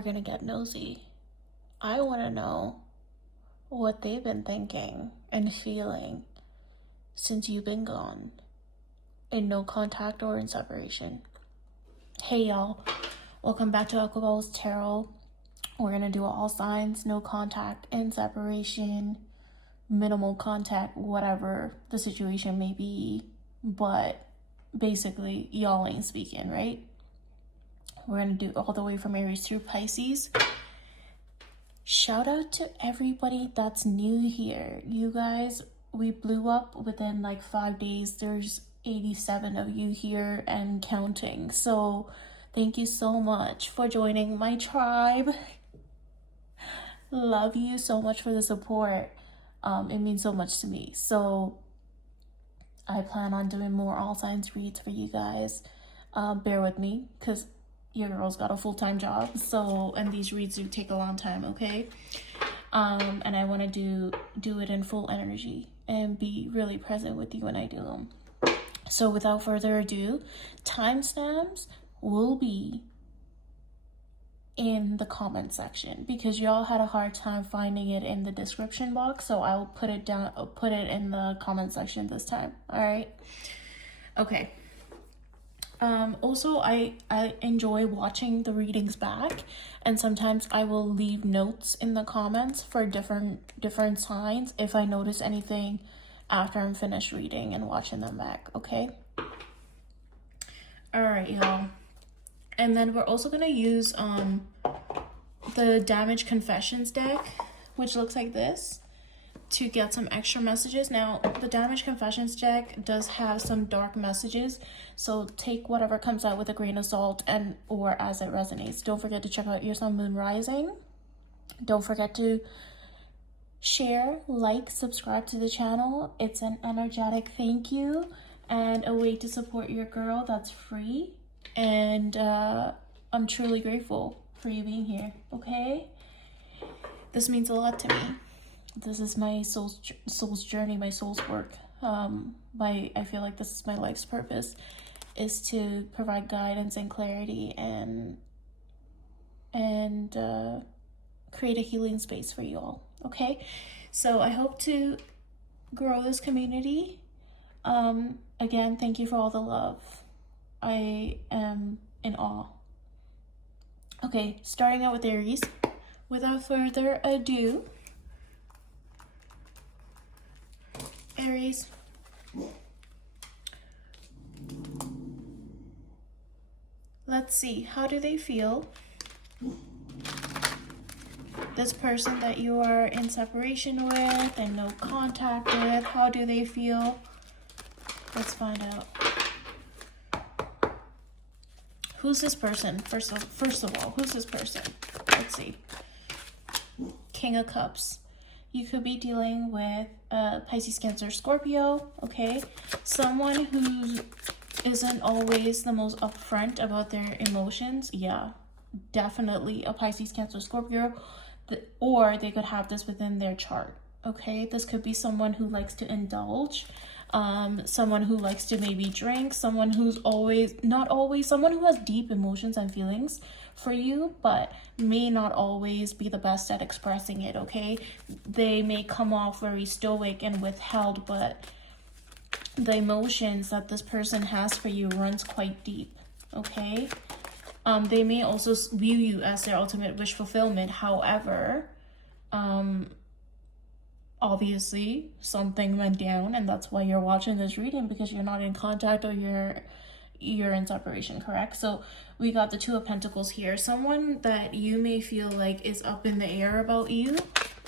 we're gonna get nosy. I want to know what they've been thinking and feeling since you've been gone, in no contact or in separation. Hey y'all, welcome back to Alcohol's Tarot. We're gonna do all signs, no contact, in separation, minimal contact, whatever the situation may be, but basically y'all ain't speaking, right? We're gonna do all the way from Aries through Pisces. Shout out to everybody that's new here. You guys, we blew up within like 5 days. There's 87 of you here and counting. So thank you so much for joining my tribe. Love you so much for the support. It means so much to me. So I plan on doing more all signs reads for you guys. Bear with me because your girl's got a full-time job, so, and these reads do take a long time, okay? And I want to do it in full energy and be really present with you when I do them. So without further ado, timestamps will be in the comment section because y'all had a hard time finding it in the description box, so I'll put it in the comment section this time. All right, okay. Also, I enjoy watching the readings back, and sometimes I will leave notes in the comments for different signs if I notice anything after I'm finished reading and watching them back, okay? All right, y'all. And then we're also gonna use the Damage Confessions deck, which looks like this, to get some extra messages. Now, the Damage Confessions deck does have some dark messages, so take whatever comes out with a grain of salt and or as it resonates. Don't forget to check out your Sun, Moon, Rising. Don't forget to share, like, subscribe to the channel. It's an energetic thank you and a way to support your girl that's free. And I'm truly grateful for you being here, okay? This means a lot to me. This is my soul's journey, my soul's work. I feel like this is my life's purpose, is to provide guidance and clarity and create a healing space for you all. Okay, so I hope to grow this community. Again, thank you for all the love. I am in awe. Okay, starting out with Aries. Without further ado, Aries, let's see, how do they feel? This person that you are in separation with and no contact with, how do they feel? Let's find out. Who's this person? First of all, who's this person? Let's see. King of Cups. You could be dealing with Pisces, Cancer, Scorpio, okay? Someone who isn't always the most upfront about their emotions. Yeah, definitely a Pisces, Cancer, Scorpio. Or they could have this within their chart, okay? This could be someone who likes to indulge, someone who likes to maybe drink, someone who's someone who has deep emotions and feelings for you, but may not always be the best at expressing it, okay? They may come off very stoic and withheld, but the emotions that this person has for you runs quite deep, okay? They may also view you as their ultimate wish fulfillment. However, obviously something went down, and that's why you're watching this reading, because you're not in contact or you're in separation, correct? So we got the Two of Pentacles here. Someone that you may feel like is up in the air about you,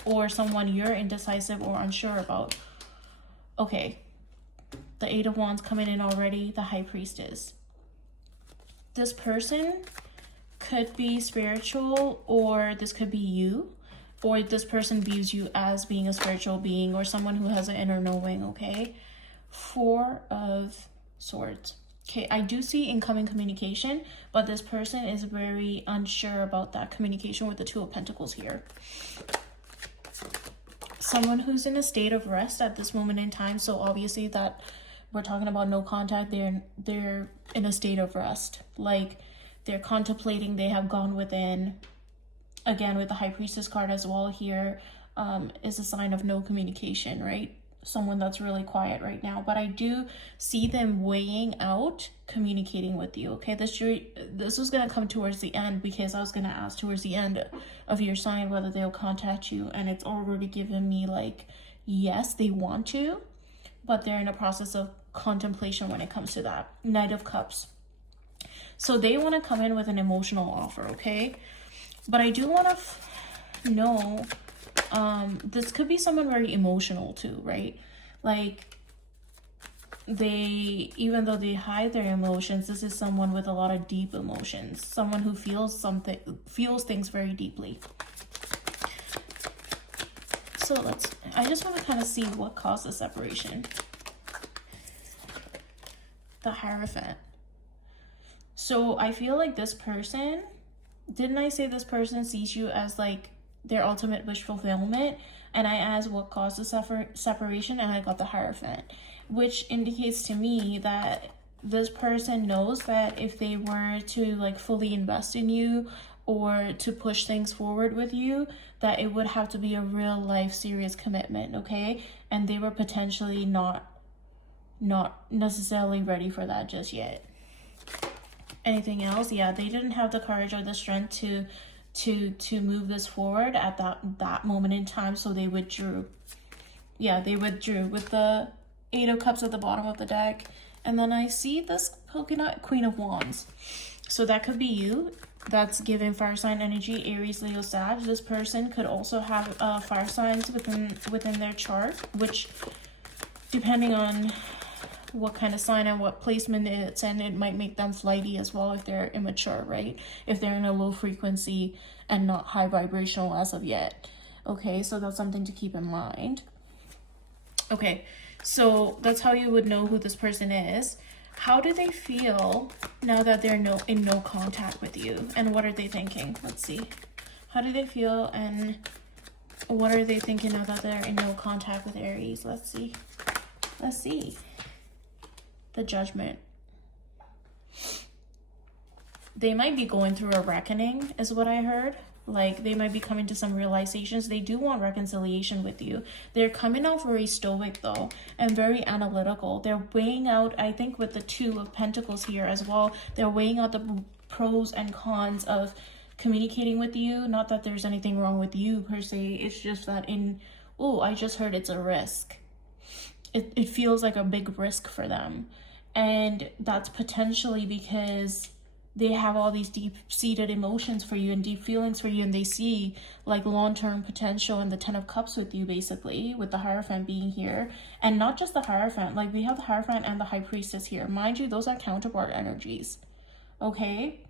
or someone you're indecisive or unsure about. Okay, the Eight of Wands coming in already, the High Priestess. This person could be spiritual, or this could be you, or this person views you as being a spiritual being or someone who has an inner knowing, okay? Four of Swords. Okay, I do see incoming communication, but this person is very unsure about that communication with the Two of Pentacles here. Someone who's in a state of rest at this moment in time, so obviously that we're talking about no contact, they're in a state of rest. Like they're contemplating, they have gone within, again, with the High Priestess card as well here, is a sign of no communication, right? Someone that's really quiet right now. But I do see them weighing out communicating with you, okay? This is going to come towards the end, because I was going to ask towards the end of your sign whether they'll contact you, and it's already given me like, yes, they want to, but they're in a process of contemplation when it comes to that. Knight of Cups. So they want to come in with an emotional offer, okay? But I do want to know, this could be someone very emotional too, right? Like, even though they hide their emotions, this is someone with a lot of deep emotions. Someone who feels things very deeply. So I just want to kind of see what caused the separation. The Hierophant. So I feel like this person, didn't I say this person sees you as like their ultimate wish fulfillment? And I asked what caused the separation, and I got the Hierophant, which indicates to me that this person knows that if they were to like fully invest in you or to push things forward with you, that it would have to be a real life serious commitment, okay? And they were potentially not necessarily ready for that just yet. Anything else? Yeah, they didn't have the courage or the strength to move this forward at that moment in time, so they withdrew. Yeah, they withdrew with the Eight of Cups at the bottom of the deck. And then I see this coconut, Queen of Wands. So that could be you. That's giving fire sign energy, Aries, Leo, Sag. This person could also have fire signs within their chart, which, depending on what kind of sign and what placement it's in, it might make them flighty as well if they're immature, right? If they're in a low frequency and not high vibrational as of yet. Okay, so that's something to keep in mind. Okay, so that's how you would know who this person is. How do they feel now that they're in no contact with you? And what are they thinking? Let's see. How do they feel, and what are they thinking now that they're in no contact with Aries? Let's see. Let's see. The Judgment. They might be going through a reckoning, is what I heard. Like, they might be coming to some realizations. They do want reconciliation with you. They're coming out very stoic, though, and very analytical. They're weighing out, I think with the Two of Pentacles here as well, they're weighing out the pros and cons of communicating with you. Not that there's anything wrong with you, per se. It's just that I just heard it's a risk. It feels like a big risk for them. And that's potentially because they have all these deep-seated emotions for you and deep feelings for you, and they see like long-term potential in the Ten of Cups with you, basically, with the Hierophant being here. And not just the Hierophant, like we have the Hierophant and the High Priestess here. Mind you, those are counterpart energies, okay?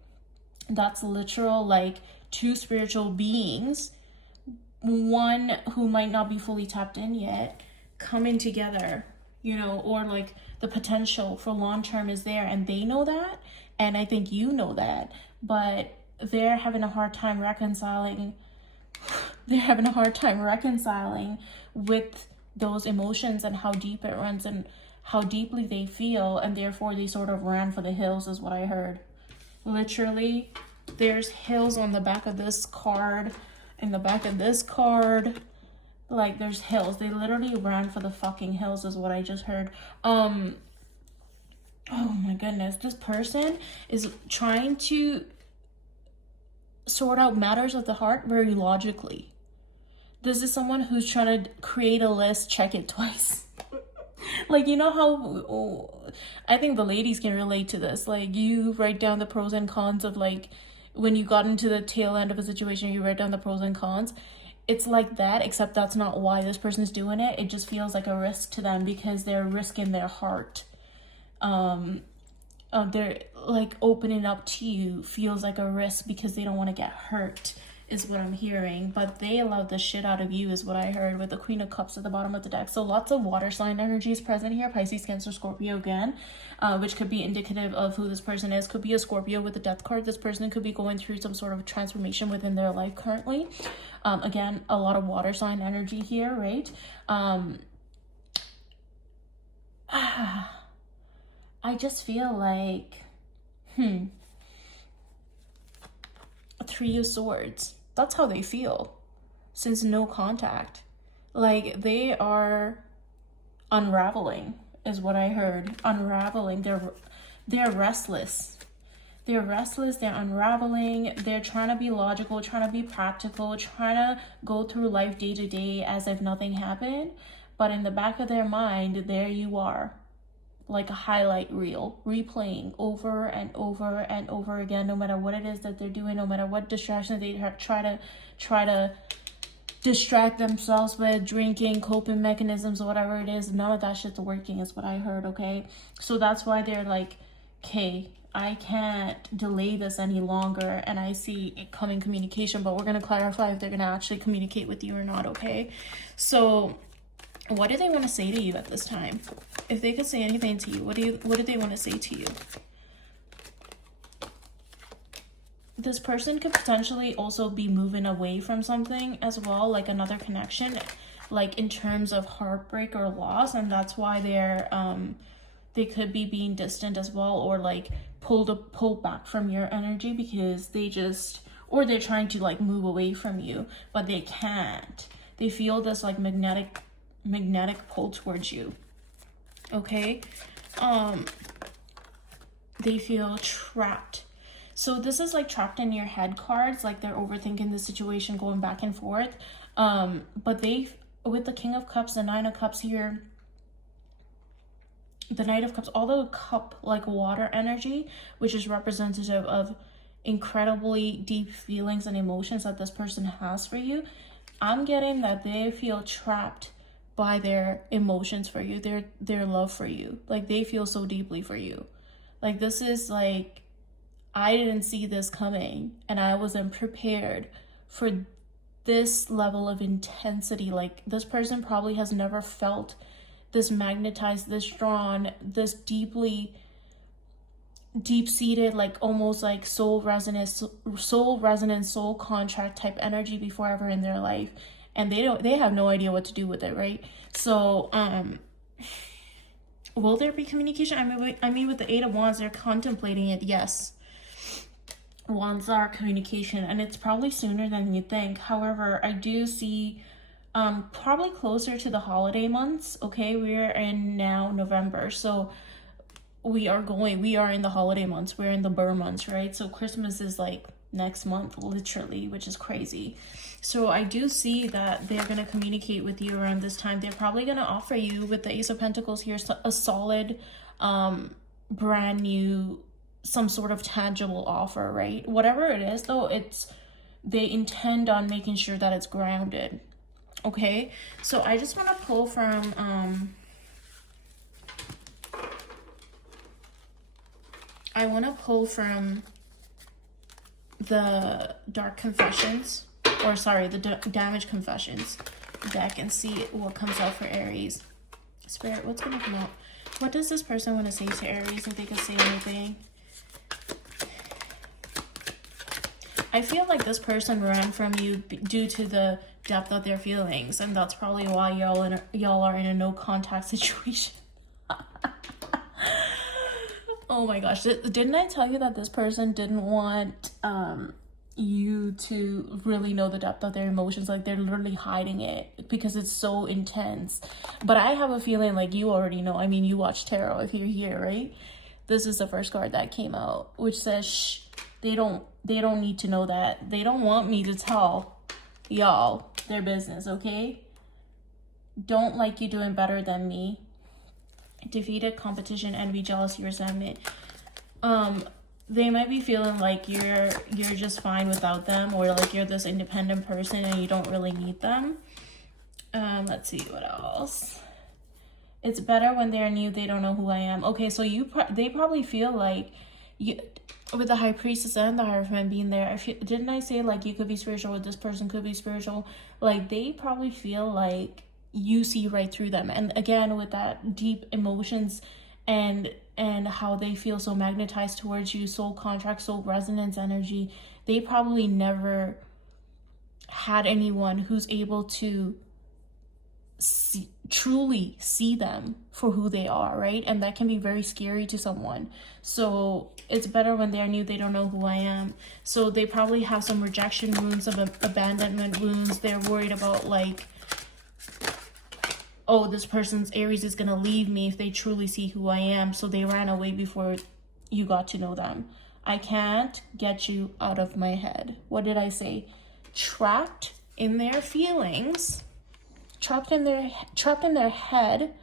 That's literal, like, two spiritual beings, one who might not be fully tapped in yet, coming together, you know, or like the potential for long-term is there, and they know that, and I think you know that, but they're having a hard time reconciling with those emotions and how deep it runs and how deeply they feel, and therefore they sort of ran for the hills, is what I heard. Literally, there's hills on the back of this card, in the back of this card. Like, there's hills. They literally ran for the fucking hills, is what I just heard. Oh my goodness. This person is trying to sort out matters of the heart very logically. This is someone who's trying to create a list, check it twice. Like, you know how, I think the ladies can relate to this. Like, you write down the pros and cons of, like, when you got into the tail end of a situation, you write down the pros and cons. It's like that, except that's not why this person is doing it. It just feels like a risk to them because they're risking their heart. They're like opening up to you feels like a risk because they don't want to get hurt, is what I'm hearing. But they love the shit out of you, is what I heard, with the Queen of Cups at the bottom of the deck. So lots of water sign energies present here. Pisces, Cancer, Scorpio again, which could be indicative of who this person is. Could be a Scorpio with the Death card. This person could be going through some sort of transformation within their life currently. Again, a lot of water sign energy here, right? I just feel like, Three of Swords. That's how they feel since no contact. Like they are unraveling is what I heard. Unraveling. They're restless. They're restless, they're unraveling, they're trying to be logical, trying to be practical, trying to go through life day to day as if nothing happened. But in the back of their mind, there you are, like a highlight reel, replaying over and over and over again, no matter what it is that they're doing, no matter what distraction they try to distract themselves with, drinking, coping mechanisms, whatever it is. None of that shit's working is what I heard, okay? So that's why they're like, okay, I can't delay this any longer, and I see it coming communication, but we're going to clarify if they're going to actually communicate with you or not, okay? So what do they want to say to you at this time? If they could say anything to you, what do they want to say to you? This person could potentially also be moving away from something as well, like another connection, like in terms of heartbreak or loss, and that's why they could be being distant as well, or like pull back from your energy because they're trying to like move away from you, but they can't. They feel this like magnetic pull towards you, okay? They feel trapped. So this is like trapped in your head cards, like they're overthinking the situation, going back and forth. But with the King of Cups, the Nine of Cups here, the Knight of Cups, all the cup like water energy, which is representative of incredibly deep feelings and emotions that this person has for you. I'm getting that they feel trapped by their emotions for you, their love for you. Like they feel so deeply for you. Like this is like, I didn't see this coming and I wasn't prepared for this level of intensity. Like this person probably has never felt this magnetized, this drawn, this deep-seated, like almost like soul resonance, soul contract type energy before ever in their life. And they have no idea what to do with it, right? So, will there be communication? I mean, with the Eight of Wands, they're contemplating it, yes. Wands are communication, and it's probably sooner than you think. However, I do see probably closer to the holiday months, okay? We're in now November, so we are in the holiday months. We're in the Burr months, right? So Christmas is like next month, literally, which is crazy. So I do see that they're going to communicate with you around this time. They're probably going to offer you, with the Ace of Pentacles here, a solid, brand new, some sort of tangible offer, right? Whatever it is, though, they intend on making sure that it's grounded. Okay, so I just want to pull from the Dark Confessions, or sorry, the Damage Confessions deck, and see what comes out for Aries. Spirit, what's going to come out? What does this person want to say to Aries, if they could say anything? I feel like this person ran from you due to the depth of their feelings, and that's probably why y'all are in a no contact situation. Oh my gosh, didn't I tell you that this person didn't want you to really know the depth of their emotions? Like they're literally hiding it because it's so intense. But I have a feeling like you already know. I mean, you watch tarot if you're here, right? This is the first card that came out, which says shh. They don't need to know that. They don't want me to tell y'all their business, okay? Don't like you doing better than me. Defeated, competition, envy, jealousy, resentment. They might be feeling like you're just fine without them, or like you're this independent person and you don't really need them. Let's see what else. It's better when they're new. They don't know who I am. Okay, so they probably feel like you, with the High Priestess and the Hierophant being there. Didn't I say like you could be spiritual, with this person could be spiritual? Like they probably feel like you see right through them. And again, with that deep emotions and how they feel so magnetized towards you, soul contract, soul resonance energy, they probably never had anyone who's able to truly see them for who they are, right? And that can be very scary to someone. So it's better when they're new, they don't know who I am. So they probably have some rejection wounds, of abandonment wounds. They're worried about like, oh, this person's Aries is gonna leave me if they truly see who I am. So they ran away before you got to know them. I can't get you out of my head. What did I say? Trapped in their feelings, trapped in their head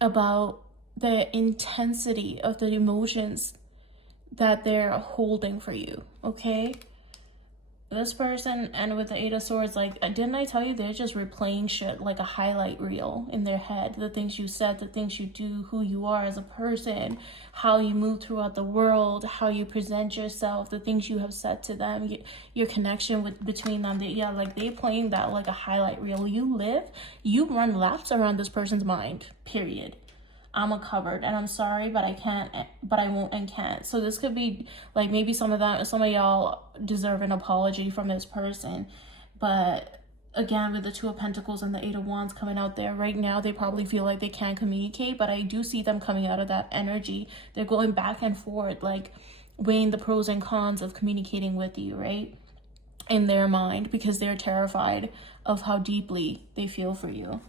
about the intensity of the emotions that they're holding for you, okay? This person, and with the Eight of Swords, like, didn't I tell you they're just replaying shit like a highlight reel in their head? The things you said, the things you do, who you are as a person, how you move throughout the world, how you present yourself, the things you have said to them, your connection between them. They playing that like a highlight reel. You run laps around this person's mind, period. I'm a covered, and I'm sorry, but I can't, but I won't and can't. So this could be like, maybe some of y'all deserve an apology from this person. But again, with the Two of Pentacles and the Eight of Wands coming out there right now, they probably feel like they can't communicate, but I do see them coming out of that energy. They're going back and forth, like weighing the pros and cons of communicating with you, right? In their mind, because they're terrified of how deeply they feel for you.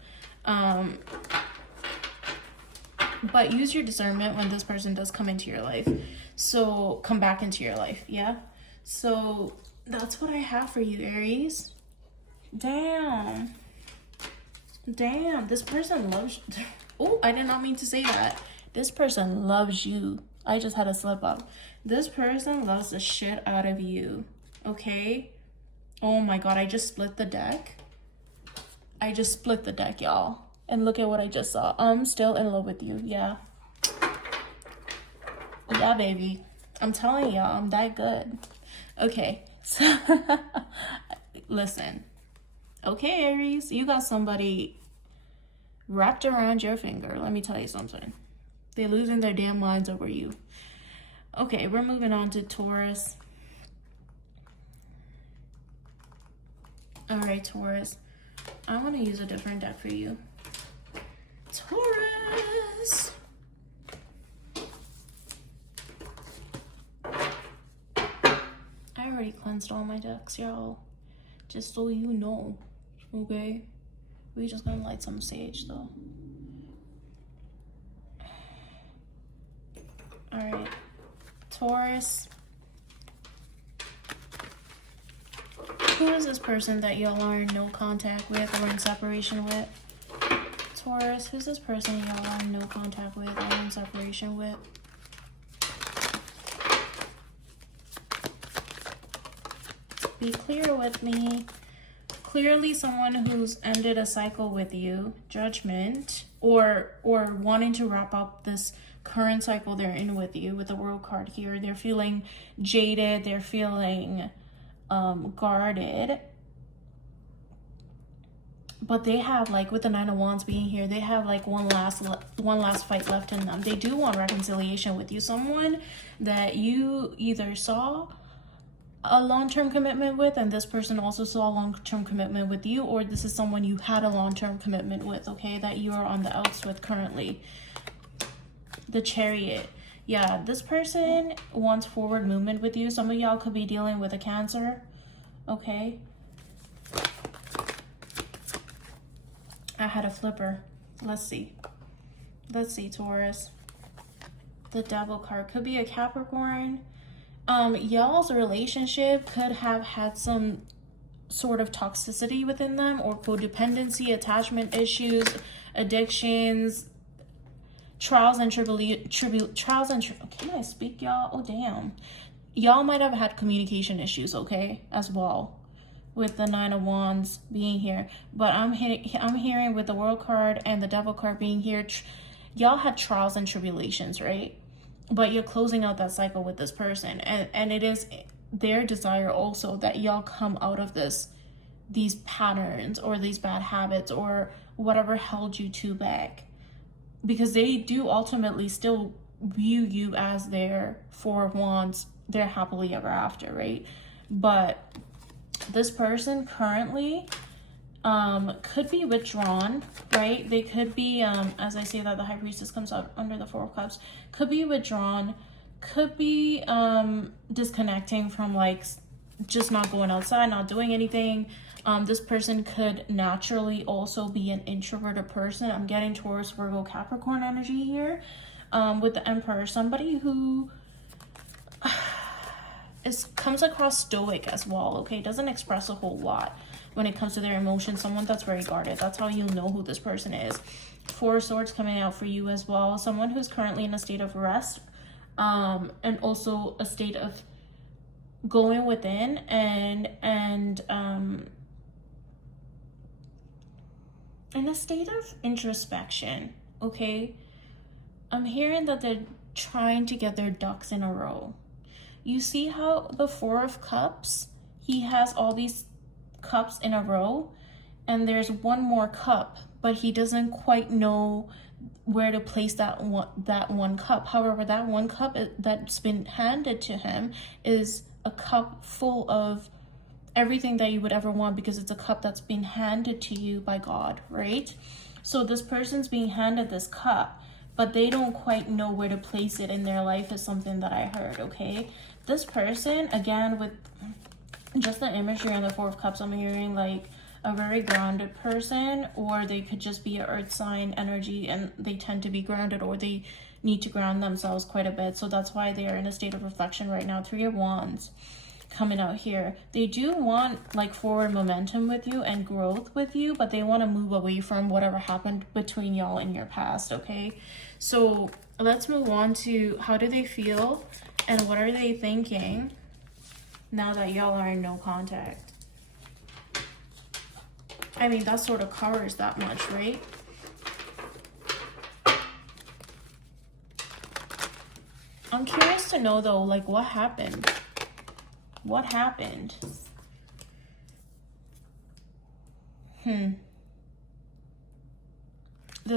But use your discernment when this person does come into your life. So come back into your life, yeah? So that's what I have for you, Aries. Damn, this person loves you. Oh, I did not mean to say that. This person loves you. I just had a slip up. This person loves the shit out of you, okay? Oh my God, I just split the deck. Y'all. And look at what I just saw. I'm still in love with you. Yeah. Yeah, baby. I'm telling y'all, I'm that good. Okay. So, listen. Okay, Aries, you got somebody wrapped around your finger. Let me tell you something. They're losing their damn minds over you. Okay, we're moving on to Taurus. All right, Taurus. I want to use a different deck for you. Taurus. I already cleansed all my decks, y'all. Just so you know, okay? We just gonna light some sage, though. All right, Taurus. Who is this person that y'all are in no contact with or in separation with? Taurus, who's this person y'all are in no contact with or in separation with? Be clear with me. Clearly someone who's ended a cycle with you, Judgment, or wanting to wrap up this current cycle they're in with you, with the World card here. They're feeling jaded, they're feeling guarded. But they have, like, with the Nine of Wands being here, they have like one last fight left in them. They do want reconciliation with you. Someone that you either saw a long-term commitment with, and this person also saw a long-term commitment with you, or this is someone you had a long-term commitment with, okay, that you are on the outs with currently. The Chariot. Yeah, this person wants forward movement with you. Some of y'all could be dealing with a Cancer, okay? I had a flipper. Let's see, Taurus. The Devil card could be a Capricorn. Y'all's relationship could have had some sort of toxicity within them, or codependency, attachment issues, addictions, trials and can I speak, y'all? Oh, damn. Y'all might have had communication issues, okay, as well, with the Nine of Wands being here. But I'm hearing with the World card and the Devil card being here, y'all had trials and tribulations, right? But you're closing out that cycle with this person, and it is their desire also that y'all come out of these patterns or these bad habits or whatever held you two back, because they do ultimately still view you as their Four of Wands, their happily ever after, right? But this person currently Could be withdrawn, right? They could be, as I say that, the High Priestess comes out under the Four of Cups. Could be withdrawn, could be disconnecting from, like, just not going outside, not doing anything. This person could naturally also be an introverted person. I'm getting towards Virgo Capricorn energy here, with the Emperor. Somebody who comes across stoic as well, okay? Doesn't express a whole lot when it comes to their emotions. Someone that's very guarded. That's how you know who this person is. Four of Swords coming out for you as well. Someone who's currently in a state of rest, and also a state of going within and in a state of introspection, okay? I'm hearing that they're trying to get their ducks in a row. You see how the Four of Cups, he has all these cups in a row, and there's one more cup, but he doesn't quite know where to place that one cup. However, that one cup that's been handed to him is a cup full of everything that you would ever want, because it's a cup that's been handed to you by God, right? So this person's being handed this cup, but they don't quite know where to place it in their life, is something that I heard, okay? This person, again, with just the imagery on the Four of Cups, I'm hearing like a very grounded person, or they could just be an earth sign energy and they tend to be grounded, or they need to ground themselves quite a bit. So that's why they are in a state of reflection right now. Three of Wands coming out here. They do want like forward momentum with you and growth with you, but they want to move away from whatever happened between y'all in your past, okay? So let's move on to how do they feel and what are they thinking now that y'all are in no contact. I mean, that sort of covers that much, right? I'm curious to know though, like, what happened? What happened? The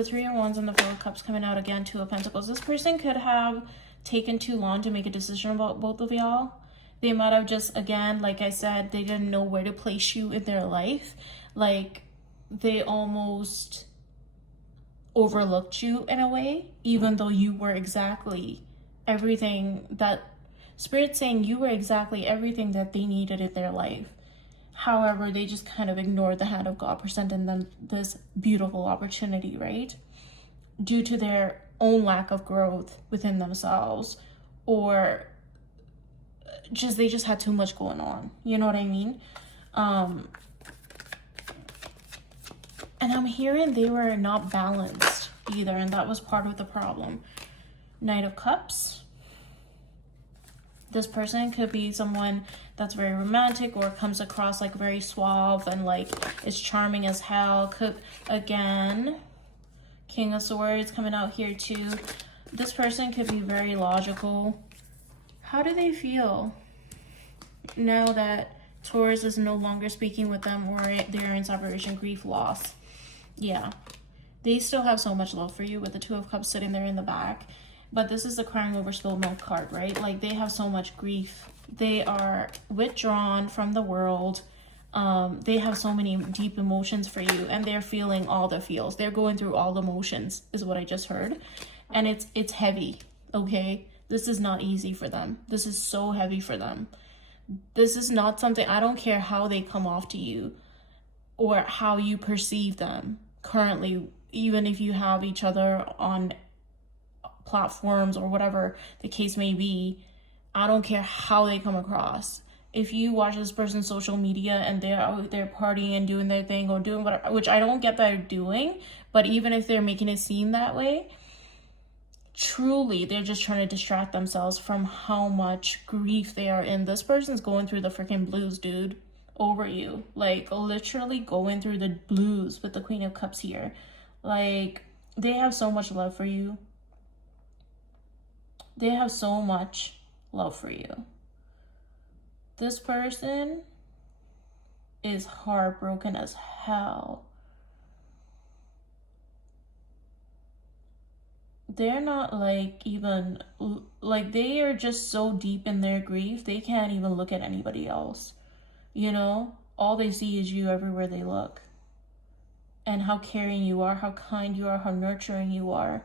Three of Wands and the Four of Cups coming out again. Two of Pentacles. This person could have taken too long to make a decision about both of y'all. They might have just, again, like I said, they didn't know where to place you in their life. Like, they almost overlooked you in a way, even though you were exactly everything that Spirit's saying you were exactly everything that they needed in their life. However, they just kind of ignored the hand of God presenting them this beautiful opportunity, right? Due to their own lack of growth within themselves, or just they just had too much going on. You know what I mean? And I'm hearing they were not balanced either, and that was part of the problem. Knight of Cups. This person could be someone that's very romantic or comes across like very suave and like is charming as hell. Could, again, King of Swords coming out here too. This person could be very logical. How do they feel now that Taurus is no longer speaking with them, or they're in separation, grief, loss? Yeah, they still have so much love for you with the Two of Cups sitting there in the back. But this is the crying over spilled milk card, right? Like, they have so much grief. They are withdrawn from the world. They have so many deep emotions for you, and they're feeling all the feels. They're going through all the emotions, is what I just heard. And it's heavy, okay? This is not easy for them. This is so heavy for them. This is not something, I don't care how they come off to you or how you perceive them currently, even if you have each other on platforms or whatever the case may be. I don't care how they come across. If you watch this person's social media and they're out there partying and doing their thing or doing whatever, which I don't get that they're doing, but even if they're making it seem that way, truly they're just trying to distract themselves from how much grief they are in. This person's going through the freaking blues, dude, over you. Like, literally going through the blues with the Queen of Cups here. Like, they have so much love for you. They have so much love for you. This person is heartbroken as hell. They're not like even, like, they are just so deep in their grief, they can't even look at anybody else. You know? All they see is you everywhere they look. and how caring you are, how kind you are, how nurturing you are.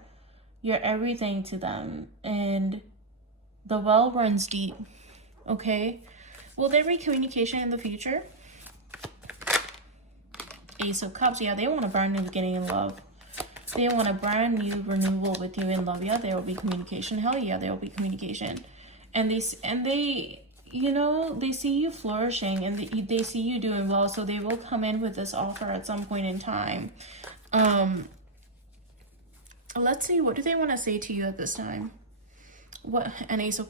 You're everything to them, and the well runs deep. Okay, will there be communication in the future? Ace of Cups. Yeah, they want a brand new beginning in love. They want a brand new renewal with you in love. Yeah, there will be communication. Hell yeah, there will be communication. And they you know, they see you flourishing, and they see you doing well, so they will come in with this offer at some point in time. Let's see, what do they want to say to you at this time? What? An Ace of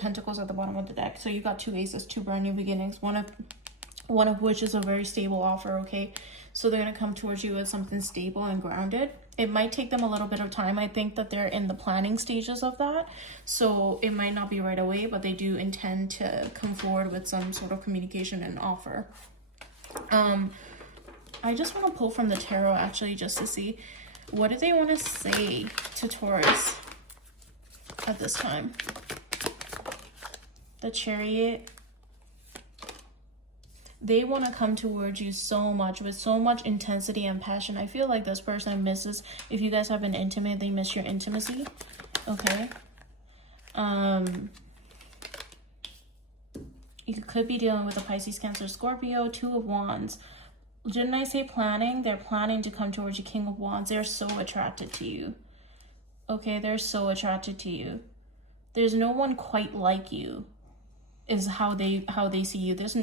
Pentacles at the bottom of the deck. So you got two aces, two brand new beginnings, one of which is a very stable offer. Okay, so they're going to come towards you with something stable and grounded. It might take them a little bit of time. I think that they're in the planning stages of that, so it might not be right away, but they do intend to come forward with some sort of communication and offer. I just want to pull from the tarot, actually, just to see, what do they want to say to Taurus at this time? The Chariot. They want to come towards you so much, with so much intensity and passion. I feel like this person misses, if you guys have been intimate, they miss your intimacy. Okay. You could be dealing with a Pisces, Cancer, Scorpio. Two of Wands. Didn't I say planning? They're planning to come towards you. King of Wands. They're so attracted to you. Okay, they're so attracted to you. There's no one quite like you, is how they see you. This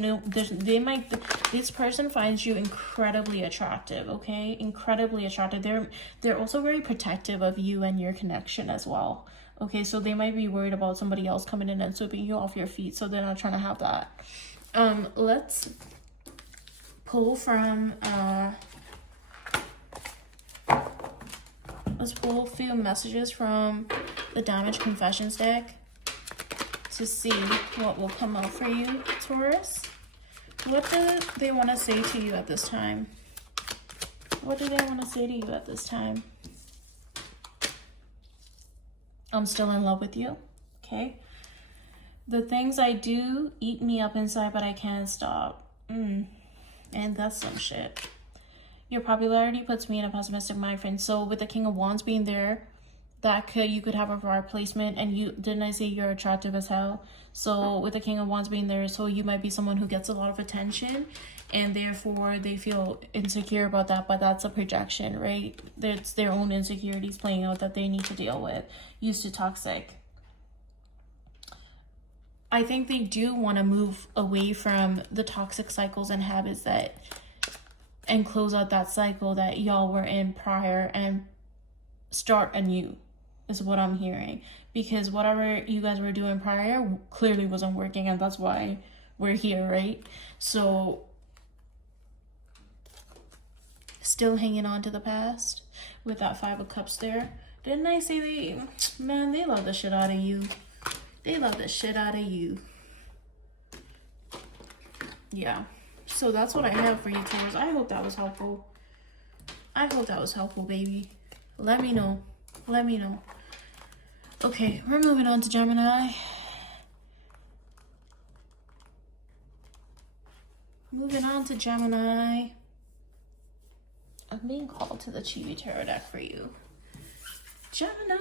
person finds you incredibly attractive. Okay, incredibly attractive. They're also very protective of you and your connection as well. Okay, so they might be worried about somebody else coming in and sweeping you off your feet, so they're not trying to have that. Let's pull from let's pull a few messages from the Damage Confessions deck to see what will come out for you, Taurus. What do they want to say to you at this time? What do they want to say to you at this time? I'm still in love with you. Okay. The things I do eat me up inside, but I can't stop. And that's some shit. Your popularity puts me in a pessimistic mind frame. So with the King of Wands being there, you could have a rare placement, and didn't I say you're attractive as hell? So with the King of Wands being there, so you might be someone who gets a lot of attention, and therefore they feel insecure about that, but that's a projection, right? It's their own insecurities playing out that they need to deal with. Used to toxic. I think they do want to move away from the toxic cycles and habits and close out that cycle that y'all were in prior and start anew, is what I'm hearing. Because whatever you guys were doing prior clearly wasn't working, and that's why we're here, right? So still hanging on to the past with that Five of Cups there. Didn't I say they love the shit out of you. They love the shit out of you. Yeah. So that's what I have for you, Taurus. I hope that was helpful. I hope that was helpful, baby. Let me know. Let me know. Okay, we're moving on to Gemini. Moving on to Gemini. I'm being called to the Chibi Tarot deck for you. Gemini.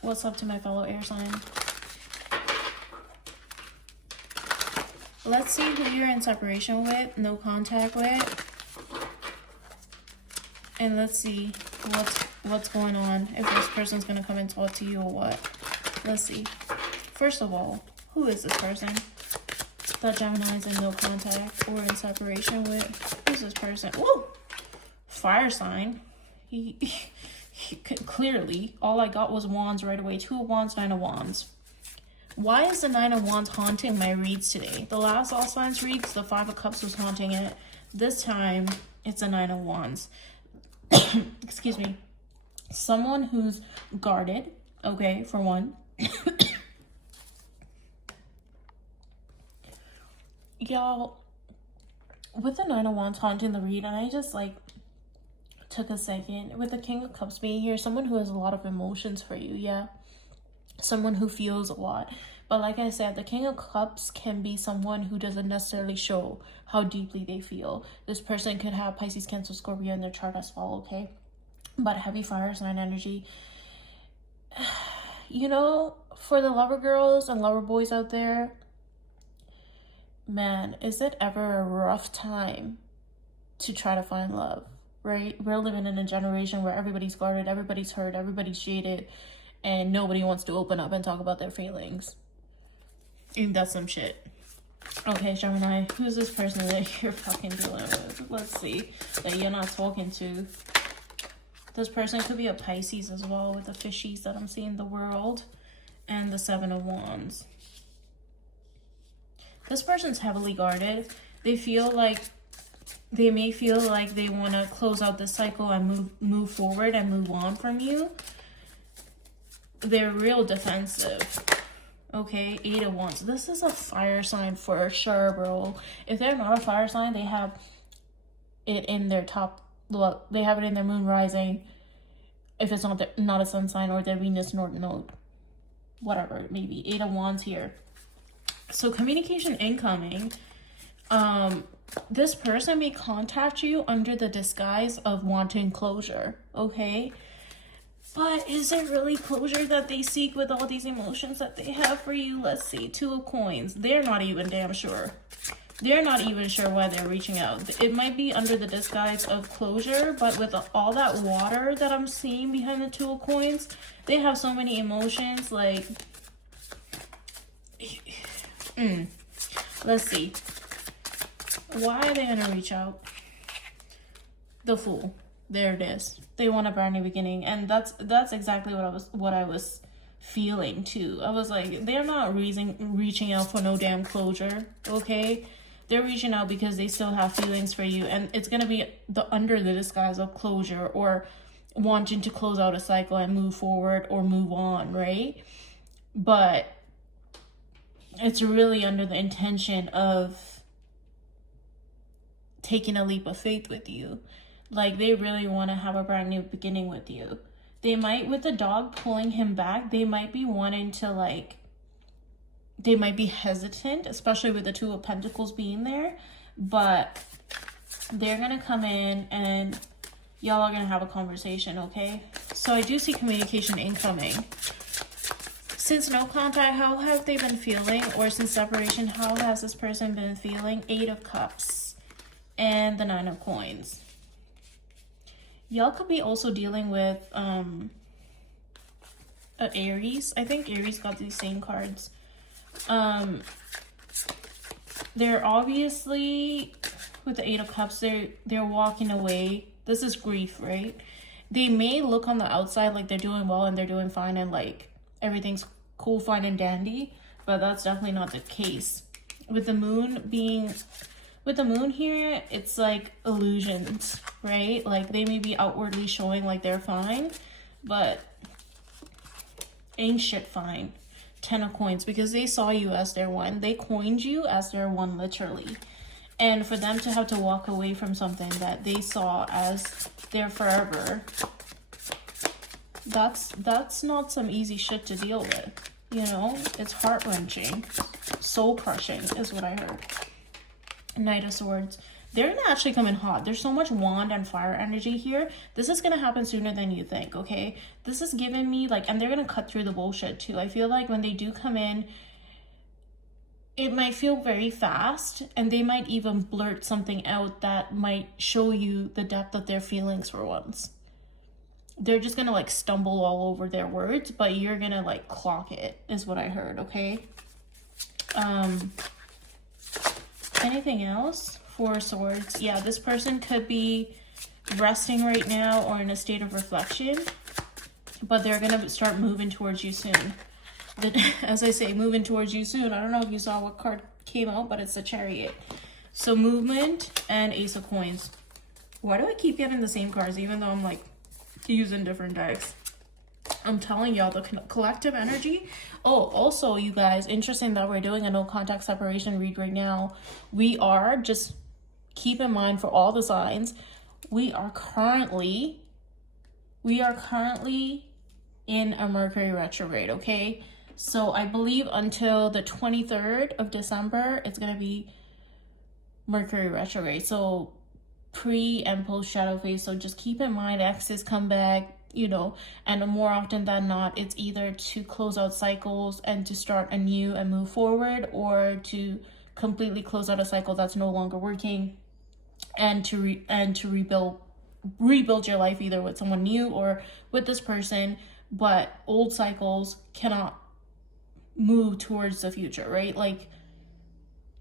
What's up to my fellow air sign? Let's see who you're in separation with, no contact with. And let's see what's going on, if this person's going to come and talk to you or what. Let's see. First of all, who is this person that Gemini is in no contact or in separation with? Who's this person? Woo! Fire sign. He clearly, all I got was wands right away. Two of Wands, Nine of Wands. Why is the Nine of Wands haunting my reads today? The last All Signs reads, the Five of Cups was haunting it. This time, it's a Nine of Wands. Excuse me. Someone who's guarded, okay, for one. Y'all, with the Nine of Wands haunting the read, and I just, took a second. With the King of Cups being here, someone who has a lot of emotions for you, yeah? Someone who feels a lot. But like I said, the King of Cups can be someone who doesn't necessarily show how deeply they feel. This person could have Pisces, Cancer, Scorpio in their chart as well, okay? But heavy fire sign energy. You know, for the lover girls and lover boys out there, man, is it ever a rough time to try to find love, right? We're living in a generation where everybody's guarded, everybody's hurt, everybody's jaded, and nobody wants to open up and talk about their feelings. And that's some shit. Okay, Gemini, who's this person that you're fucking dealing with? Let's see. That you're not talking to. This person could be a Pisces as well, with the fishies that I'm seeing in the world. And the 7 of Wands. This person's heavily guarded. They may feel like they want to close out this cycle and move forward and move on from you. They're real defensive. Okay, 8 of Wands. This is a fire sign for sure, bro. If they're not a fire sign, they have it in their top. Look, they have it in their moon rising. If it's not a sun sign, or their Venus North Node, whatever it may be. 8 of Wands here. So communication incoming. This person may contact you under the disguise of wanting closure. Okay. But is it really closure that they seek with all these emotions that they have for you? Let's see. 2 of Coins. They're not even damn sure. They're not even sure why they're reaching out. It might be under the disguise of closure, but with all that water that I'm seeing behind the 2 of Coins, they have so many emotions. Like, let's see. Why are they going to reach out? The Fool. There it is. They want a brand new beginning, and that's exactly what I was feeling too. I was like, they're not reaching out for no damn closure, okay? They're reaching out because they still have feelings for you, and it's gonna be under the disguise of closure, or wanting to close out a cycle and move forward or move on, right? But it's really under the intention of taking a leap of faith with you. Like, they really want to have a brand new beginning with you. They might, with the dog pulling him back, they might be wanting to, like, they might be hesitant, especially with the 2 of Pentacles being there. But they're going to come in and y'all are going to have a conversation, okay? So I do see communication incoming. Since no contact, how have they been feeling? Or since separation, how has this person been feeling? 8 of Cups and the 9 of Coins. Y'all could be also dealing with Aries. I think Aries got these same cards. They're obviously, with the 8 of Cups, they're walking away. This is grief, right? They may look on the outside like they're doing well and they're doing fine and like everything's cool, fine, and dandy, but that's definitely not the case. With the moon here, it's like illusions, right? Like, they may be outwardly showing like they're fine, but ain't shit fine. 10 of Coins, because they saw you as their one. They coined you as their one, literally. And for them to have to walk away from something that they saw as their forever, that's not some easy shit to deal with, you know? It's heart-wrenching. Soul-crushing is what I heard. Knight of Swords. They're gonna actually come in hot. There's so much wand and fire energy here. This is gonna happen sooner than you think, okay? This is giving me, like, and they're gonna cut through the bullshit too. I feel like when they do come in, it might feel very fast, and they might even blurt something out that might show you the depth of their feelings for once. They're just gonna, like, stumble all over their words, but you're gonna, like, clock it, is what I heard, okay? Anything else for Swords? Yeah, this person could be resting right now or in a state of reflection, but they're gonna start moving towards you soon. As I say, moving towards you soon. I don't know if you saw what card came out, but it's the Chariot. So movement and Ace of Coins. Why do I keep getting the same cards even though I'm like using different decks? I'm telling y'all, the collective energy. Oh, also, you guys, interesting that we're doing a no contact separation read right now. We are, just keep in mind for all the signs, we are currently in a Mercury retrograde, okay? So I believe until the 23rd of December, it's going to be Mercury retrograde. So pre and post shadow phase. So just keep in mind, exes come back, you know, and more often than not, it's either to close out cycles and to start anew and move forward, or to completely close out a cycle that's no longer working and to rebuild your life either with someone new or with this person. But old cycles cannot move towards the future, right? Like,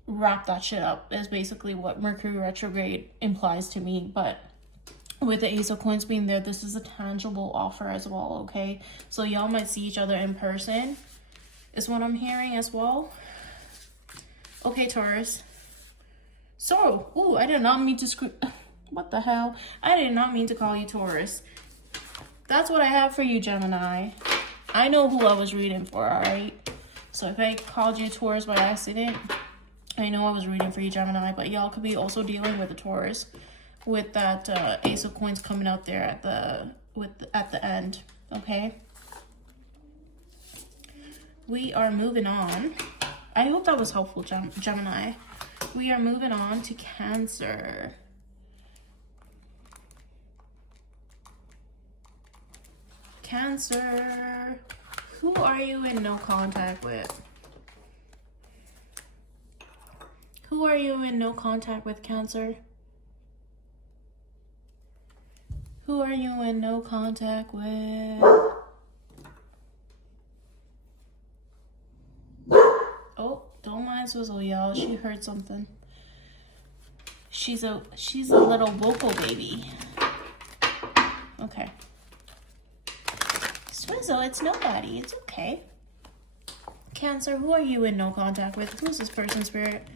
wrap that shit up is basically what Mercury retrograde implies to me. But with the Ace of Coins being there, this is a tangible offer as well, okay? So y'all might see each other in person is what I'm hearing as well. Okay, Taurus. So, I did not mean to what the hell? I did not mean to call you Taurus. That's what I have for you, Gemini. I know who I was reading for, alright? So if I called you Taurus by accident, I know I was reading for you, Gemini, but y'all could be also dealing with a Taurus with that Ace of Coins coming out there at the end, okay? We are moving on. I hope that was helpful, Gemini. We are moving on to Cancer. Cancer. Who are you in no contact with? Who are you in no contact with, Cancer? Who are you in no contact with? Oh, don't mind Swizzle, y'all. She heard something. She's a little vocal baby. Okay. Swizzle, it's nobody. It's okay. Cancer, who are you in no contact with? Who's this person, Spirit?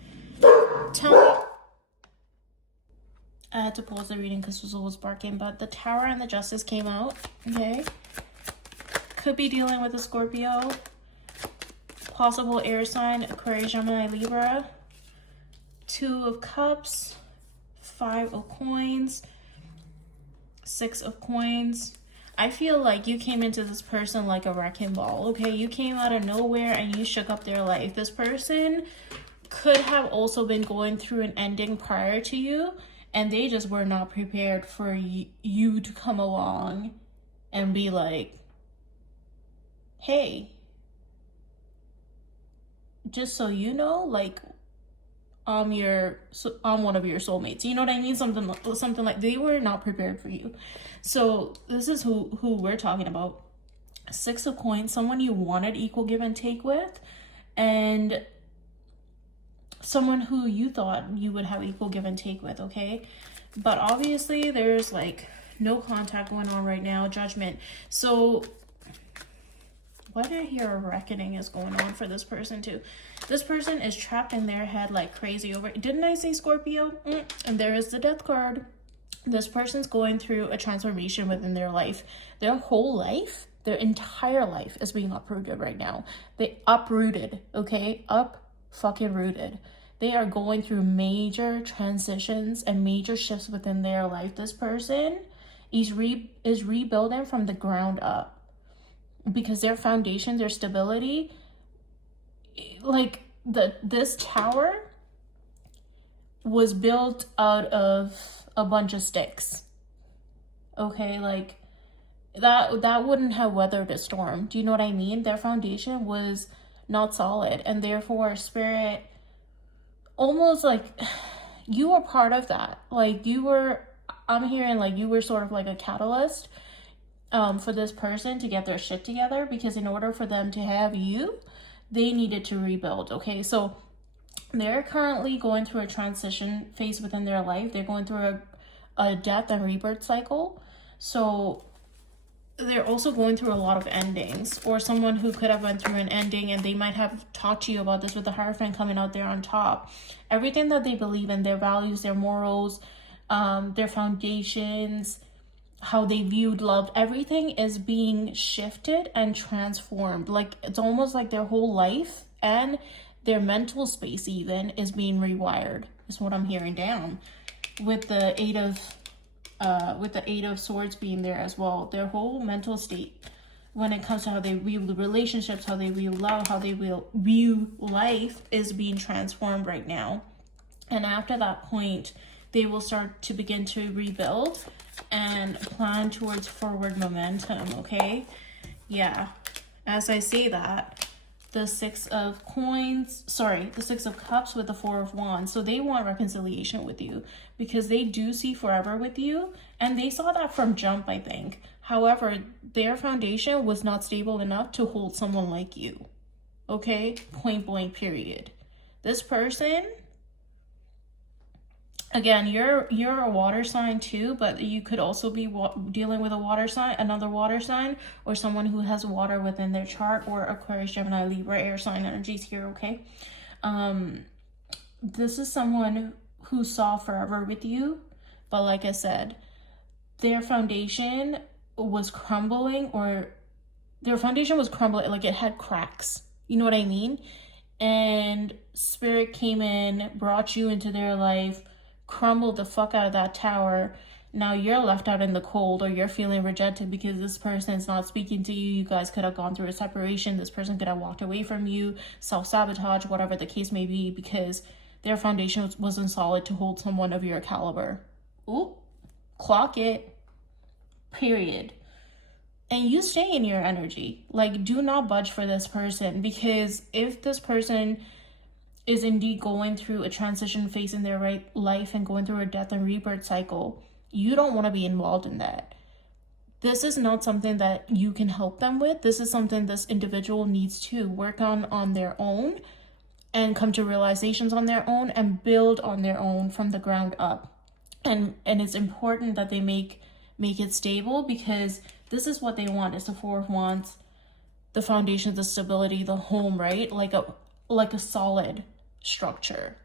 Tell me. I had to pause the reading because Swizzle was barking, but the Tower and the Justice came out, okay? Could be dealing with a Scorpio. Possible air sign, Aquarius, Gemini, Libra. 2 of Cups. 5 of Coins. 6 of Coins. I feel like you came into this person like a wrecking ball, okay? You came out of nowhere and you shook up their life. This person could have also been going through an ending prior to you, and they just were not prepared for you to come along and be like, hey, just so you know, like, I'm one of your soulmates. You know what I mean? Something like they were not prepared for you. So this is who we're talking about. 6 of Coins, someone you wanted equal give and take with, and someone who you thought you would have equal give and take with, okay? But obviously there's like no contact going on right now. Judgment. So what I hear, a reckoning is going on for this person too. This person is trapped in their head like crazy over, didn't I say Scorpio? And there is the Death card. This person's going through a transformation within their life. Their whole life, their entire life is being uprooted right now. They uprooted, okay? Fucking rooted. They are going through major transitions and major shifts within their life. This person is rebuilding from the ground up, because their foundation, their stability, like this tower was built out of a bunch of sticks, okay? Like that wouldn't have weathered a storm. Do you know what I mean? Their foundation was not solid, and therefore Spirit, almost like you were part of that. Like I'm hearing like you were sort of like a catalyst for this person to get their shit together, because in order for them to have you, they needed to rebuild, okay? So they're currently going through a transition phase within their life. They're going through a death and rebirth cycle. So they're also going through a lot of endings, or someone who could have went through an ending, and they might have talked to you about this with the Hierophant coming out there on top. Everything that they believe in, their values, their morals, their foundations, how they viewed love, everything is being shifted and transformed. Like it's almost like their whole life and their mental space even is being rewired, is what I'm hearing down, with the Eight of Swords being there as well. Their whole mental state when it comes to how they view the relationships, how they view love, how they view life is being transformed right now. And after that point, they will start to begin to rebuild and plan towards forward momentum, okay? Yeah. As I say that, the Six of Cups with the Four of Wands. So they want reconciliation with you because they do see forever with you. And they saw that from jump, I think. However, their foundation was not stable enough to hold someone like you. Okay? Point blank, period. This person, again, you're a water sign too, but you could also be dealing with a water sign, another water sign, or someone who has water within their chart, or Aquarius, Gemini, Libra, air sign energies here, okay? This is someone who saw forever with you, but like I said, their foundation was crumbling, like it had cracks. You know what I mean? And spirit came in, brought you into their life, crumbled the fuck out of that tower. Now you're left out in the cold, or you're feeling rejected because this person is not speaking to you. You guys could have gone through a separation. This person could have walked away from you, self-sabotage, whatever the case may be, because their foundation wasn't solid to hold someone of your caliber. Ooh, clock it. Period. And you stay in your energy. Like, do not budge for this person, because if this person is indeed going through a transition phase in their life and going through a death and rebirth cycle, you don't want to be involved in that. This is not something that you can help them with. This is something this individual needs to work on their own, and come to realizations on their own, and build on their own from the ground up. And it's important that they make it stable, because this is what they want. It's the Four of Wands, the foundation, the stability, the home, right? Like a solid structure,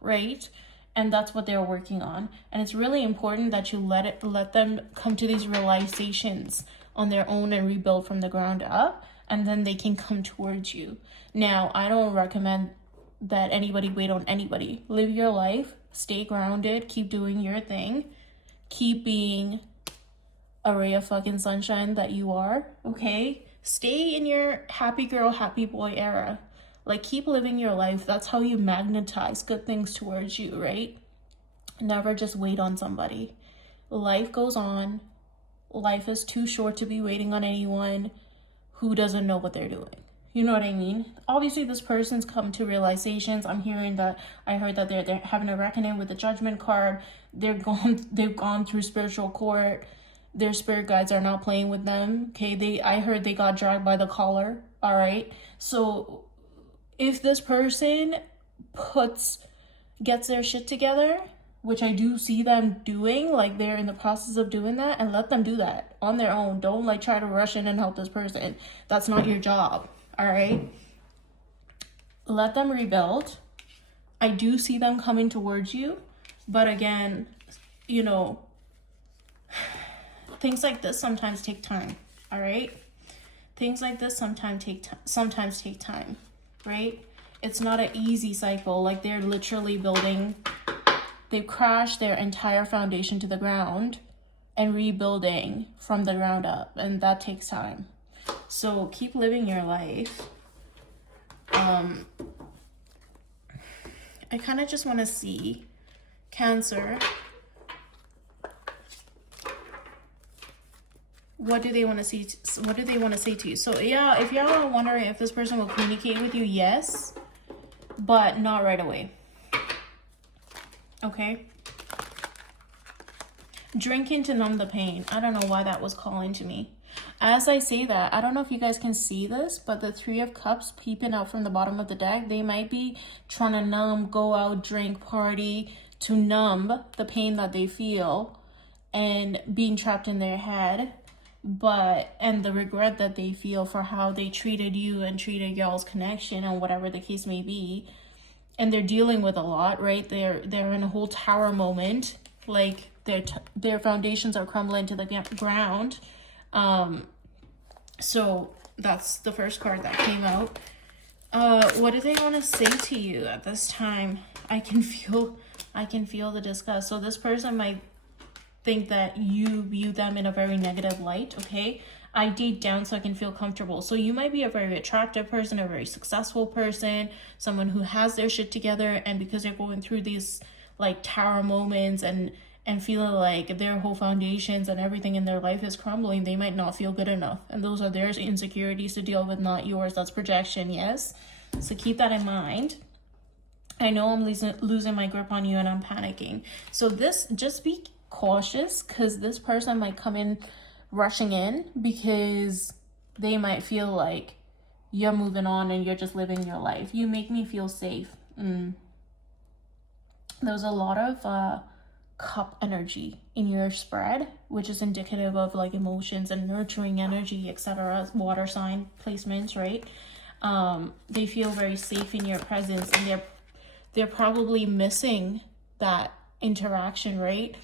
right? And that's what they're working on. And it's really important that you let them come to these realizations on their own and rebuild from the ground up, and then they can come towards you. Now, I don't recommend that anybody wait on anybody. Live your life, stay grounded, keep doing your thing, keep being a ray of fucking sunshine that you are, okay? Stay in your happy girl, happy boy era. Like, keep living your life. That's how you magnetize good things towards you, right? Never just wait on somebody. Life goes on. Life is too short to be waiting on anyone who doesn't know what they're doing. You know what I mean? Obviously, this person's come to realizations. I heard that they're having a reckoning with the Judgment card. They've gone through spiritual court. Their spirit guides are not playing with them. Okay, I heard they got dragged by the collar. All right. So if this person gets their shit together, which I do see them doing, like they're in the process of doing that, and let them do that on their own. Don't like try to rush in and help this person. That's not your job. All right. Let them rebuild. I do see them coming towards you, but again, things like this sometimes take time, all right? Things like this sometimes take time, right? It's not an easy cycle. Like, they're literally they've crashed their entire foundation to the ground and rebuilding from the ground up, and that takes time. So keep living your life. I kind of just want to see Cancer. What do they want to see? What do they want to say to you? So yeah, if y'all are wondering if this person will communicate with you, yes, but not right away. Okay. Drinking to numb the pain. I don't know why that was calling to me. As I say that, I don't know if you guys can see this, but the Three of Cups peeping out from the bottom of the deck, they might be trying to go out, drink, party, to numb the pain that they feel and being trapped in their head, and the regret that they feel for how they treated you and treated y'all's connection and whatever the case may be. And they're dealing with a lot, right? They're in a whole tower moment, like their foundations are crumbling to the ground. So that's the first card that came out. What do they want to say to you at this time? I can feel the disgust. So this person might think that you view them in a very negative light, okay? I date down so I can feel comfortable. So you might be a very attractive person, a very successful person, someone who has their shit together, and because they're going through these like tower moments and feeling like their whole foundations and everything in their life is crumbling, they might not feel good enough. And those are their insecurities to deal with, not yours. That's projection, yes? So keep that in mind. I know I'm losing my grip on you and I'm panicking. So this, just be cautious, because this person might come in rushing in because they might feel like you're moving on and you're just living your life. You make me feel safe. There's a lot of cup energy in your spread, which is indicative of like emotions and nurturing energy, etc. Water sign placements, right? They feel very safe in your presence, and they're probably missing that interaction, right?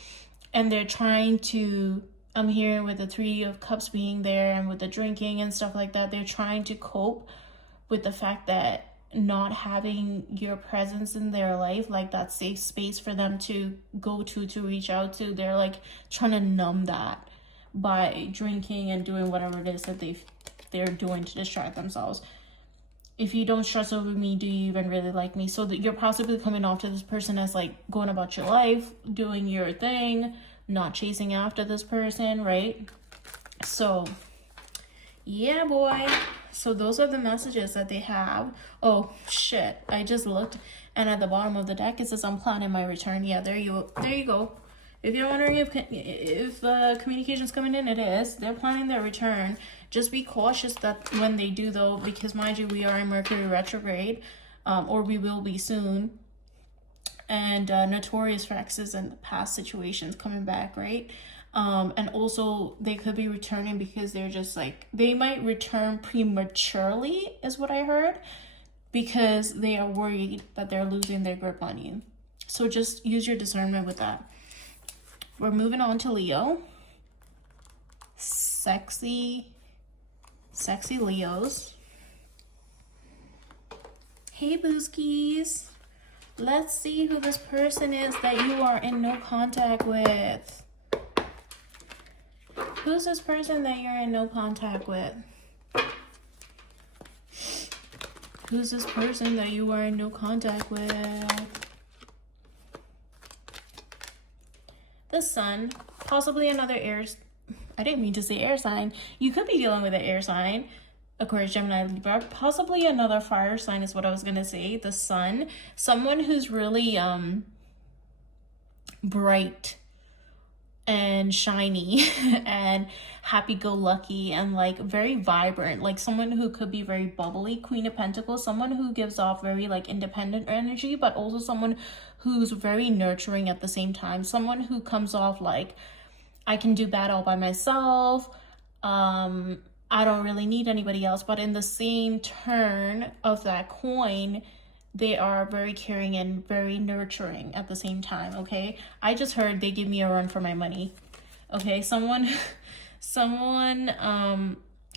And they're trying to, I'm hearing with the 3 of Cups being there and with the drinking and stuff like that, they're trying to cope with the fact that not having your presence in their life, like that safe space for them to go to reach out to, they're like trying to numb that by drinking and doing whatever it is that they're doing to distract themselves. If you don't stress over me, do you even really like me? So that you're possibly coming off to this person as like going about your life, doing your thing, not chasing after this person, right? So yeah, boy. So those are the messages that they have. Oh shit, I just looked, and at the bottom of the deck it says I'm planning my return. Yeah, there you go. If you're wondering if communication's coming in, it is. They're planning their return. Just be cautious that when they do, though, because mind you, we are in Mercury retrograde, or we will be soon, and notorious for exes and past situations coming back, right? And also they could be returning because they're just like, they might return prematurely is what I heard, because they are worried that they're losing their grip on you. So just use your discernment with that. We're moving on to Leo. Sexy Leos. Hey booskies. Let's see who this person is that you are in no contact with. Who's this person that you're in no contact with? Who's this person that you are in no contact with? The Sun, possibly another air. I didn't mean to say air sign. You could be dealing with an air sign, Aquarius, Gemini, Libra. Possibly another fire sign is what I was gonna say. The Sun, someone who's really bright and shiny and happy-go-lucky and like very vibrant, like someone who could be very bubbly. Queen of Pentacles, someone who gives off very like independent energy, but also someone who's very nurturing at the same time. Someone who comes off like, I can do bad all by myself, I don't really need anybody else, but in the same turn of that coin, they are very caring and very nurturing at the same time, okay? I just heard they give me a run for my money, okay? Someone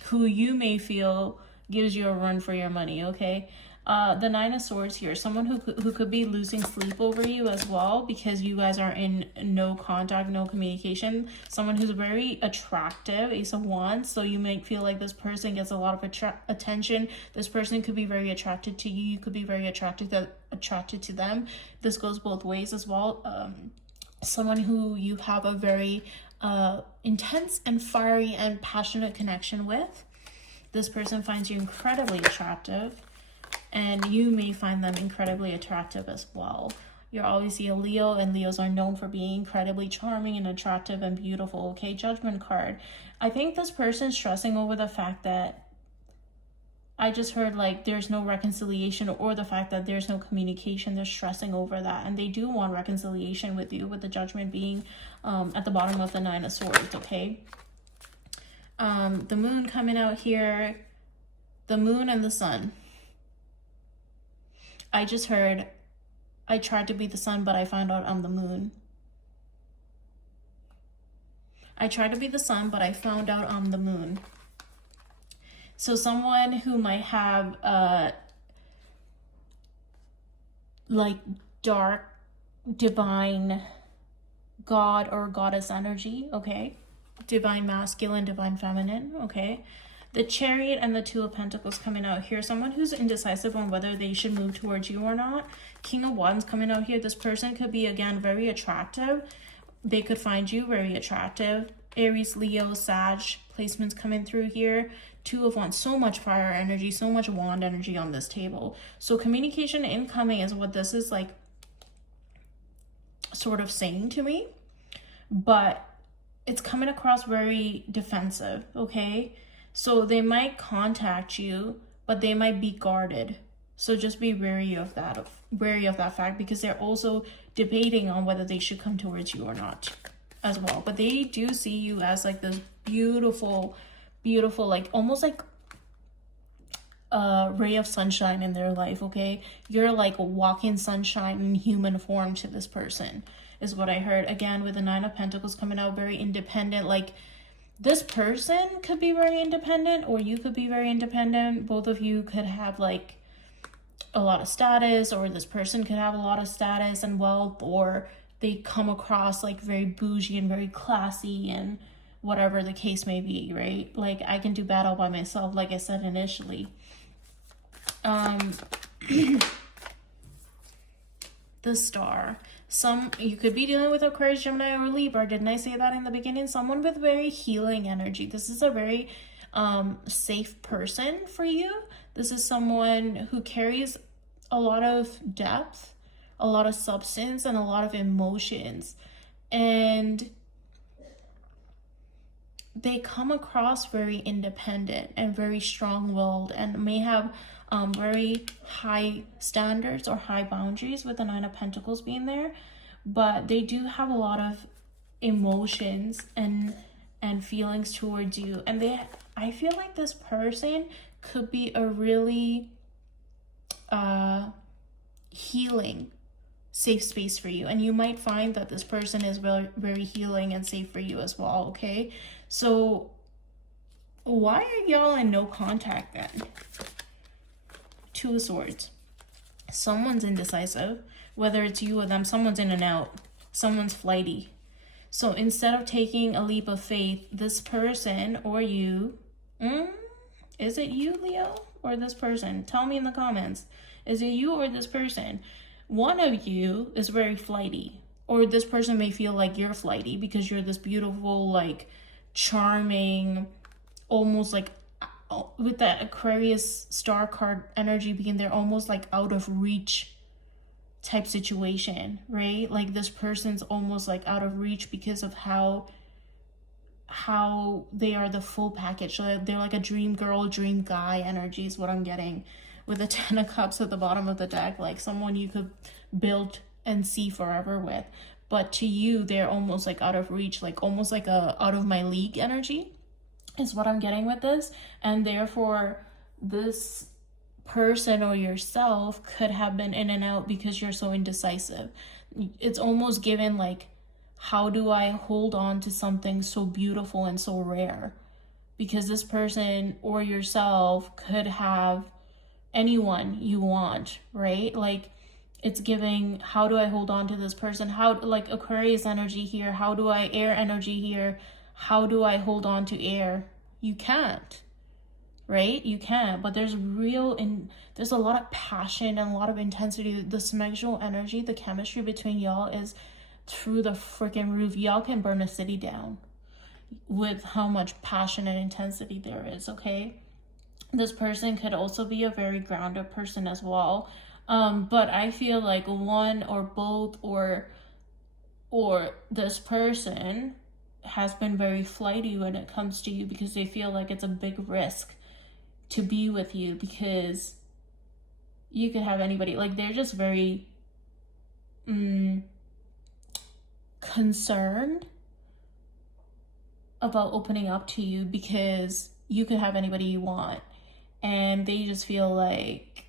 who you may feel gives you a run for your money, okay? The 9 of Swords here, someone who could be losing sleep over you as well, because you guys are in no contact, no communication. Someone who's very attractive, Ace of Wands, so you might feel like this person gets a lot of attention. This person could be very attracted to you. You could be very attracted to them. This goes both ways as well. Someone who you have a very intense and fiery and passionate connection with. This person finds you incredibly attractive, and you may find them incredibly attractive as well. You're obviously a Leo, and Leos are known for being incredibly charming and attractive and beautiful, okay? Judgment card. I think this person's stressing over the fact that, I just heard like there's no reconciliation, or the fact that there's no communication. They're stressing over that, and they do want reconciliation with you, with the Judgment being at the bottom of the 9 of Swords, okay? The Moon coming out here. The Moon and the Sun. I just heard, I tried to be the Sun, but I found out I'm the Moon. I tried to be the Sun, but I found out I'm the Moon. So someone who might have like dark, divine God or goddess energy, okay? divine masculine, divine feminine, okay? The Chariot and the Two of Pentacles coming out here. Someone who's indecisive on whether they should move towards you or not. King of Wands coming out here. This person could be, again, very attractive. They could find you very attractive. Aries, Leo, Sag placements coming through here. Two of Wands, so much fire energy, so much wand energy on this table. So communication incoming is what this is like sort of saying to me. But it's coming across very defensive, okay? So they might contact you, but they might be guarded. So just be wary of that fact, because they're also debating on whether they should come towards you or not as well. But they do see you as like this beautiful, beautiful, like almost like a ray of sunshine in their life, okay? You're like a walking sunshine in human form to this person, is what I heard. Again, with the Nine of Pentacles coming out, very independent. Like, this person could be very independent, or you could be very independent. Both of you could have like a lot of status, or this person could have a lot of status and wealth, or they come across like very bougie and very classy and whatever the case may be, right? Like, I can do battle by myself, like I said initially. The Star. You could be dealing with Aquarius, Gemini, or Libra. Didn't I say that in the beginning? Someone with very healing energy. This is a very safe person for you. This is someone who carries a lot of depth, a lot of substance, and a lot of emotions. And they come across very independent and very strong-willed, and may have very high standards or high boundaries, with the Nine of Pentacles being there. But they do have a lot of emotions and feelings towards you. And I feel like this person could be a really healing, safe space for you. And you might find that this person is very, very healing and safe for you as well, okay? So why are y'all in no contact then? Two of Swords. Someone's indecisive, whether it's you or them. Someone's in and out. Someone's flighty. So instead of taking a leap of faith, this person or you, is it you, Leo, or this person? Tell me in the comments. Is it you or this person? One of you is very flighty, or this person may feel like you're flighty because you're this beautiful, like charming, almost like, with that Aquarius star card energy being there, almost like out of reach type situation, right? Like, this person's almost like out of reach because of how they are the full package. So they're like a dream girl, dream guy energy is what I'm getting with the Ten of Cups at the bottom of the deck. Like someone you could build and see forever with. But to you, they're almost like out of reach, like almost like a out of my league energy is what I'm getting with this. And therefore, this person or yourself could have been in and out because you're so indecisive. It's almost given like, how do I hold on to something so beautiful and so rare? Because this person or yourself could have anyone you want, right? Like, it's giving, how do I hold on to this person? How, like Aquarius energy here, how do I, air energy here, how do I hold on to air? You can't, right? You can't. But there's there's a lot of passion and a lot of intensity. The sexual energy, the chemistry between y'all is through the freaking roof. Y'all can burn a city down with how much passion and intensity there is, okay? This person could also be a very grounded person as well. But I feel like one or both or this person has been very flighty when it comes to you because they feel like it's a big risk to be with you, because you could have anybody. Like, they're just very concerned about opening up to you because you could have anybody you want. And they just feel like,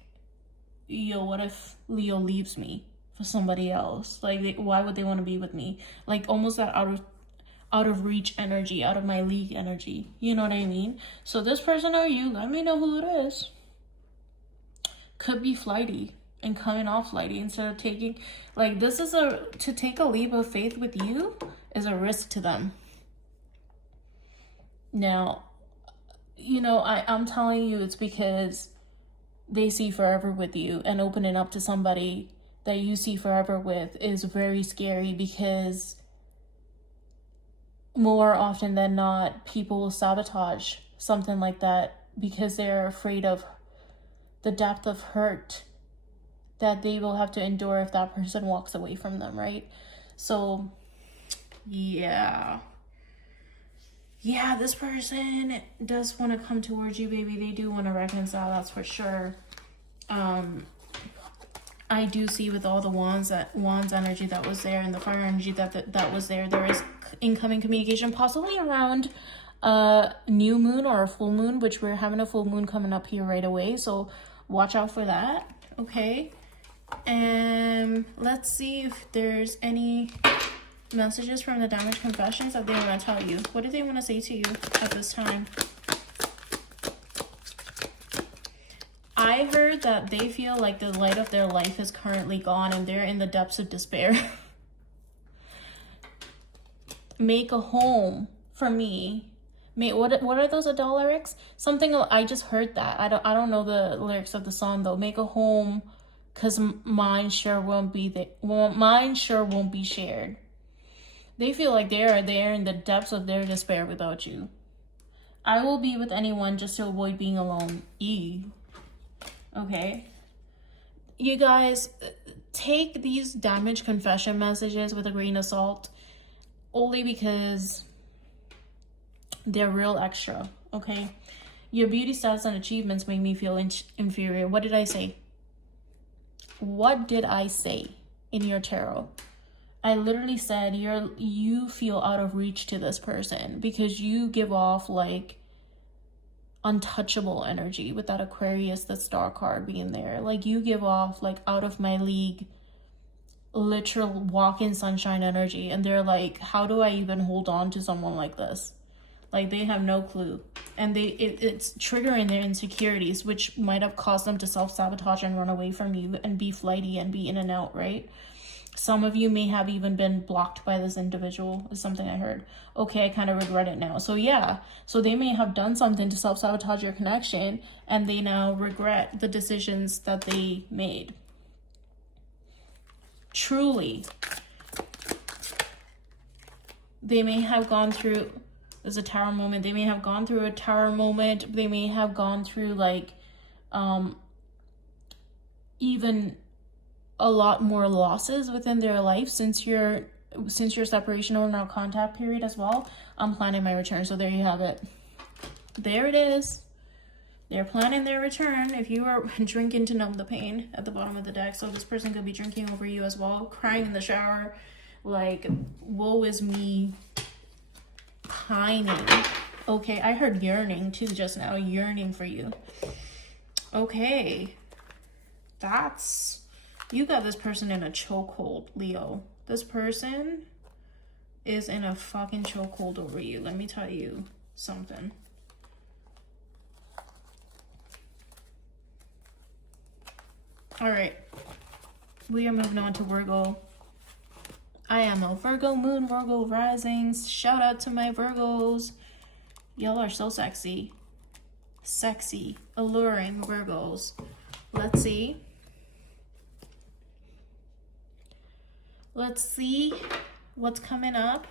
yo, what if Leo leaves me for somebody else? Like, why would they want to be with me? Like, almost that out of reach energy, out of my league energy. You know what I mean? So this person or you, let me know who it is. Could be flighty and coming off flighty instead of taking, like, this is to take a leap of faith with you is a risk to them. Now, you know, I'm telling you it's because they see forever with you, and opening up to somebody that you see forever with is very scary, because more often than not, people will sabotage something like that because they're afraid of the depth of hurt that they will have to endure if that person walks away from them, right? So, yeah, this person does want to come towards you, baby. They do want to reconcile, that's for sure. I do see with all the wands energy that was there, and the fire energy that was there, there is incoming communication, possibly around new moon or a full moon, which we're having a full moon coming up here right away, so watch out for that. Okay, and let's see if there's any messages from the damage confessions that they want to tell you. What do they want to say to you at this time? I heard that they feel like the light of their life is currently gone and they're in the depths of despair. Make a home for me. What are those Adele lyrics? Something, I just heard that. I don't know the lyrics of the song though. Make a home, cause mine sure won't be shared. They feel like they are there in the depths of their despair without you. I will be with anyone just to avoid being alone. Okay, you guys, take these damage confession messages with a grain of salt, only because they're real extra. Okay, your beauty status and achievements make me feel inferior. What did I say? What did I say in your tarot? I literally said you feel out of reach to this person because you give off like untouchable energy with that Aquarius, the star card being there. Like, you give off like out of my league, literal walk-in sunshine energy, and they're like, how do I even hold on to someone like this? Like, they have no clue, and it's triggering their insecurities, which might have caused them to self-sabotage and run away from you and be flighty and be in and out, right? Some of you may have even been blocked by this individual, is something I heard. Okay, I kind of regret it now. So yeah, so they may have done something to self-sabotage your connection, and they now regret the decisions that they made. Truly. They may have gone through, there's a tower moment, they may have gone through a tower moment, they may have gone through like, even a lot more losses within their life since your separation or no contact period as well. I'm planning my return, so there you have it. There it is. They're planning their return. If you are drinking to numb the pain at the bottom of the deck, so this person could be drinking over you as well, crying in the shower, like, woe is me, pining. Okay, I heard yearning too just now, yearning for you. Okay, that's... You got this person in a chokehold, Leo. This person is in a fucking chokehold over you. Let me tell you something. All right. We are moving on to Virgo. I am a Virgo moon, Virgo risings. Shout out to my Virgos. Y'all are so sexy. Sexy, alluring Virgos. Let's see. Let's see what's coming up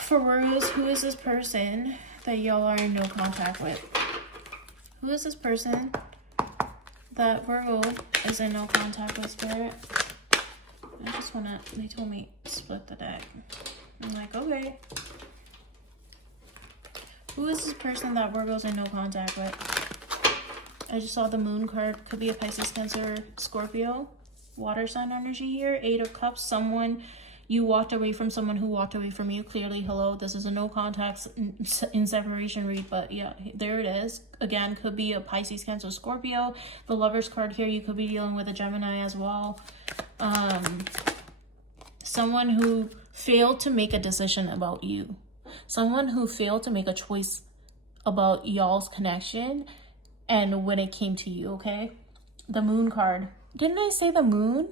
for Virgos. Who is this person that y'all are in no contact with? Who is this person that Virgo is in no contact with, Spirit? I just want to, they told me split the deck. I'm like, okay. Who is this person that Virgo's in no contact with? I just saw the moon card. Could be a Pisces, Cancer, Scorpio. Water sign energy here. 8 of Cups. Someone, you walked away from someone who walked away from you. Clearly, hello. This is a no contact in separation read, but yeah, there it is. Again, could be a Pisces, Cancer, Scorpio. The Lover's card here, you could be dealing with a Gemini as well. Someone who failed to make a decision about you. Someone who failed to make a choice about y'all's connection and when it came to you, okay? The Moon card. Didn't I say the moon?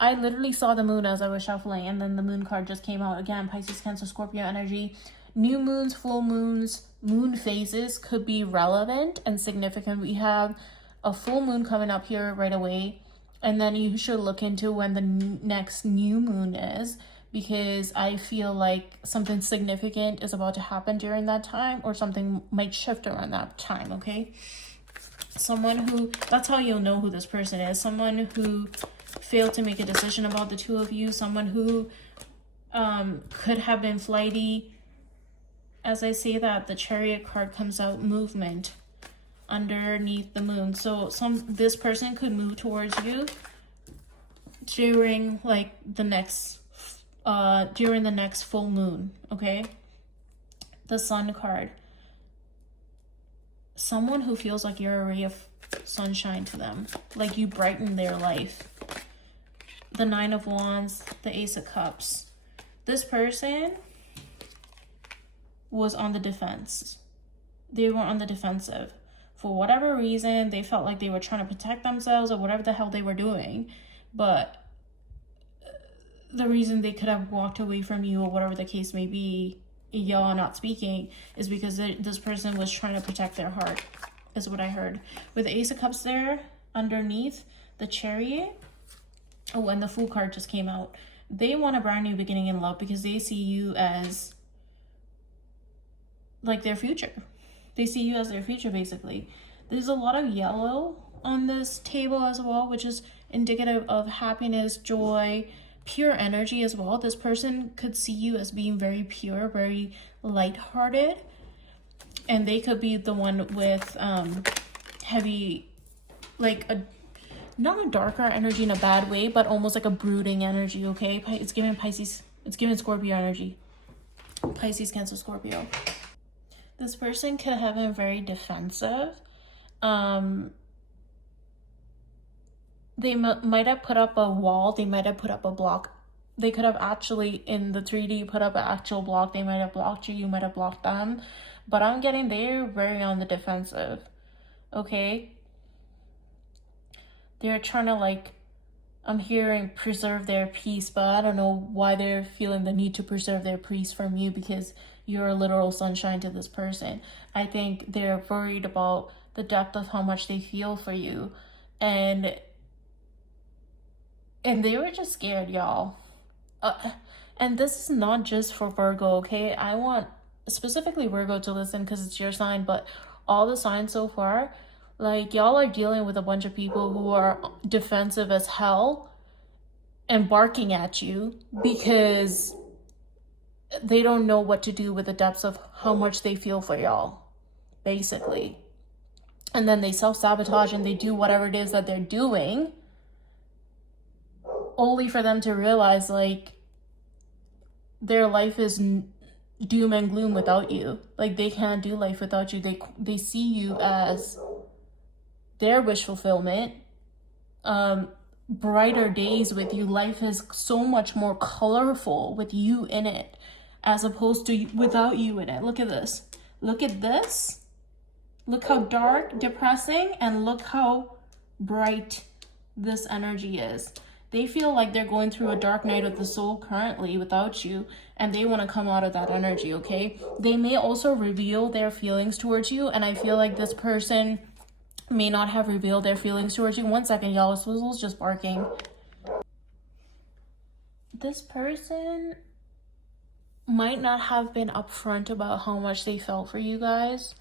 I literally saw the moon as I was shuffling, and then the moon card just came out again. Pisces, Cancer, Scorpio energy. New moons, full moons, moon phases could be relevant and significant. We have a full moon coming up here right away. And then you should look into when the next new moon is, because I feel like something significant is about to happen during that time, or something might shift around that time, okay? Someone who, that's how you'll know who this person is. Someone who failed to make a decision about the two of you. Someone who could have been flighty. As I say that, the Chariot card comes out, movement underneath the moon. So this person could move towards you during like the next full moon, okay? The Sun card. Someone who feels like you're a ray of sunshine to them, like you brighten their life. The Nine of Wands, the Ace of Cups. This person was on the defense. They were on the defensive. For whatever reason, they felt like they were trying to protect themselves or whatever the hell they were doing. But the reason they could have walked away from you, or whatever the case may be, y'all not speaking, is because this person was trying to protect their heart, is what I heard. With the Ace of Cups there, underneath the Chariot, oh, and the Fool card just came out. They want a brand new beginning in love because they see you as like their future. They see you as their future, basically. There's a lot of yellow on this table as well, which is indicative of happiness, joy, pure energy as well. This person could see you as being very pure, very lighthearted, and they could be the one with heavy, like not a darker energy in a bad way, but almost like a brooding energy, okay? It's giving Pisces, it's giving Scorpio energy. Pisces, Cancer, Scorpio. This person could have been very defensive. They might have put up a wall. They might have put up a block. They could have actually, in the 3D, put up an actual block. They might have blocked you. You might have blocked them. But I'm getting they're very on the defensive. Okay? They're trying to, like, I'm hearing preserve their peace, but I don't know why they're feeling the need to preserve their peace from you, because you're a literal sunshine to this person. I think they're worried about the depth of how much they feel for you. And they were just scared, y'all. And this is not just for Virgo, okay? I want specifically Virgo to listen because it's your sign, but all the signs so far, like, y'all are dealing with a bunch of people who are defensive as hell and barking at you because they don't know what to do with the depths of how much they feel for y'all, basically. And then they self-sabotage and they do whatever it is that they're doing, only for them to realize, like, their life is doom and gloom without you. Like, they can't do life without you. They see you as their wish fulfillment, brighter days with you. Life is so much more colorful with you in it, as opposed to without you in it. Look at this. Look at this. Look how dark, depressing, and look how bright this energy is. They feel like they're going through a dark night of the soul currently without you, and they want to come out of that energy, okay? They may also reveal their feelings towards you, and I feel like this person may not have revealed their feelings towards you. One second, y'all. Swizzle's just barking. This person might not have been upfront about how much they felt for you guys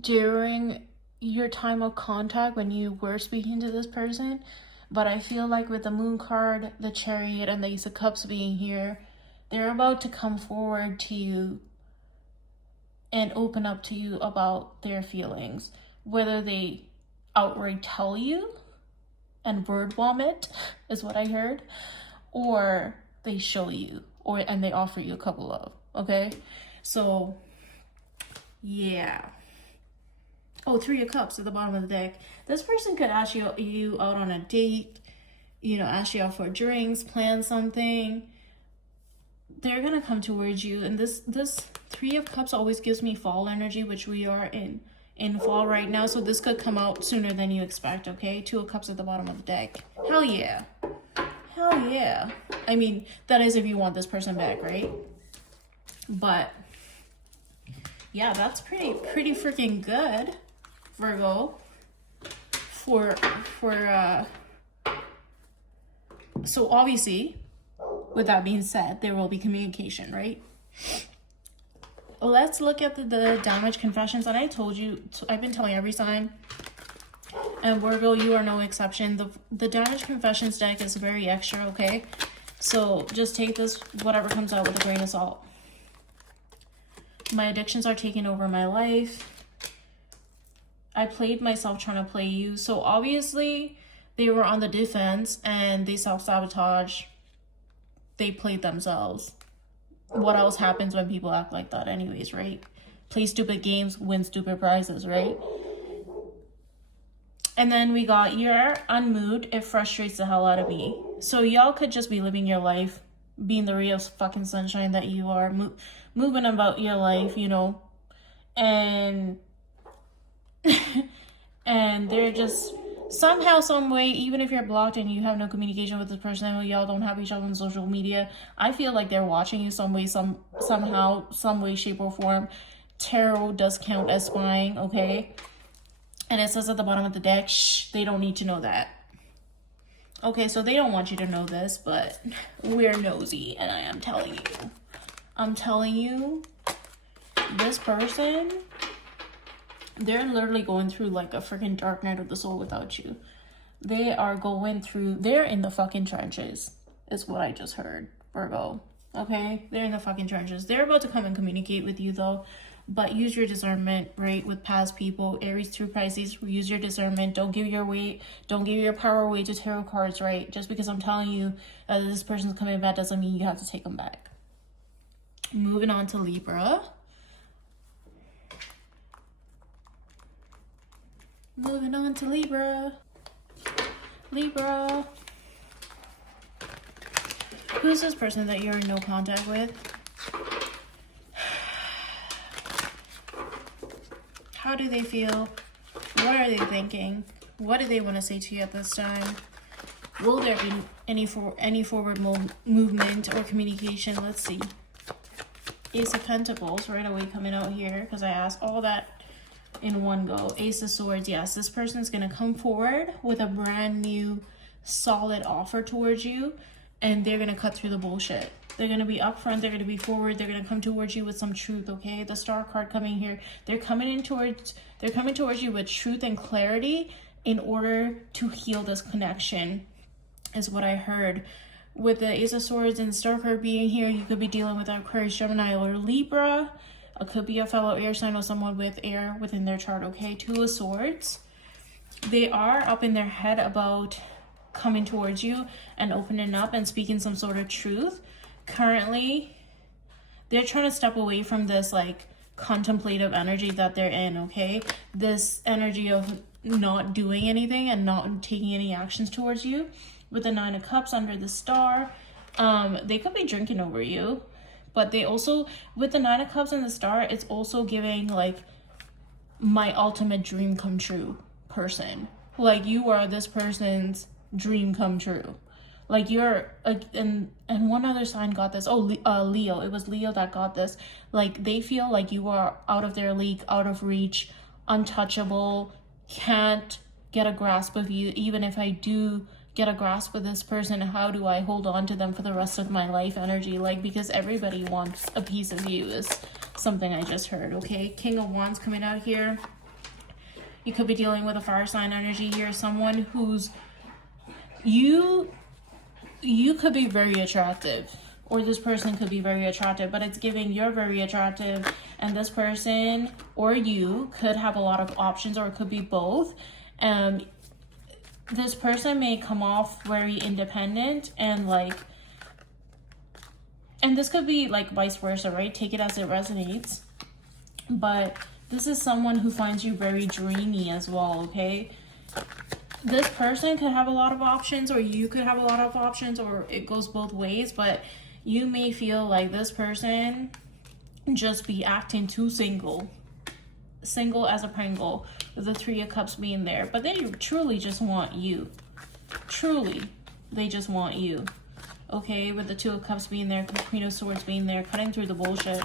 during your time of contact when you were speaking to this person. But I feel like with the Moon card, the Chariot, and the Ace of Cups being here, they're about to come forward to you and open up to you about their feelings. Whether they outright tell you and word vomit is what I heard, or they show you, and they offer you a couple of, okay? So, yeah. Oh, Three of Cups at the bottom of the deck. This person could ask you out on a date, ask you out for drinks, plan something. They're going to come towards you. And this Three of Cups always gives me fall energy, which we are in fall right now. So this could come out sooner than you expect, okay? Two of Cups at the bottom of the deck. Hell yeah. Hell yeah. I mean, that is if you want this person back, right? But Yeah, that's pretty freaking good, Virgo. So obviously, with that being said, there will be communication, right? Let's look at the damage confessions. And I told you, I've been telling every sign, and Virgo, you are no exception. The damage confessions deck is very extra, okay? So just take this, whatever comes out, with a grain of salt. My addictions are taking over my life. I played myself trying to play you. So obviously they were on the defense and they self-sabotage. They played themselves. What else happens when people act like that anyways, right? Play stupid games, win stupid prizes, right? And then we got, you're unmoved. It frustrates the hell out of me. So y'all could just be living your life, being the real fucking sunshine that you are, moving about your life, you know, and and they're just somehow, some way, even if you're blocked and you have no communication with this person, or y'all don't have each other on social media, I feel like they're watching you some way, somehow, some way, shape, or form. Tarot does count as spying, okay? And it says at the bottom of the deck, shh, they don't need to know that. Okay, so they don't want you to know this, but we're nosy, and I am telling you. I'm telling you, this person, they're literally going through like a freaking dark night of the soul without you. They are going through, they're in the fucking trenches, is what I just heard, Virgo. Okay? They're in the fucking trenches. They're about to come and communicate with you, though. But use your discernment, right? With past people, Aries through Pisces, use your discernment. Don't give your power away to tarot cards, right? Just because I'm telling you this person's coming back doesn't mean you have to take them back. Moving on to Libra. Moving on to Libra. Libra. Who's this person that you're in no contact with? How do they feel? What are they thinking? What do they want to say to you at this time? Will there be any forward movement or communication? Let's see. Ace of Pentacles right away coming out here, because I asked all that in one go. Ace of Swords. Yes, this person's going to come forward with a brand new solid offer towards you, and they're going to cut through the bullshit. They're going to be upfront. They're going to be forward. They're going to come towards you with some truth, okay? The Star card coming here. They're coming towards you with truth and clarity in order to heal this connection, is what I heard. With the Ace of Swords and Star card being here, you could be dealing with Aquarius, Gemini, or Libra. It could be a fellow air sign or someone with air within their chart, okay? Two of Swords. They are up in their head about coming towards you and opening up and speaking some sort of truth. Currently, they're trying to step away from this like contemplative energy that they're in, okay? This energy of not doing anything and not taking any actions towards you. With the Nine of Cups under the Star, they could be drinking over you, but they also, with the Nine of Cups and the Star, it's also giving like my ultimate dream come true person. Like you are this person's dream come true. Like you're, and one other sign got this. Oh, Leo. It was Leo that got this. Like they feel like you are out of their league, out of reach, untouchable, can't get a grasp of you. Even if I do get a grasp of this person, how do I hold on to them for the rest of my life energy? Like, because everybody wants a piece of you is something I just heard, okay? King of Wands coming out here. You could be dealing with a fire sign energy here. Someone who's, you could be very attractive, or this person could be very attractive, but it's giving you're very attractive, and this person or you could have a lot of options, or it could be both. This person may come off very independent and like, and this could be like vice versa, right? Take it as it resonates. But this is someone who finds you very dreamy as well, okay? This person could have a lot of options, or you could have a lot of options, or it goes both ways, but you may feel like this person just be acting too single as a Pringle, with the Three of Cups being there, but they truly just want you. Truly, they just want you. Okay, with the Two of Cups being there, the Queen of Swords being there, cutting through the bullshit.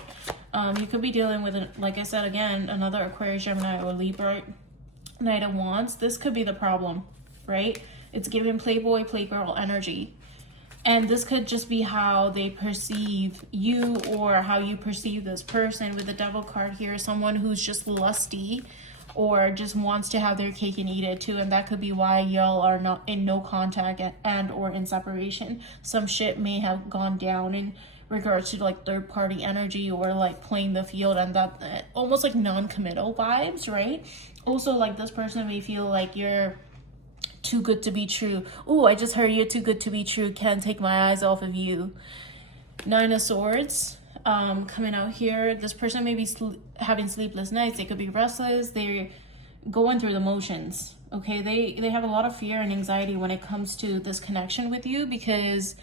You could be dealing with, like I said again, another Aquarius, Gemini, or Libra. Knight of Wands. This could be the problem, right? It's giving playboy, playgirl energy. And this could just be how they perceive you, or how you perceive this person. With the Devil card here, someone who's just lusty or just wants to have their cake and eat it too. And that could be why y'all are not in no contact and or in separation. Some shit may have gone down in regards to like third party energy, or like playing the field, and that almost like non-committal vibes, right? Also, like this person may feel like you're too good to be true. Oh, I just heard you're too good to be true. Can't take my eyes off of you. Nine of Swords coming out here. This person may be having sleepless nights. They could be restless. They're going through the motions. Okay, they have a lot of fear and anxiety when it comes to this connection with you, because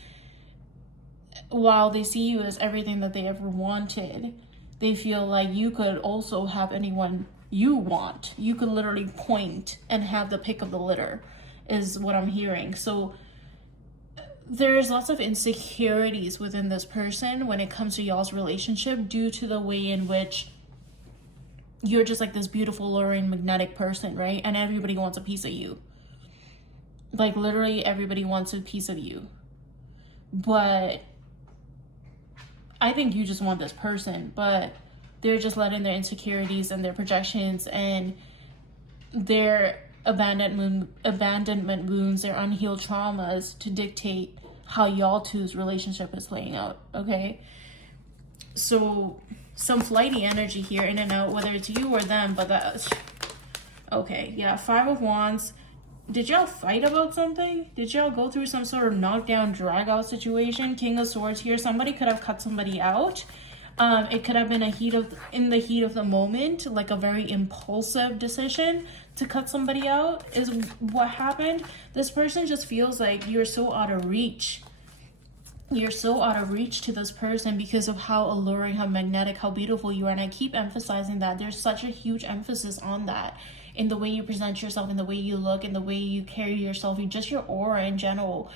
while they see you as everything that they ever wanted, they feel like you could also have anyone you want. You could literally point and have the pick of the litter, is what I'm hearing. So there's lots of insecurities within this person when it comes to y'all's relationship, due to the way in which you're just like this beautiful, alluring, magnetic person, right? And everybody wants a piece of you. Like literally everybody wants a piece of you. But I think you just want this person, but they're just letting their insecurities and their projections and their abandonment wounds, their unhealed traumas to dictate how y'all two's relationship is playing out, okay? So some flighty energy here, in and out, whether it's you or them, but that, okay, yeah, Five of Wands. Did y'all fight about something? Did y'all go through some sort of knockdown, drag out situation? King of Swords here. Somebody could have cut somebody out. It could have been in the heat of the moment, like a very impulsive decision to cut somebody out is what happened. This person just feels like you're so out of reach. You're so out of reach to this person because of how alluring, how magnetic, how beautiful you are. And I keep emphasizing that. There's such a huge emphasis on that, in the way you present yourself, in the way you look, in the way you carry yourself, just your aura in general.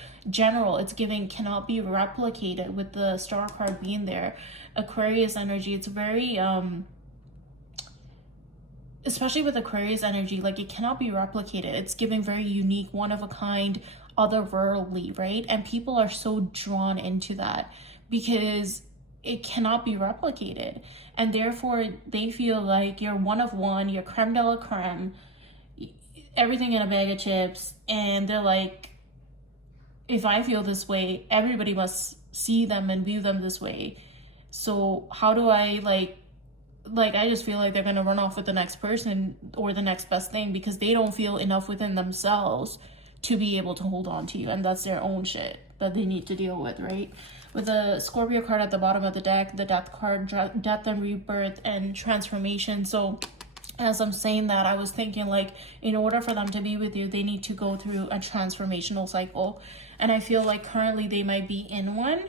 It's giving cannot be replicated, with the Star card being there. Aquarius energy, it's very especially with Aquarius energy, like it cannot be replicated. It's giving very unique, one of a kind, otherworldly, right? And people are so drawn into that because it cannot be replicated, and therefore they feel like you're one of one, you're creme de la creme, everything in a bag of chips. And they're like, if I feel this way, everybody must see them and view them this way. So how do I like I just feel like they're gonna run off with the next person or the next best thing, because they don't feel enough within themselves to be able to hold on to you, and that's their own shit that they need to deal with, right? With the Scorpio card at the bottom of the deck, the Death card, death and rebirth and transformation. So as I'm saying that, I was thinking like, in order for them to be with you, they need to go through a transformational cycle. And I feel like currently they might be in one,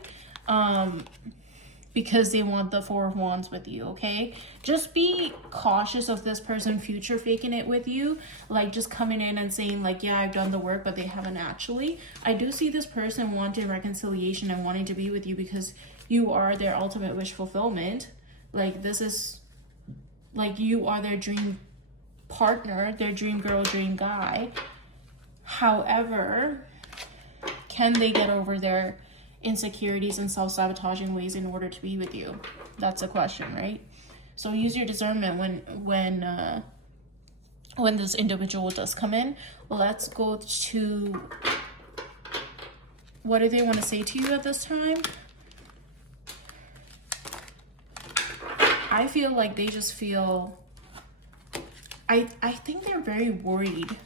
because they want the Four of Wands with you, okay? Just be cautious of this person future faking it with you, like just coming in and saying like, yeah, I've done the work, but they haven't actually. I do see this person wanting reconciliation and wanting to be with you because you are their ultimate wish fulfillment. Like this is, like you are their dream partner, their dream girl, dream guy. However, can they get over their insecurities and self-sabotaging ways in order to be with you? That's a question, right? So use your discernment when this individual does come in. Let's go to, what do they want to say to you at this time? I feel like they just feel, I think they're very worried.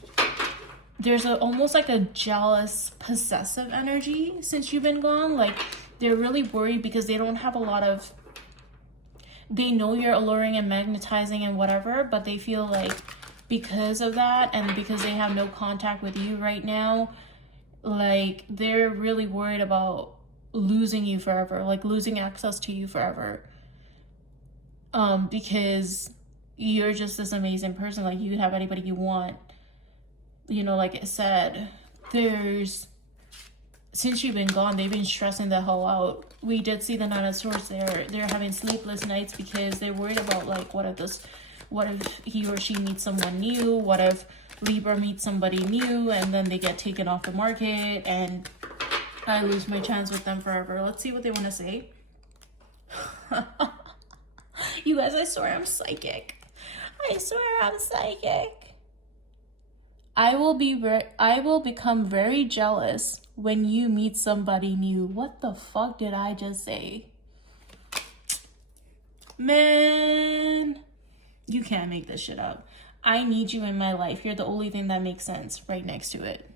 There's almost like a jealous, possessive energy since you've been gone. Like they're really worried because they don't have a lot of, they know you're alluring and magnetizing and whatever, but they feel like because of that and because they have no contact with you right now, like they're really worried about losing you forever, like losing access to you forever. Because you're just this amazing person. Like you could have anybody you want. You know, like I said, there's since you've been gone, they've been stressing the hell out. We did see the Nine of Swords. They're having sleepless nights because they're worried about, like, what if he or she meets someone new? What if Libra meets somebody new and then they get taken off the market and I lose my chance with them forever? Let's see what they want to say. You guys, I swear I'm psychic. I swear I'm psychic. I will become very jealous when you meet somebody new. What the fuck did I just say? Man, you can't make this shit up. I need you in my life. You're the only thing that makes sense right next to it.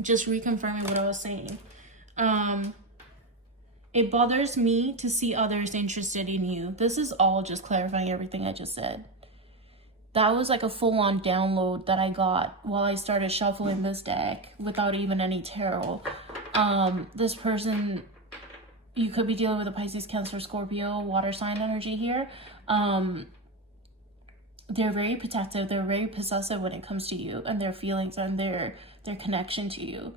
Just reconfirming what I was saying. It bothers me to see others interested in you. This is all just clarifying everything I just said. That was like a full-on download that I got while I started shuffling this deck without even any tarot. This person, you could be dealing with a Pisces, Cancer, Scorpio, water sign energy here. They're very protective. They're very possessive when it comes to you and their feelings and their connection to you.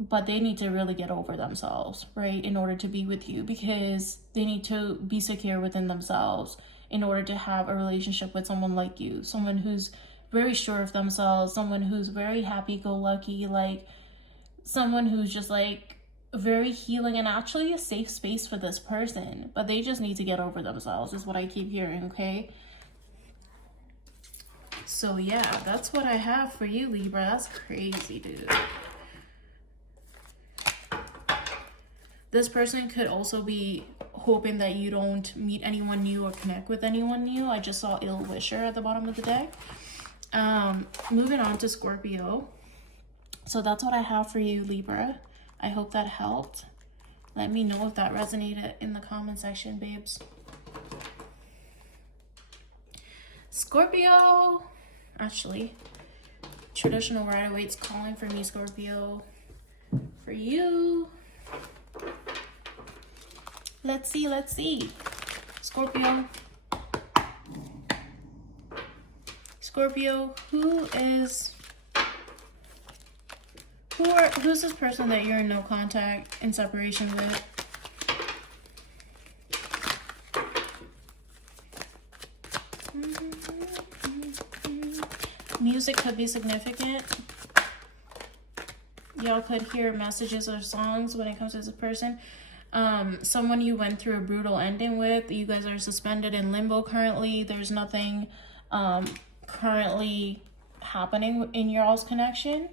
But they need to really get over themselves, right, in order to be with you, because they need to be secure within themselves in order to have a relationship with someone like you, someone who's very sure of themselves, someone who's very happy-go-lucky, like someone who's just like very healing and actually a safe space for this person. But they just need to get over themselves is what I keep hearing, okay? So yeah, that's what I have for you, Libra. That's crazy, dude. This person could also be hoping that you don't meet anyone new or connect with anyone new. I just saw Ill Wisher at the bottom of the deck. Moving on to Scorpio. So that's what I have for you, Libra. I hope that helped. Let me know if that resonated in the comment section, babes. Scorpio. Actually, traditional Rider-Waite's calling for me, Scorpio. For you. Let's see. Scorpio, who's this person that you're in no contact, in separation with? Music could be significant. Y'all could hear messages or songs when it comes to this person. Someone you went through a brutal ending with. You guys are suspended in limbo currently. There's nothing currently happening in your all's connection.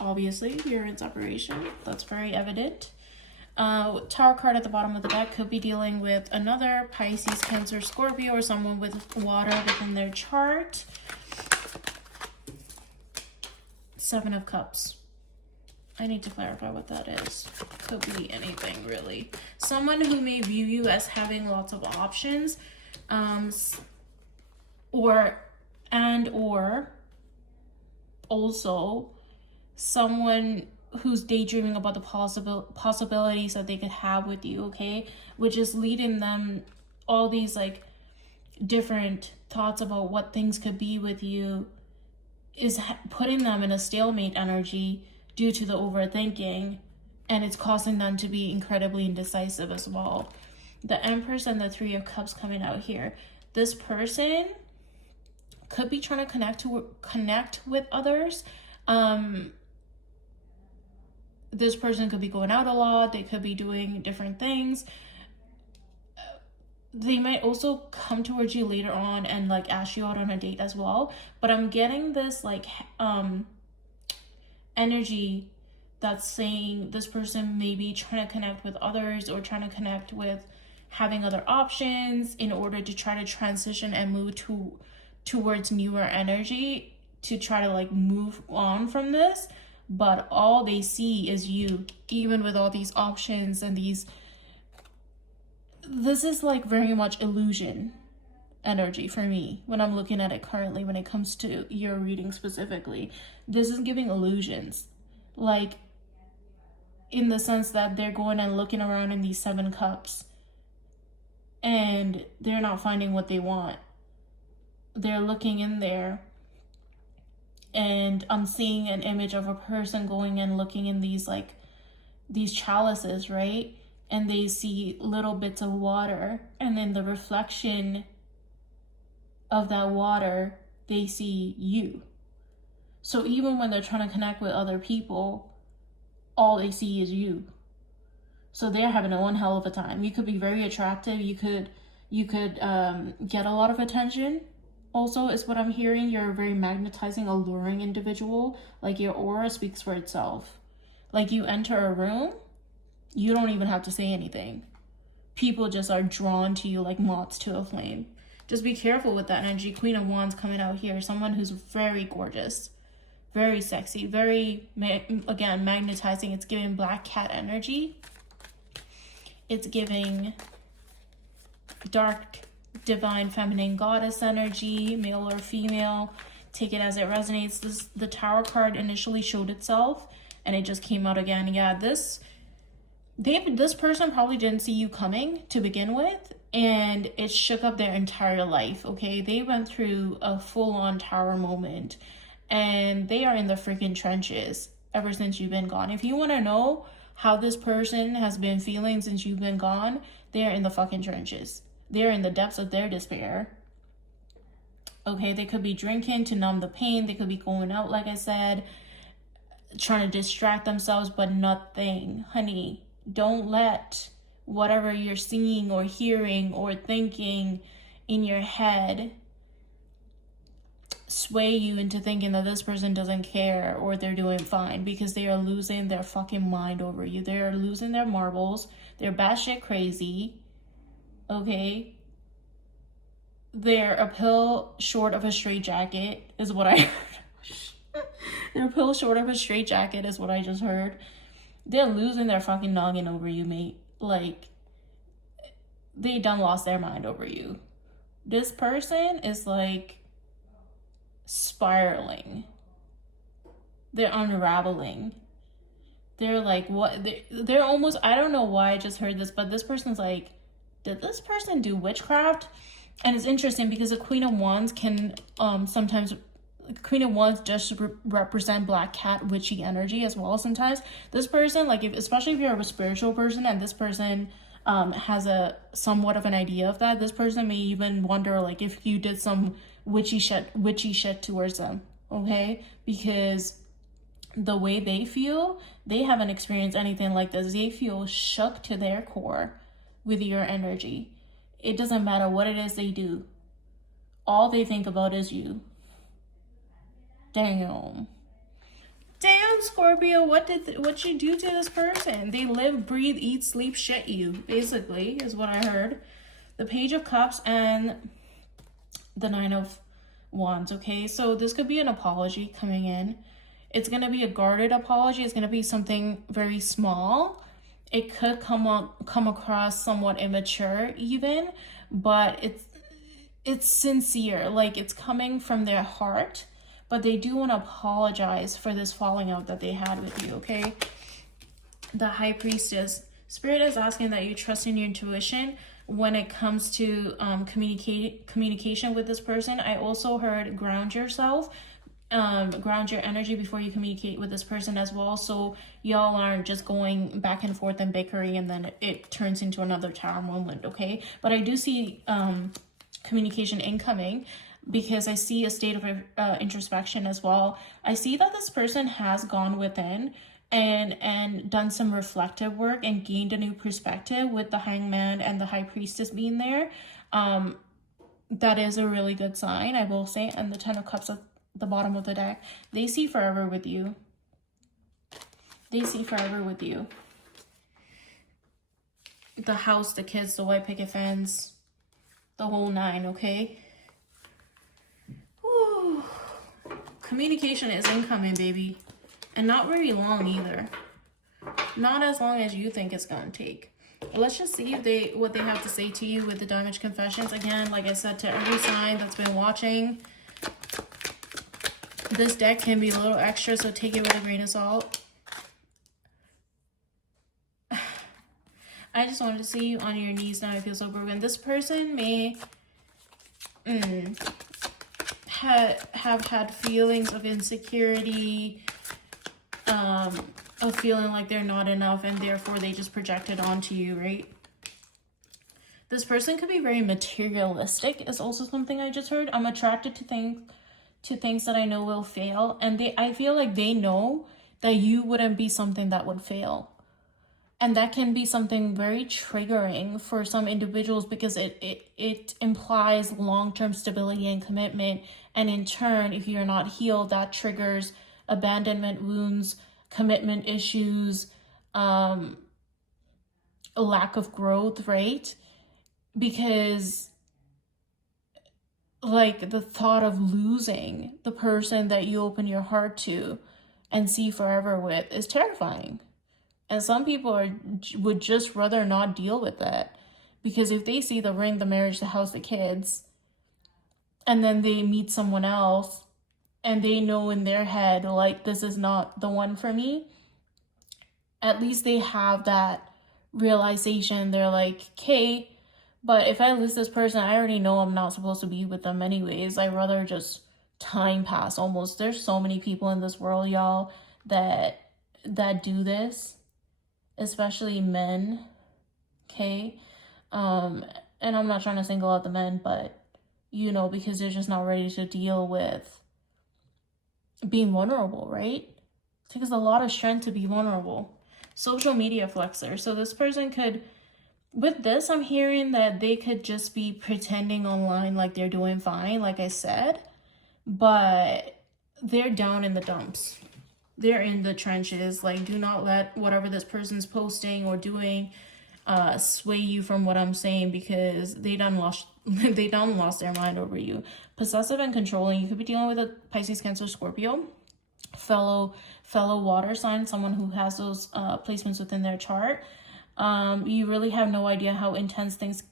Obviously you're in separation. That's very evident. Tower card at the bottom of the deck could be dealing with another Pisces, Cancer, Scorpio, or someone with water within their chart. Seven of Cups. I need to clarify what that is. Could be anything, really. Someone who may view you as having lots of options, or also someone who's daydreaming about the possibilities that they could have with you, okay? Which is leading them all these like different thoughts about what things could be with you, is putting them in a stalemate energy due to the overthinking, and it's causing them to be incredibly indecisive as well. The Empress and the Three of Cups coming out here. This person could be trying to connect with others. This person could be going out a lot. They could be doing different things. They might also come towards you later on and like ask you out on a date as well. But I'm getting this like energy that's saying this person may be trying to connect with others or trying to connect with having other options in order to try to transition and move towards newer energy to try to like move on from this. But all they see is you, even with all these options and this is like very much illusion energy for me when I'm looking at it currently when it comes to your reading specifically. This is giving illusions, like in the sense that they're going and looking around in these Seven Cups and they're not finding what they want. They're looking in there and I'm seeing an image of a person going and looking in these like these chalices, right? And they see little bits of water, and then the reflection of that water, they see you. So even when they're trying to connect with other people, all they see is you. So they're having a one hell of a time. You could be very attractive. You could get a lot of attention. Also, is what I'm hearing. You're a very magnetizing, alluring individual. Like your aura speaks for itself. Like you enter a room, you don't even have to say anything. People just are drawn to you like moths to a flame. Just be careful with that energy. Queen of Wands coming out here. Someone who's very gorgeous, very sexy, very, again, magnetizing. It's giving black cat energy. It's giving dark, divine, feminine goddess energy, male or female. Take it as it resonates. The Tower card initially showed itself, and it just came out again. Yeah, this person probably didn't see you coming to begin with, and it shook up their entire life, okay? They went through a full-on Tower moment, and they are in the freaking trenches ever since you've been gone. If you want to know how this person has been feeling since you've been gone, they're in the fucking trenches. They're in the depths of their despair. Okay, they could be drinking to numb the pain. They could be going out, like I said, trying to distract themselves, but nothing. Honey, don't let whatever you're seeing or hearing or thinking in your head sway you into thinking that this person doesn't care or they're doing fine, because they are losing their fucking mind over you. They are losing their marbles. They're batshit crazy. Okay? They're a pill short of a straitjacket, is what I heard. They're a pill short of a straitjacket, is what I just heard. They're losing their fucking noggin over you, mate. Like, they done lost their mind over you. This person is like spiraling. They're unraveling. They're like, what? They're almost, I don't know why I just heard this, but this person's like, did this person do witchcraft? And it's interesting because the Queen of Wands can sometimes, Queen of Wands just represent black cat witchy energy as well sometimes. This person, like, especially if you're a spiritual person and this person has a somewhat of an idea of that, this person may even wonder like if you did some witchy shit towards them, okay? Because the way they feel, they haven't experienced anything like this. They feel shook to their core with your energy. It doesn't matter what it is they do. All they think about is you. Damn, Scorpio, what you do to this person? They live, breathe, eat, sleep, shit you, basically, is what I heard. The Page of Cups and the Nine of Wands, okay? So this could be an apology coming in. It's going to be a guarded apology. It's going to be something very small. It could come across somewhat immature even, but it's sincere. Like, it's coming from their heart. But they do want to apologize for this falling out that they had with you, okay? The High Priestess. Spirit is asking that you trust in your intuition when it comes to communication with this person. I also heard ground yourself, ground your energy before you communicate with this person as well. So y'all aren't just going back and forth and bickering and then it turns into another Tower moment, okay? But I do see communication incoming, because I see a state of introspection as well. I see that this person has gone within and done some reflective work and gained a new perspective with the Hangman and the High Priestess being there. That is a really good sign, I will say. And the Ten of Cups at the bottom of the deck. They see forever with you. They see forever with you. The house, the kids, the white picket fence, the whole nine, okay? Communication is incoming, baby. And not very long either. Not as long as you think it's going to take. Let's just see if what they have to say to you with the Damage Confessions. Again, like I said, to every sign that's been watching, this deck can be a little extra, so take it with a grain of salt. I just wanted to see you on your knees now. I feel so broken. This person may have had feelings of insecurity, of feeling like they're not enough, and therefore they just project it onto you, right? This person could be very materialistic is also something I just heard. I'm attracted to things that I know will fail, and I feel like they know that you wouldn't be something that would fail. And that can be something very triggering for some individuals because it implies long-term stability and commitment. And in turn, if you're not healed, that triggers abandonment wounds, commitment issues, a lack of growth, right? Because like the thought of losing the person that you open your heart to and see forever with is terrifying. And some people would just rather not deal with that. Because if they see the ring, the marriage, the house, the kids, and then they meet someone else, and they know in their head, like, this is not the one for me, at least they have that realization. They're like, okay, but if I lose this person, I already know I'm not supposed to be with them anyways. I'd rather just time pass almost. There's so many people in this world, y'all, that do this. Especially men, okay? And I'm not trying to single out the men, but, you know, because they're just not ready to deal with being vulnerable, right? It takes a lot of strength to be vulnerable. Social media flexer. So this person could, with this, I'm hearing that they could just be pretending online like they're doing fine, like I said, but they're down in the dumps. They're in the trenches. Like, do not let whatever this person's posting or doing sway you from what I'm saying, because they done lost their mind over you. Possessive and controlling. You could be dealing with a Pisces, Cancer, Scorpio, fellow water sign, someone who has those placements within their chart. You really have no idea how intense things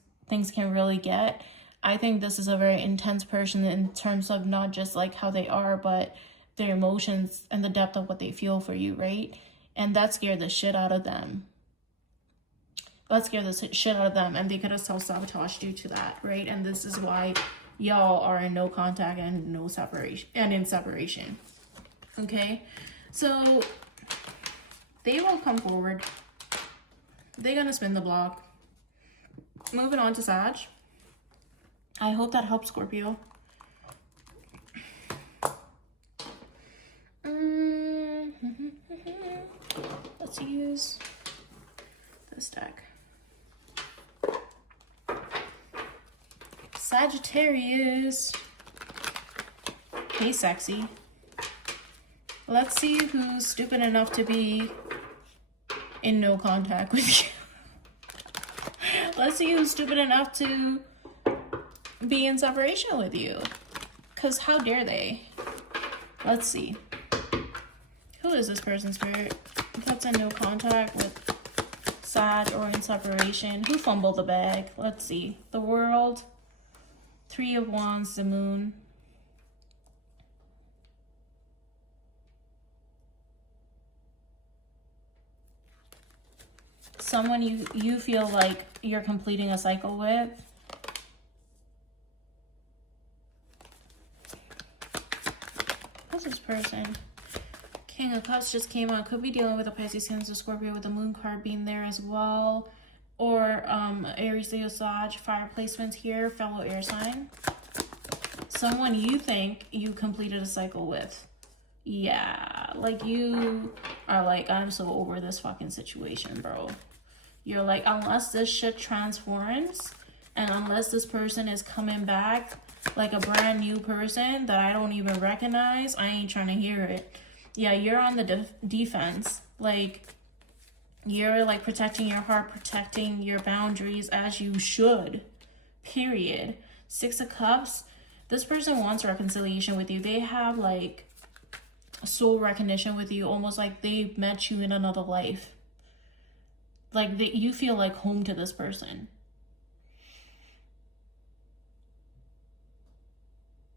can really get. I think this is a very intense person in terms of not just like how they are, but their emotions and the depth of what they feel for you, right? And that scared the shit out of them. And they could have self-sabotaged due to that, right? And this is why y'all are in no contact and no separation, and in separation. Okay? So they will come forward. They're gonna spin the block. Moving on to Sag. I hope that helps, Scorpio. Let's use this deck. Sagittarius. Hey, sexy. Let's see who's stupid enough to be in no contact with you. Let's see who's stupid enough to be in separation with you. Because how dare they? Let's see. Who is this person, Spirit? That's in no contact with Sag or in separation. Who fumbled the bag? Let's see. The World. 3 of Wands, the Moon. Someone you feel like you're completing a cycle with. Who's this person? King of Cups just came out. Could be dealing with a Pisces, Cancer, Scorpio with the Moon card being there as well. Or Aries, Leo, Sag, fire placements here, fellow air sign. Someone you think you completed a cycle with. Yeah, like you are like, I'm so over this fucking situation, bro. You're like, unless this shit transforms and unless this person is coming back like a brand new person that I don't even recognize, I ain't trying to hear it. Yeah, you're on the defense. Like, you're like protecting your heart, protecting your boundaries as you should. Period. 6 of Cups. This person wants reconciliation with you. They have like soul recognition with you, almost like they met you in another life. Like you feel like home to this person.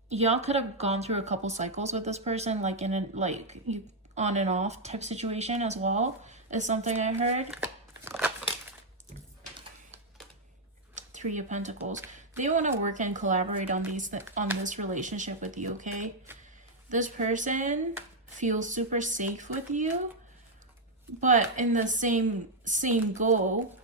Y'all could have gone through a couple cycles with this person, like in a you on and off type situation as well, is something I heard. 3 of Pentacles. They want to work and collaborate on this relationship with you, okay? This person feels super safe with you, but in the same goal,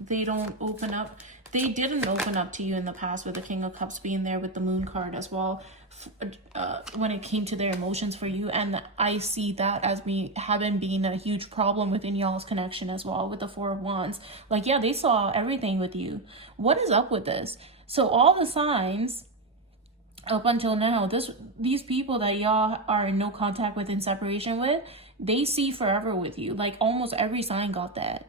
they don't open up. They didn't open up to you in the past with the King of Cups being there with the Moon card as well, when it came to their emotions for you. And I see that as having been a huge problem within y'all's connection as well with the Four of Wands. Like, yeah, they saw everything with you. What is up with this? So all the signs up until now, these people that y'all are in no contact with, in separation with, they see forever with you. Like, almost every sign got that.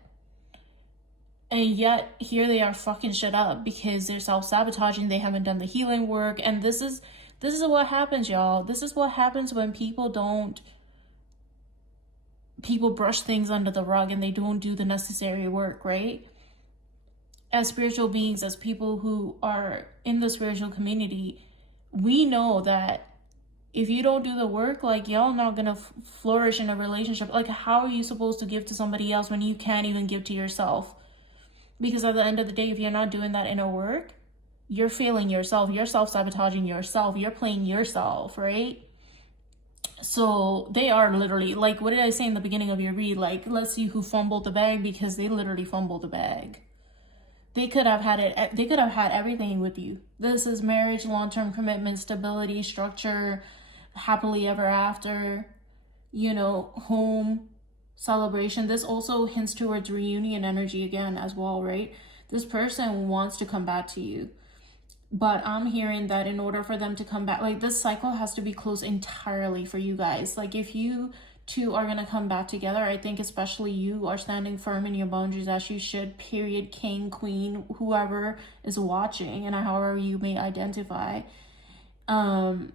And yet, here they are fucking shit up because they're self-sabotaging. They haven't done the healing work. And this is what happens, y'all. This is what happens when people brush things under the rug and they don't do the necessary work, right? As spiritual beings, as people who are in the spiritual community, we know that if you don't do the work, like, y'all not gonna flourish in a relationship. Like, how are you supposed to give to somebody else when you can't even give to yourself? Because at the end of the day, if you're not doing that inner work, you're failing yourself. You're self-sabotaging yourself. You're playing yourself, right? So they are literally, like, what did I say in the beginning of your read? Like, let's see who fumbled the bag, because they literally fumbled the bag. They could have had it. They could have had everything with you. This is marriage, long-term commitment, stability, structure, happily ever after, home, celebration. This also hints towards reunion energy again as well, right? This person wants to come back to you, but I'm hearing that in order for them to come back, like, this cycle has to be closed entirely for you guys. Like, if you two are gonna come back together, I think especially you are standing firm in your boundaries, as you should, period. King, queen, whoever is watching, and however you may identify, y'all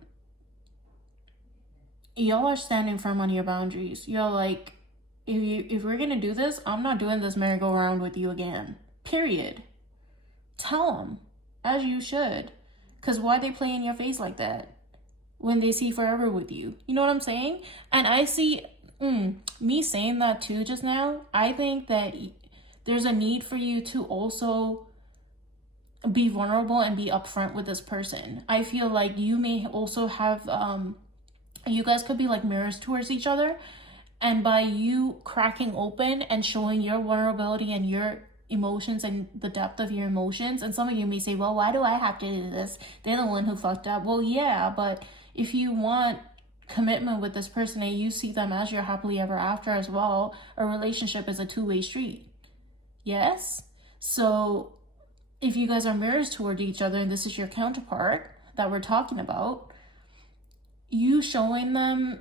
are standing firm on your boundaries. You're like, if we're gonna do this, I'm not doing this merry-go-round with you again, period. Tell them, as you should. Because why they play in your face like that when they see forever with you? You know what I'm saying? And I see me saying that too just now. I think that there's a need for you to also be vulnerable and be upfront with this person. I feel like you may also have you guys could be like mirrors towards each other, and by you cracking open and showing your vulnerability and your emotions and the depth of your emotions, and some of you may say, well, why do I have to do this? They're the one who fucked up. Well, yeah, but if you want commitment with this person and you see them as your happily ever after as well, a relationship is a two-way street. Yes? So if you guys are mirrors toward each other and this is your counterpart that we're talking about, you showing them,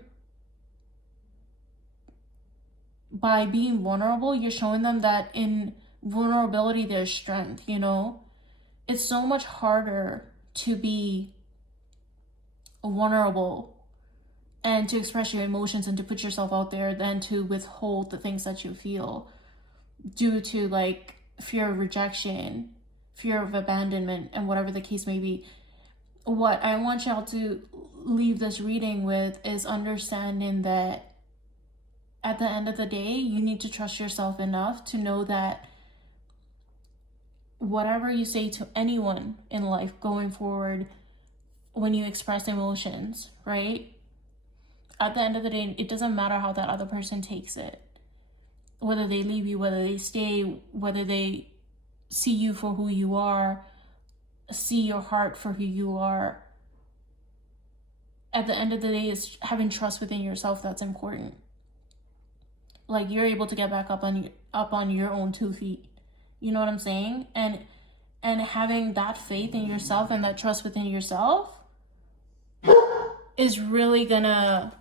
by being vulnerable, you're showing them that in vulnerability there's strength. It's so much harder to be vulnerable and to express your emotions and to put yourself out there than to withhold the things that you feel due to, like, fear of rejection, fear of abandonment, and whatever the case may be. What I want y'all to leave this reading with is understanding that at the end of the day, you need to trust yourself enough to know that whatever you say to anyone in life going forward, when you express emotions, right? At the end of the day, it doesn't matter how that other person takes it. Whether they leave you, whether they stay, whether they see you for who you are, see your heart for who you are. At the end of the day, it's having trust within yourself that's important. Like, you're able to get back up on your own 2 feet. You know what I'm saying? And having that faith in yourself and that trust within yourself is really gonna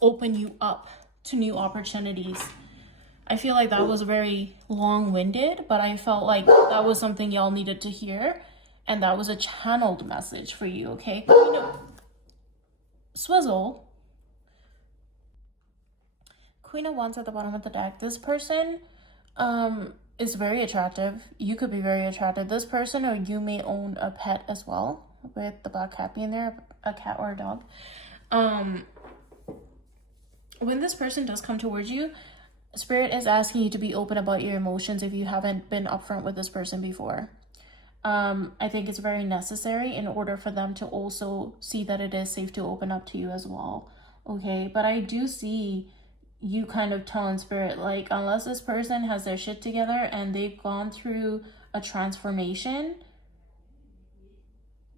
open you up to new opportunities. I feel like that was very long-winded, but I felt like that was something y'all needed to hear, and that was a channeled message for you, okay? Swizzle. Queen of Wands at the bottom of the deck. This person is very attractive. You could be very attractive. This person, or you may own a pet as well, with the black cat being there, a cat or a dog. When this person does come towards you, Spirit is asking you to be open about your emotions if you haven't been upfront with this person before. I think it's very necessary in order for them to also see that it is safe to open up to you as well. Okay, but I do see you kind of telling Spirit, like, unless this person has their shit together and they've gone through a transformation,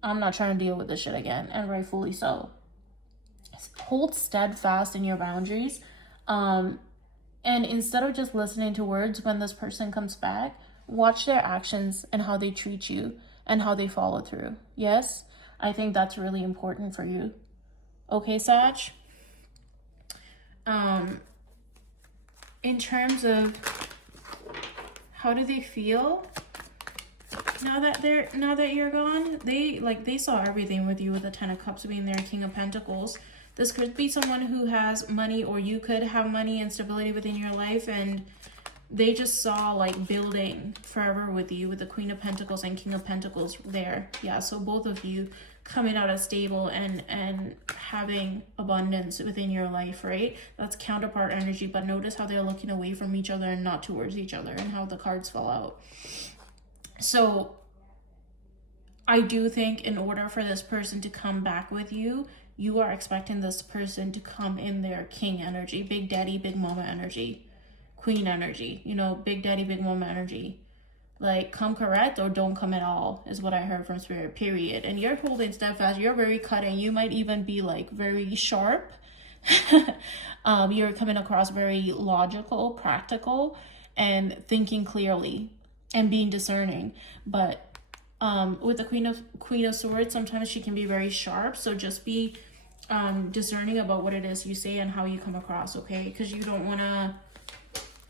I'm not trying to deal with this shit again, and rightfully so. Hold steadfast in your boundaries. And instead of just listening to words, when this person comes back, watch their actions and how they treat you and how they follow through. Yes, I think that's really important for you. Okay, Sag? In terms of how do they feel now that you're gone, they saw everything with you, with the 10 of Cups being there, King of Pentacles. This could be someone who has money, or you could have money and stability within your life, and they just saw like building forever with you, with the Queen of Pentacles and King of Pentacles there. Yeah, so both of you coming out as stable and having abundance within your life, right? That's counterpart energy, but notice how they're looking away from each other and not towards each other, and how the cards fell out. So I do think in order for this person to come back with you, you are expecting this person to come in their king energy, big daddy, big mama energy, queen energy, you know, big daddy, big mama energy. Like, come correct or don't come at all is what I heard from Spirit, period. And you're holding steadfast. You're very cutting. You might even be like very sharp. You're coming across very logical, practical, and thinking clearly and being discerning. But with the Queen of Swords, sometimes she can be very sharp. So just be discerning about what it is you say and how you come across, okay? Because you don't want to,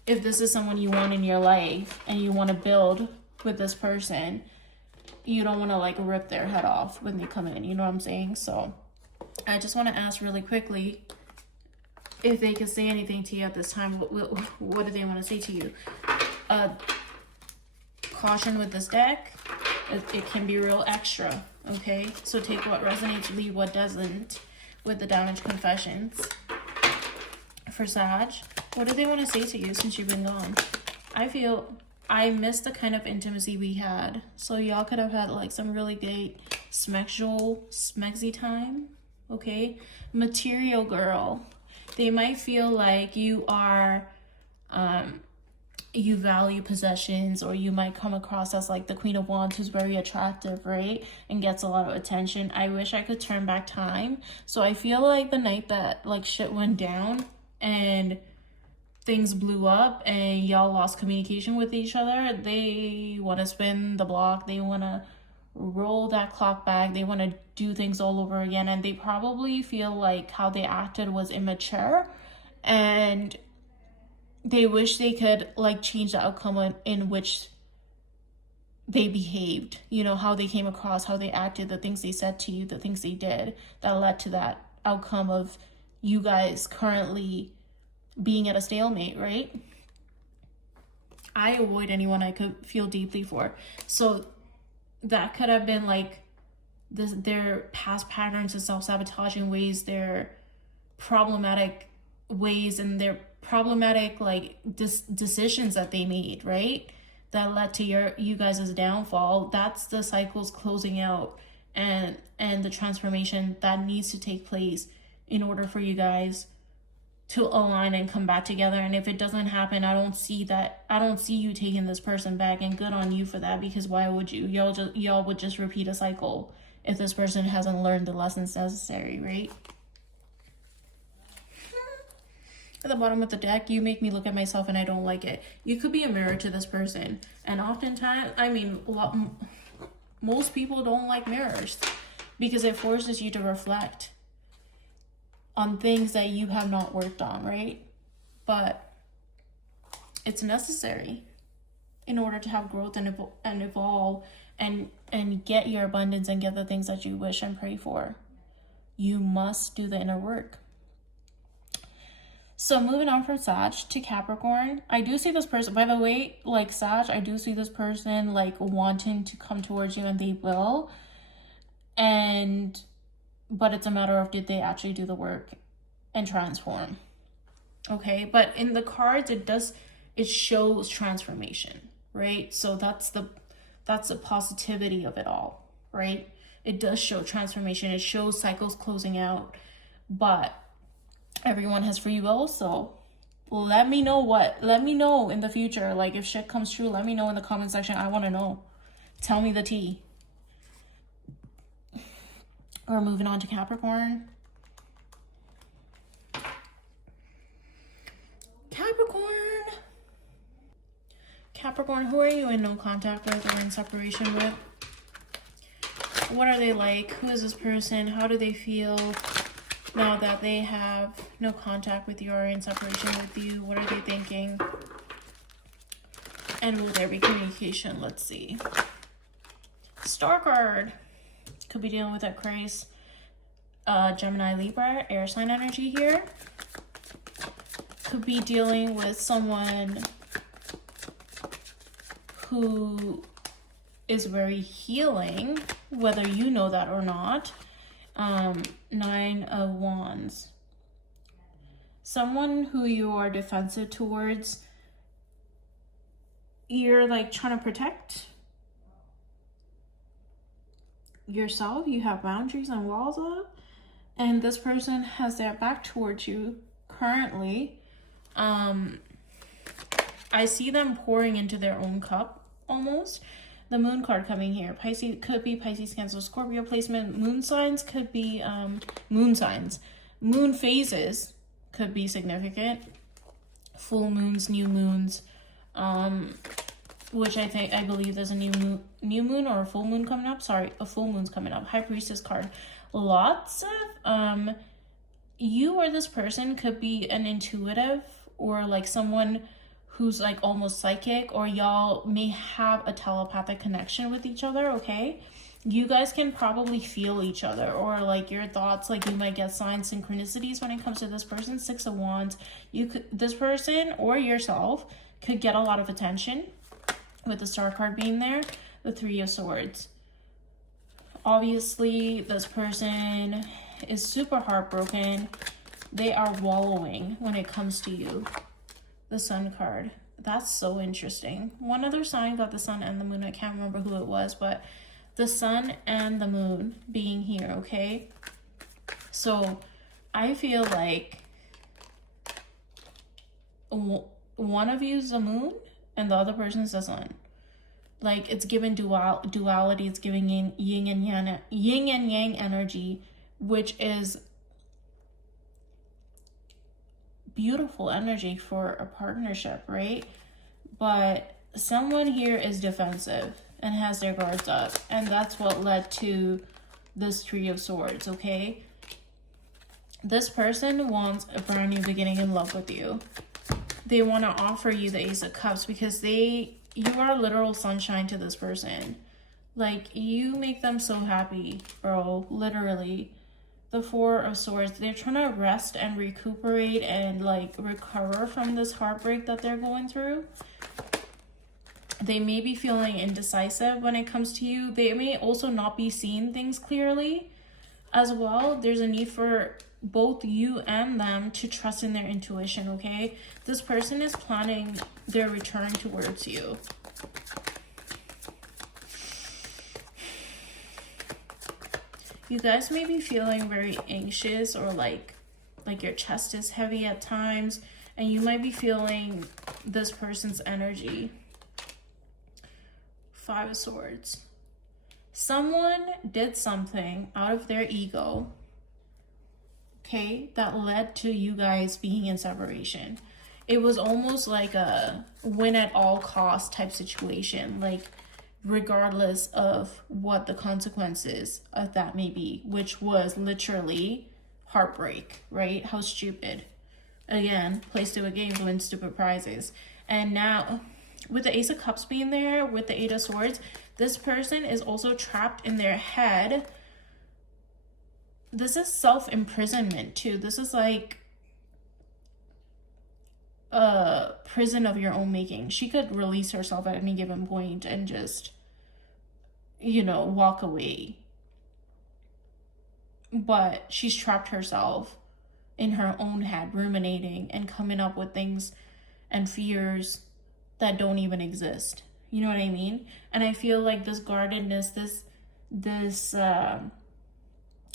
if this is someone you want in your life and you want to build with this person, you don't want to like rip their head off when they come in, you know what I'm saying? So I just want to ask really quickly if they could say anything to you at this time. What do they want to say to you? Caution with this deck. It can be real extra, okay? So take what resonates, leave what doesn't with the damage confessions. For Sag, what do they want to say to you since you've been gone? I feel I miss the kind of intimacy we had. So y'all could have had like some really great smexy time, okay? Material girl. They might feel like you are, you value possessions, or you might come across as like the Queen of Wands, who's very attractive, right? And gets a lot of attention. I wish I could turn back time. So I feel like the night that like shit went down and things blew up and y'all lost communication with each other, they want to spin the block. They want to roll that clock back. They want to do things all over again. And they probably feel like how they acted was immature, and they wish they could like change the outcome in which they behaved, you know, how they came across, how they acted, the things they said to you, the things they did that led to that outcome of you guys currently being at a stalemate, right? I avoid anyone I could feel deeply for. So that could have been like their past patterns of self-sabotaging ways, their problematic ways, and their problematic like decisions that they made, right? That led to you guys' downfall. That's the cycles closing out, and the transformation that needs to take place in order for you guys to align and come back together. And if it doesn't happen, I don't see you taking this person back, and good on you for that, because why would you? Y'all would just repeat a cycle if this person hasn't learned the lessons necessary, right? At the bottom of the deck, you make me look at myself and I don't like it. You could be a mirror to this person. And oftentimes, I mean, most people don't like mirrors because it forces you to reflect on things that you have not worked on, right? But it's necessary in order to have growth and evolve and get your abundance and get the things that you wish and pray for. You must do the inner work. So moving on from Sag to Capricorn, I do see this person, by the way, like Sag, I do see this person like wanting to come towards you, and they will. But it's a matter of, did they actually do the work and transform? Okay, but in the cards, it shows transformation, right? So that's the positivity of it all, right? It does show transformation. It shows cycles closing out, but everyone has free will. So let me know in the future. Like, if shit comes true, let me know in the comment section. I want to know. Tell me the tea. We're moving on to Capricorn. Capricorn, who are you in no contact with or in separation with? What are they like? Who is this person? How do they feel now that they have no contact with you or in separation with you? What are they thinking? And will there be communication? Let's see. Star card. Could be dealing with Aquarius, Gemini, Libra, air sign energy here. Could be dealing with someone who is very healing, whether you know that or not. 9 of Wands. Someone who you are defensive towards. You're like trying to protect yourself. You have boundaries and walls up, and this person has their back towards you currently. I see them pouring into their own cup almost. The moon card coming here. Pisces could be Pisces, Cancer, Scorpio placement. Moon signs could be moon signs. Moon phases could be significant. Full moons, new moons, which I believe there's a new moon or a full moon coming up. Sorry, a full moon's coming up. High Priestess card. Lots of you or this person could be an intuitive, or like someone who's like almost psychic, or y'all may have a telepathic connection with each other. Okay, you guys can probably feel each other, or like your thoughts, like you might get signs, synchronicities when it comes to this person. 6 of Wands. This person or yourself could get a lot of attention with the Star card being there. The 3 of Swords. Obviously, this person is super heartbroken. They are wallowing when it comes to you. The Sun card. That's so interesting. One other sign got the Sun and the Moon. I can't remember who it was, but the Sun and the Moon being here, okay? So I feel like one of you is the Moon and the other person's the Sun. Like, it's given duality. It's giving yin and yang energy, which is beautiful energy for a partnership, right? But someone here is defensive and has their guards up, and that's what led to this 3 of Swords. Okay, this person wants a brand new beginning in love with you. They want to offer you the Ace of Cups because you are literal sunshine to this person. Like, you make them so happy, bro, literally. The 4 of Swords, they're trying to rest and recuperate and like recover from this heartbreak that they're going through. They may be feeling indecisive when it comes to you. They may also not be seeing things clearly as well. There's a need for both you and them to trust in their intuition, okay? This person is planning their return towards you. You guys may be feeling very anxious, or like your chest is heavy at times, and you might be feeling this person's energy. 5 of Swords. Someone did something out of their ego, okay, that led to you guys being in separation. It was almost like a win at all costs type situation, like regardless of what the consequences of that may be, which was literally heartbreak, right? How stupid. Again, play stupid games, win stupid prizes. And now, with the Ace of Cups being there, with the 8 of Swords, this person is also trapped in their head. This is self-imprisonment too. This is like a prison of your own making. She could release herself at any given point and just, walk away. But she's trapped herself in her own head, ruminating and coming up with things and fears that don't even exist. You know what I mean? And I feel like this guardedness, this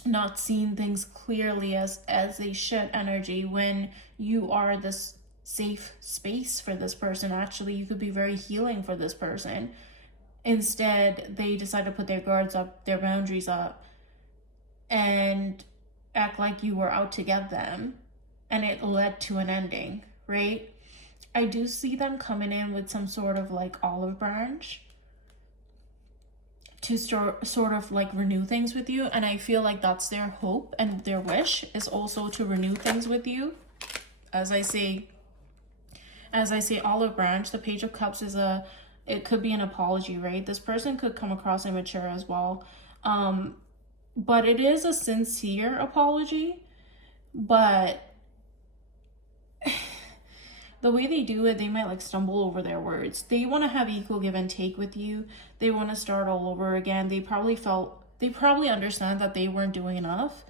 not seeing things clearly as they should energy, when you are this safe space for this person, actually you could be very healing for this person. Instead, they decide to put their guards up, their boundaries up, and act like you were out to get them, and it led to an ending, right? I do see them coming in with some sort of like olive branch to sort of like renew things with you, and I feel like that's their hope and their wish is also to renew things with you. As I say olive branch, the Page of Cups is it could be an apology, right? This person could come across immature as well, but it is a sincere apology. But the way they do it, they might like stumble over their words. They want to have equal give and take with you. They want to start all over again. They probably understand that they weren't doing enough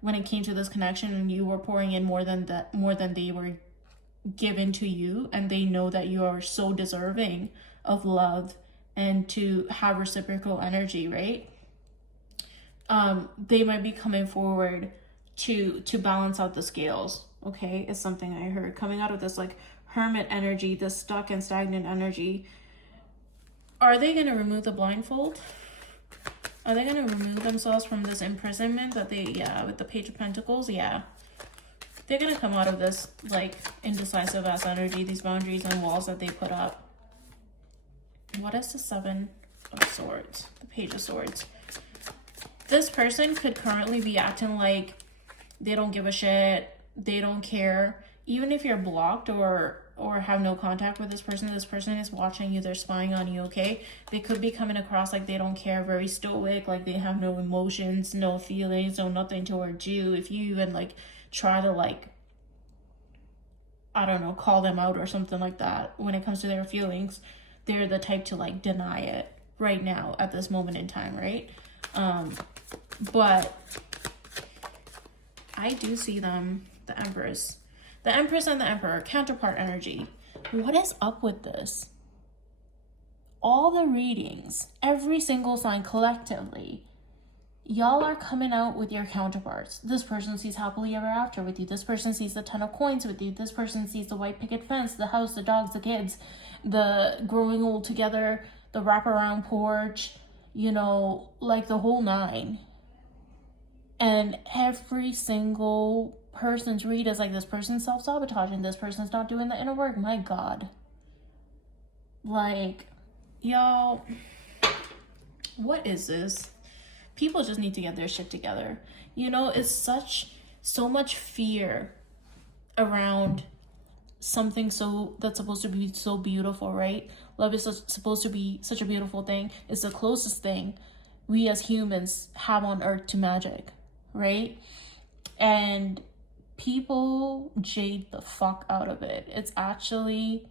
when it came to this connection, and you were pouring in more than they were given to you, and they know that you are so deserving of love and to have reciprocal energy, right? They might be coming forward to balance out the scales. Okay, is something I heard coming out of this like hermit energy, this stuck and stagnant energy. Are they going to remove the blindfold? Are they going to remove themselves from this imprisonment that with the Page of Pentacles? Yeah. They're going to come out of this like indecisive ass energy, these boundaries and walls that they put up. What is the Seven of Swords? The Page of Swords. This person could currently be acting like they don't give a shit, they don't care. Even if you're blocked or have no contact with this person is watching you, they're spying on you, okay? They could be coming across like they don't care, very stoic, like they have no emotions, no feelings, no nothing towards you. If you even like try to like, I don't know, call them out or something like that when it comes to their feelings, they're the type to like deny it right now at this moment in time, right? But I do see them, the Empress and the Emperor, counterpart energy. What is up with this? All the readings, every single sign collectively, y'all are coming out with your counterparts. This person sees happily ever after with you. This person sees the 10 of coins with you. This person sees the white picket fence, the house, the dogs, the kids, the growing old together, the wraparound porch, you know, like the whole nine. And every single person's read is like, this person's self-sabotaging, this person's not doing the inner work. My God. Like, y'all, what is this? People just need to get their shit together. You know, it's so much fear around something that's supposed to be so beautiful, right? Love is supposed to be such a beautiful thing. It's the closest thing we as humans have on earth to magic, right? And people jade the fuck out of it. It's actually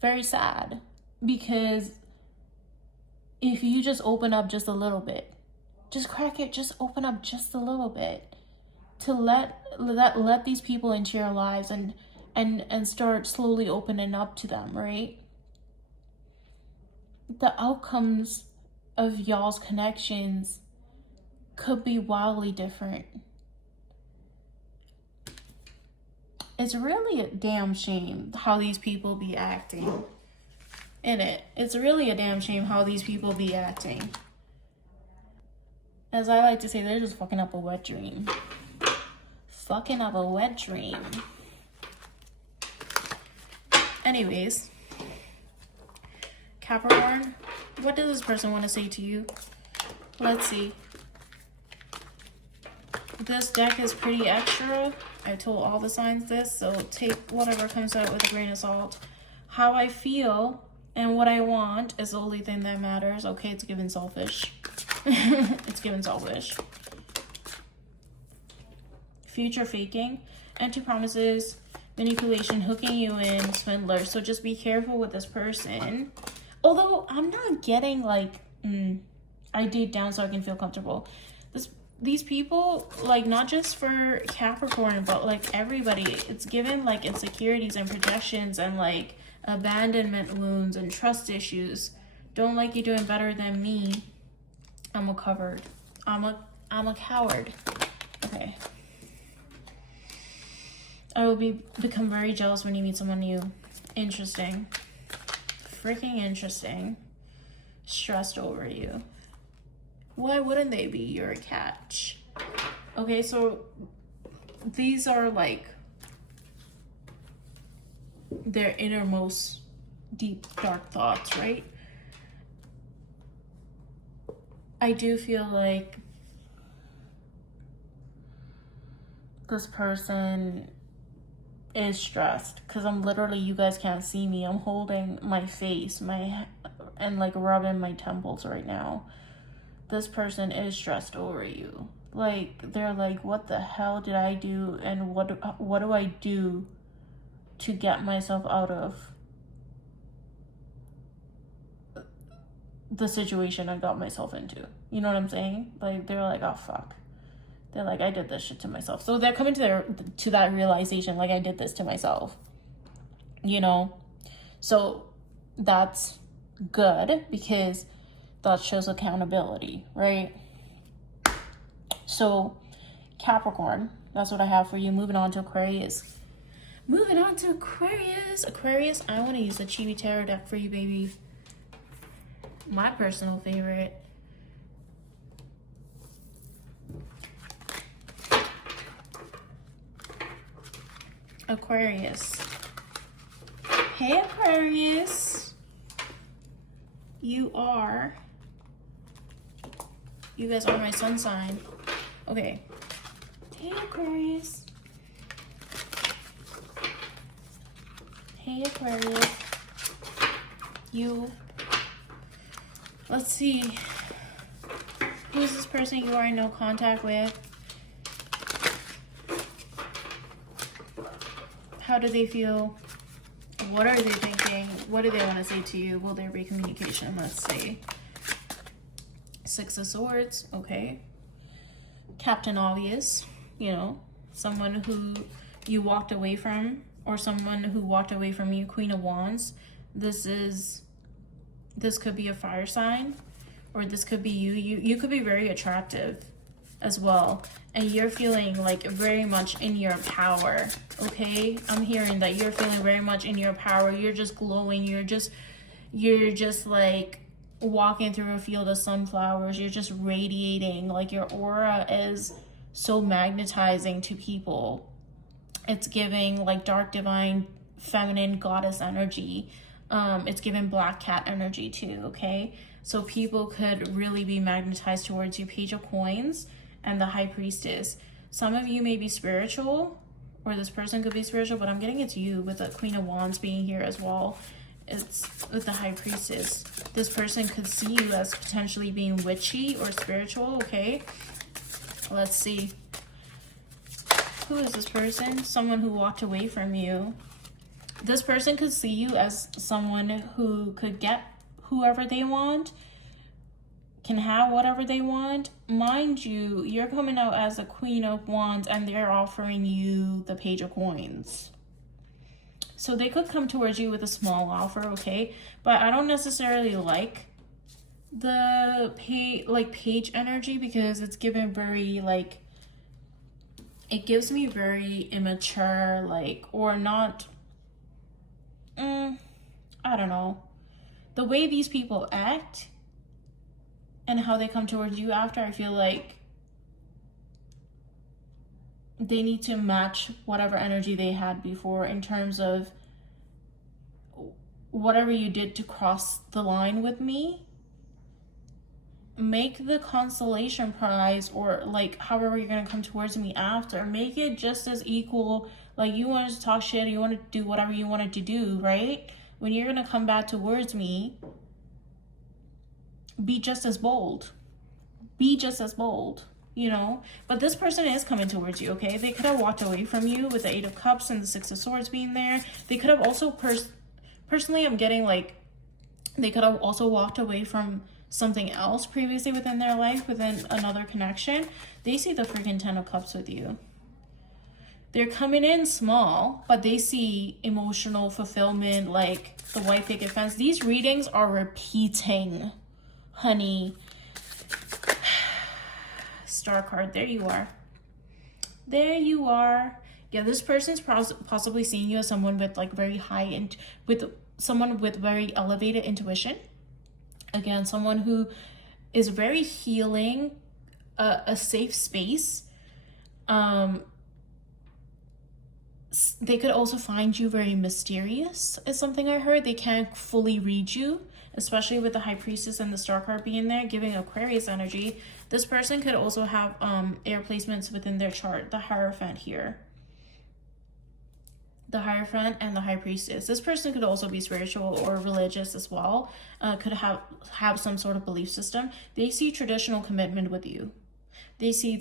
very sad, because if you just open up just a little bit, just crack it, just open up just a little bit to let these people into your lives and start slowly opening up to them, right? The outcomes of y'all's connections could be wildly different. It's really a damn shame how these people be acting. It's really a damn shame how these people be acting. As I like to say, they're just fucking up a wet dream. Fucking up a wet dream. Anyways, Capricorn, what does this person want to say to you? Let's see. This deck is pretty extra. I told all the signs this, so take whatever comes out with a grain of salt. How I feel and what I want is the only thing that matters. Okay, it's given selfish. It's given selfish. Future faking, empty promises, manipulation, hooking you in, swindler. So just be careful with this person. Although I'm not getting like, I date down so I can feel comfortable. these people, like, not just for Capricorn, but like everybody, it's given like insecurities and projections and like abandonment wounds and trust issues. Don't like you doing better than me. I'm a coward. I'm a coward. Okay. I will become very jealous when you meet someone new. Interesting. Freaking interesting. Stressed over you. Why wouldn't they be? You're a catch. Okay, so these are like their innermost deep dark thoughts, right? I do feel like this person is stressed because I'm literally, you guys can't see me, I'm holding my face and like rubbing my temples right now. This person is stressed over you. Like, they're like, what the hell did I do, and what do I do to get myself out of the situation I got myself into? You know what I'm saying? Like, they're like, oh fuck. They're like, I did this shit to myself. So they're coming to that realization, like, I did this to myself. You know? So that's good because that shows accountability, right? So Capricorn, that's what I have for you. Moving on to Aquarius. Aquarius, I want to use the Chibi Tarot deck for you, baby. My personal favorite. Aquarius. Hey, Aquarius. You guys are my sun sign. Okay. Hey, Aquarius. Hey, Aquarius. Let's see. Who's this person you are in no contact with? How do they feel? What are they thinking? What do they want to say to you? Will there be communication? Let's see. Six of Swords. Okay. Captain Obvious. You know, someone who you walked away from, or someone who walked away from you. Queen of Wands. This could be a fire sign, or this could be you. You could be very attractive as well, and you're feeling like very much in your power. Okay, I'm hearing that you're feeling very much in your power. You're just glowing. You're just like walking through a field of sunflowers. You're just radiating. Like, your aura is so magnetizing to people. It's giving like dark divine feminine goddess energy. It's giving black cat energy too. Okay, so people could really be magnetized towards you. Page of Coins and the High Priestess. Some of you may be spiritual, or this person could be spiritual, but I'm getting it's you with the Queen of Wands being here as well. It's with the High Priestess. This person could see you as potentially being witchy or spiritual. Okay, let's see. Who is this person? Someone who walked away from you. This person could see you as someone who could get whoever they want, can have whatever they want. Mind you, you're coming out as a Queen of Wands and they're offering you the Page of Coins. So they could come towards you with a small offer, okay? But I don't necessarily like the page energy, because it's given very like, it gives me very immature, like, or not, I don't know. The way these people act and how they come towards you after, I feel like they need to match whatever energy they had before, in terms of whatever you did to cross the line with me. Make the consolation prize, or like however you're going to come towards me after, make it just as equal. Like, you wanted to talk shit, you want to do whatever you wanted to do, right? When you're going to come back towards me, be just as bold. Be just as bold, you know? But this person is coming towards you, okay? They could have walked away from you with the Eight of Cups and the Six of Swords being there. They could have also, personally, I'm getting like, they could have also walked away from something else previously within their life, within another connection, they see the freaking 10 of Cups with you. They're coming in small, but they see emotional fulfillment, like the white picket fence. These readings are repeating, honey. Star card, there you are. There you are. Yeah, this person's possibly seeing you as someone with like very high, with someone with very elevated intuition. Again, someone who is very healing, a safe space. They could also find you very mysterious, is something I heard. They can't fully read you, especially with the High Priestess and the Star card being there, giving Aquarius energy. This person could also have air placements within their chart. The Hierophant here. The Hierophant and the High Priestess. This person could also be spiritual or religious as well. Could have some sort of belief system. They see traditional commitment with you. They see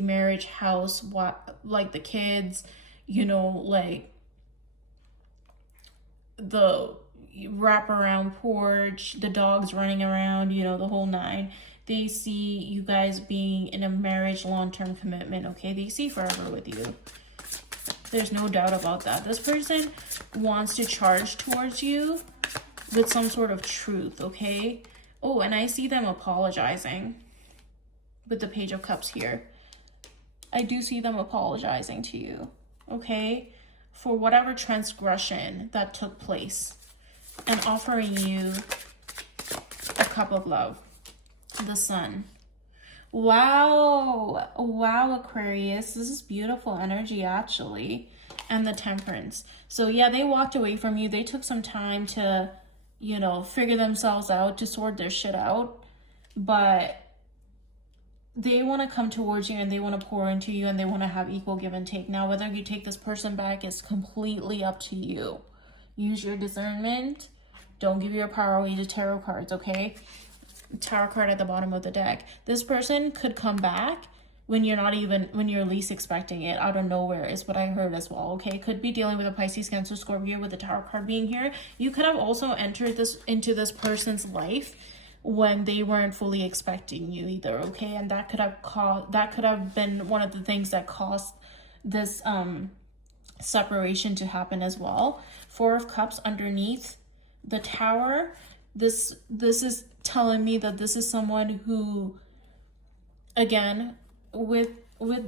marriage, house, like the kids, you know, like the wraparound porch, the dogs running around, you know, the whole nine. They see you guys being in a marriage, long-term commitment, okay? They see forever with you. There's no doubt about that. This person wants to charge towards you with some sort of truth, okay? Oh, and I see them apologizing with the Page of Cups here. I do see them apologizing to you, okay? For whatever transgression that took place and offering you a cup of love. The Sun. Wow, Aquarius, this is beautiful energy actually. And the Temperance. So yeah, they walked away from you. They took some time to, you know, figure themselves out, to sort their shit out, but they want to come towards you and they want to pour into you and they want to have equal give and take. Now, whether you take this person back is completely up to you. Use your discernment. Don't give your power away to tarot cards, okay? Tower card at the bottom of the deck. This person could come back when you're least expecting it, out of nowhere, is what I heard as well, okay? Could be dealing with a Pisces, Cancer, Scorpio with the Tower card being here. You could have also entered into this person's life when they weren't fully expecting you either, okay? And that could have been one of the things that caused this separation to happen as well. Four of Cups underneath the Tower. This is telling me that this is someone who, again, with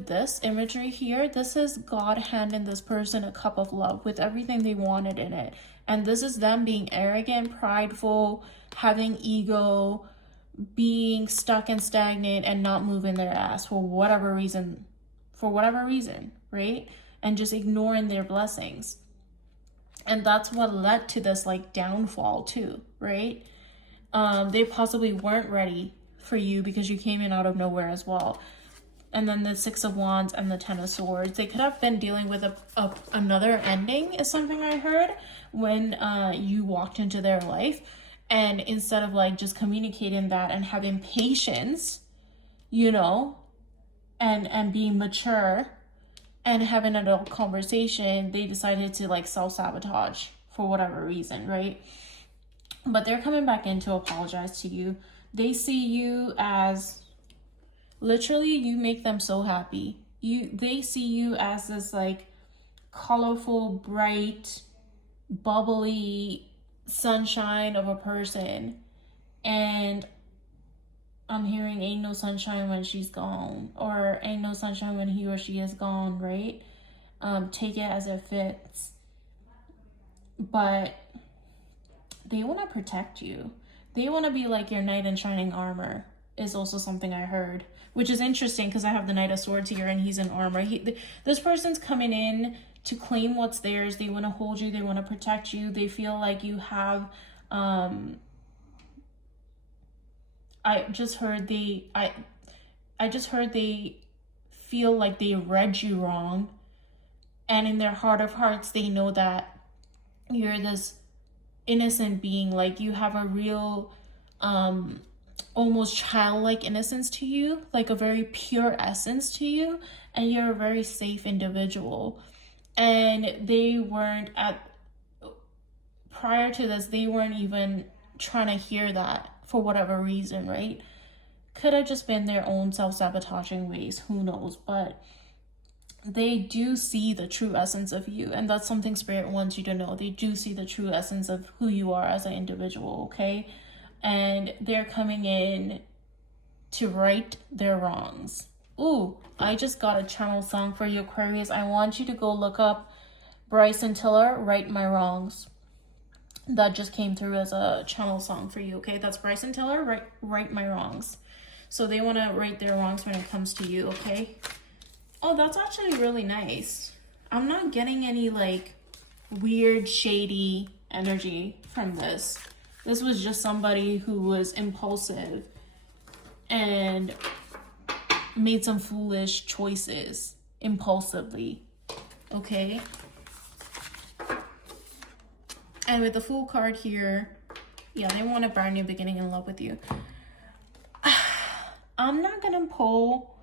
this imagery here, this is God handing this person a cup of love with everything they wanted in it. And this is them being arrogant, prideful, having ego, being stuck and stagnant and not moving their ass for whatever reason, right? And just ignoring their blessings. And that's what led to this like downfall too, right? They possibly weren't ready for you because you came in out of nowhere as well. And then the Six of Wands and the Ten of Swords. They could have been dealing with another ending, is something I heard, when you walked into their life. And instead of like just communicating that and having patience, you know, and being mature and having an adult conversation, they decided to like self-sabotage for whatever reason, right? But they're coming back in to apologize to you. They see you as, literally, you make them so happy. They see you as this like colorful, bright, bubbly sunshine of a person. And I'm hearing ain't no sunshine when she's gone, or ain't no sunshine when he or she is gone, right? Take it as it fits. But they want to protect you. They want to be like your knight in shining armor, is also something I heard, which is interesting because I have the Knight of Swords here and he's in armor. This person's coming in to claim what's theirs. They want to hold you. They want to protect you. They feel like you have, I just heard they feel like they read you wrong. And in their heart of hearts, they know that you're this innocent being. Like you have a real, almost childlike innocence to you, like a very pure essence to you. And you're a very safe individual. And they weren't prior to this, they weren't even trying to hear that for whatever reason, right? Could have just been their own self-sabotaging ways, who knows? But they do see the true essence of you, and that's something Spirit wants you to know. They do see the true essence of who you are as an individual, okay? And they're coming in to right their wrongs. Ooh, I just got a channel song for you, Aquarius. I want you to go look up Bryson Tiller, Right My Wrongs. That just came through as a channel song for you, okay? That's Bryson Tiller, Right My Wrongs. So they want to right their wrongs when it comes to you, okay? Oh, that's actually really nice. I'm not getting any, like, weird, shady energy from this. This was just somebody who was impulsive and made some foolish choices impulsively, okay? And with the Fool card here, yeah, they want a brand new beginning in love with you. I'm not gonna pull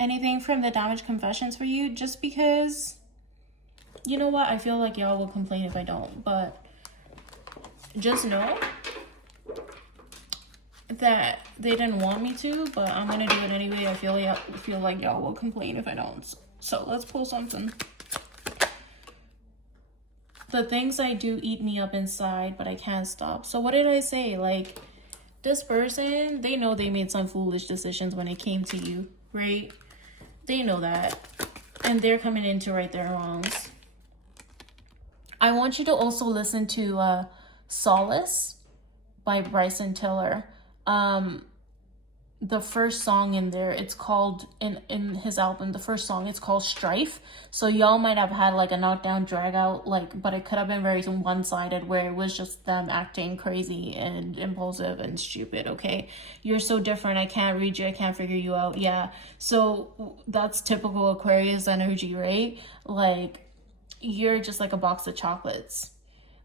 anything from the damage confessions for you just because, you know what, I feel like y'all will complain if I don't, but just know that they didn't want me to, but I'm gonna do it anyway. I feel like y'all will complain if I don't. So let's pull something. The things I do eat me up inside, but I can't stop. So what did I say? Like, this person, they know they made some foolish decisions when it came to you, right? They know that. And they're coming in to right their wrongs. I want you to also listen to Solace by Bryson Tiller. The first song in there, it's called, in his album, the first song, it's called Strife. So y'all might have had like a knockdown, drag out, like, but it could have been very one-sided where it was just them acting crazy and impulsive and stupid, okay? You're so different, I can't read you, I can't figure you out, yeah. So that's typical Aquarius energy, right? Like, you're just like a box of chocolates.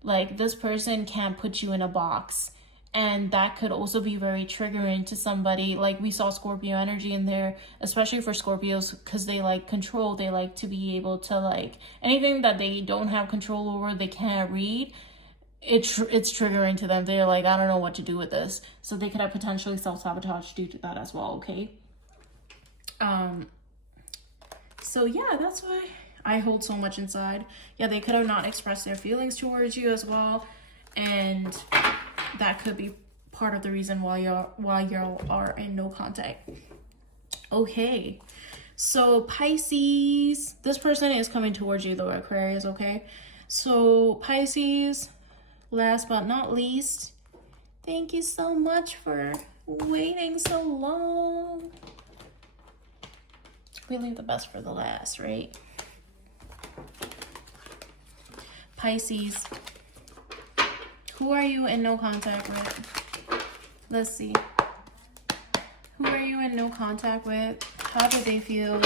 Like, this person can't put you in a box. And that could also be very triggering to somebody. Like, we saw Scorpio energy in there, especially for Scorpios, because they like control. They like to be able to, like, anything that they don't have control over, they can't read, it's triggering to them. They're like, I don't know what to do with this. So they could have potentially self-sabotage due to that as well, okay? So yeah, that's why I hold so much inside. Yeah, they could have not expressed their feelings towards you as well. And that could be part of the reason why y'all are in no contact. Okay, so Pisces, this person is coming towards you though, Aquarius, okay? So Pisces, last but not least, thank you so much for waiting so long. We leave the best for the last, right? Pisces, who are you in no contact with? Let's see. Who are you in no contact with? How do they feel?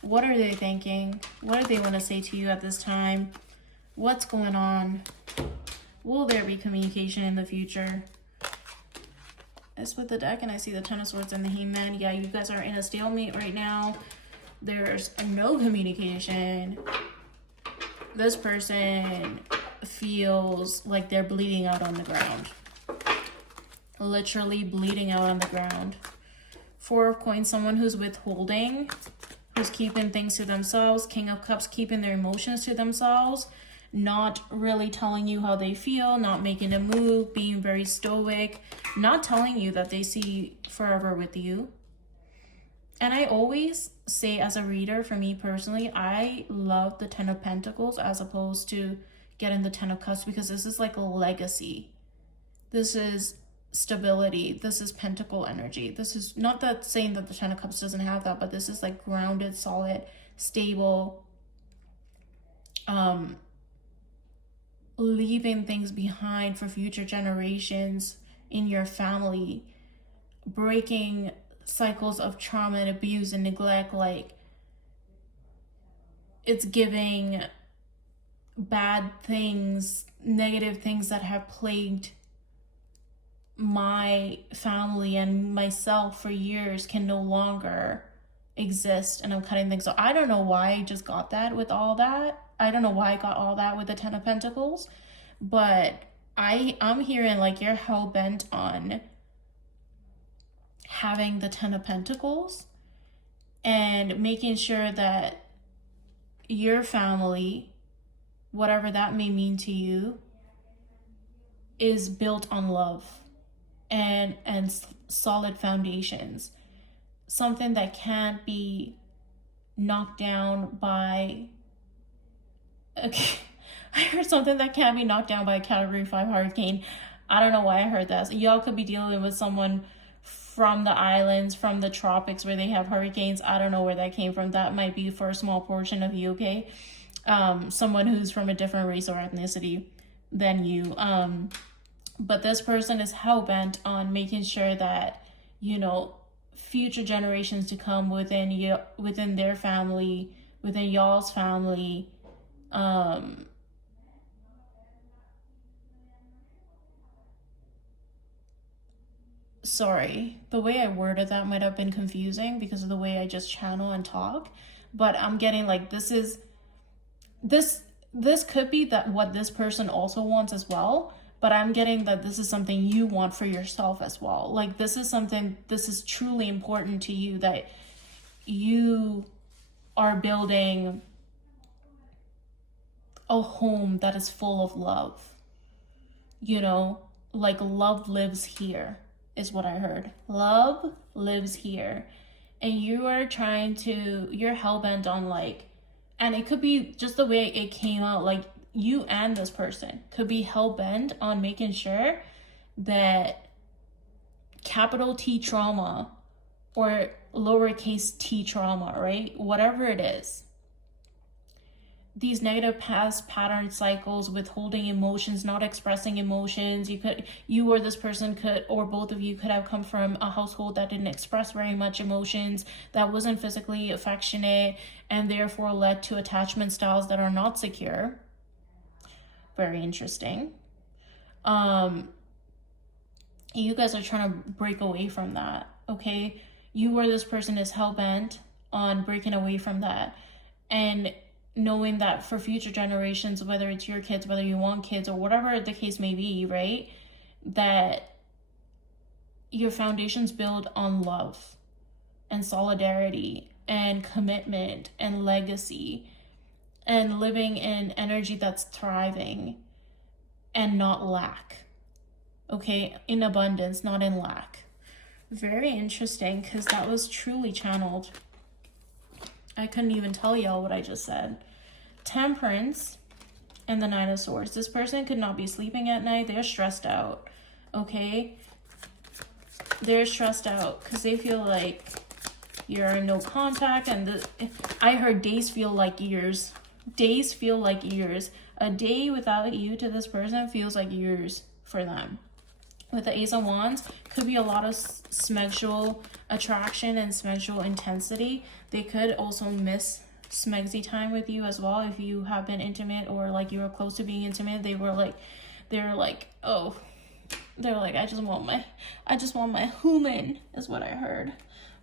What are they thinking? What do they want to say to you at this time? What's going on? Will there be communication in the future? It's with the deck, and I see the Ten of Swords and the Hangman. Yeah, you guys are in a stalemate right now. There's no communication. This person feels like they're bleeding out on the ground. Literally bleeding out on the ground. Four of Coins, someone who's withholding, who's keeping things to themselves. King of Cups, keeping their emotions to themselves, not really telling you how they feel, not making a move, being very stoic, not telling you that they see forever with you. And I always say, as a reader, for me personally, I love the Ten of Pentacles as opposed to getting the Ten of Cups, because this is like a legacy. This is stability. This is pentacle energy. This is not that saying that the Ten of Cups doesn't have that, but this is like grounded, solid, stable, leaving things behind for future generations in your family, breaking cycles of trauma and abuse and neglect. Like, it's giving bad things, negative things that have plagued my family and myself for years can no longer exist, and I'm cutting things. So I don't know why I just got that with all that. I don't know why I got all that with the Ten of Pentacles, but I'm hearing like you're hell-bent on having the Ten of Pentacles and making sure that your family, whatever that may mean to you, is built on love and solid foundations. Something that can't be knocked down by, okay, I heard something that can't be knocked down by a Category 5 hurricane. I don't know why I heard that. So y'all could be dealing with someone from the islands, from the tropics where they have hurricanes. I don't know where that came from. That might be for a small portion of you, okay? Someone who's from a different race or ethnicity than you. But this person is hell-bent on making sure that, you know, future generations to come within you, within their family, within y'all's family, sorry, the way I worded that might have been confusing because of the way I just channel and talk, but I'm getting like this could be that what this person also wants as well, but I'm getting that this is something you want for yourself as well. Like this is truly important to you, that you are building a home that is full of love. You know, like love lives here is what I heard. Love lives here. And you're hell-bent on like, and it could be just the way it came out, like you and this person could be hell-bent on making sure that capital T trauma or lowercase t trauma, right? Whatever it is, these negative past pattern cycles, withholding emotions, not expressing emotions. You or this person could, or both of you could have come from a household that didn't express very much emotions, that wasn't physically affectionate, and therefore led to attachment styles that are not secure. Very interesting. You guys are trying to break away from that, okay? You or this person is hell-bent on breaking away from that, and knowing that for future generations, whether it's your kids, whether you want kids, or whatever the case may be, right, that your foundations build on love and solidarity and commitment and legacy and living in energy that's thriving and not lack, okay? In abundance, not in lack. Very interesting, because that was truly channeled. I couldn't even tell y'all what I just said. Temperance and the Nine of Swords. This person could not be sleeping at night. They're stressed out, okay? They're stressed out because they feel like you're in no contact. And I heard days feel like years. Days feel like years. A day without you to this person feels like years for them. With the Ace of Wands, could be a lot of sexual attraction and sexual intensity. They could also miss smegsy time with you as well. If you have been intimate or like you were close to being intimate, they were like, I just want my human, is what I heard.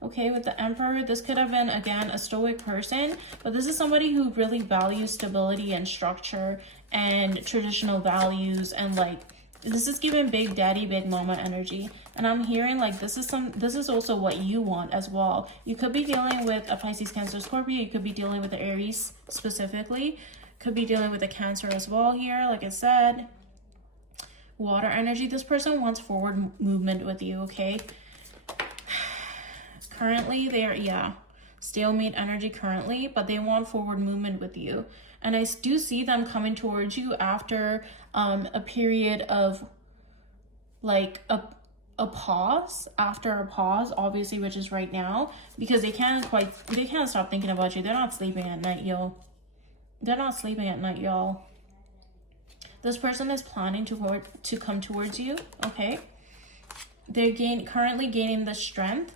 Okay, with the Emperor, this could have been, again, a stoic person, but this is somebody who really values stability and structure and traditional values, and like, this is giving big daddy, big mama energy. And I'm hearing like this is also what you want as well. You could be dealing with a Pisces, Cancer, Scorpio. You could be dealing with the Aries specifically. Could be dealing with a Cancer as well here. Like I said, water energy. This person wants forward movement with you, okay? Currently, they are, stalemate energy currently, but they want forward movement with you. And I do see them coming towards you after a period of like a pause, after a pause, obviously, which is right now, because they can't stop thinking about you. They're not sleeping at night, yo. They're not sleeping at night, y'all. This person is planning to come towards you, okay? They're currently gaining the strength,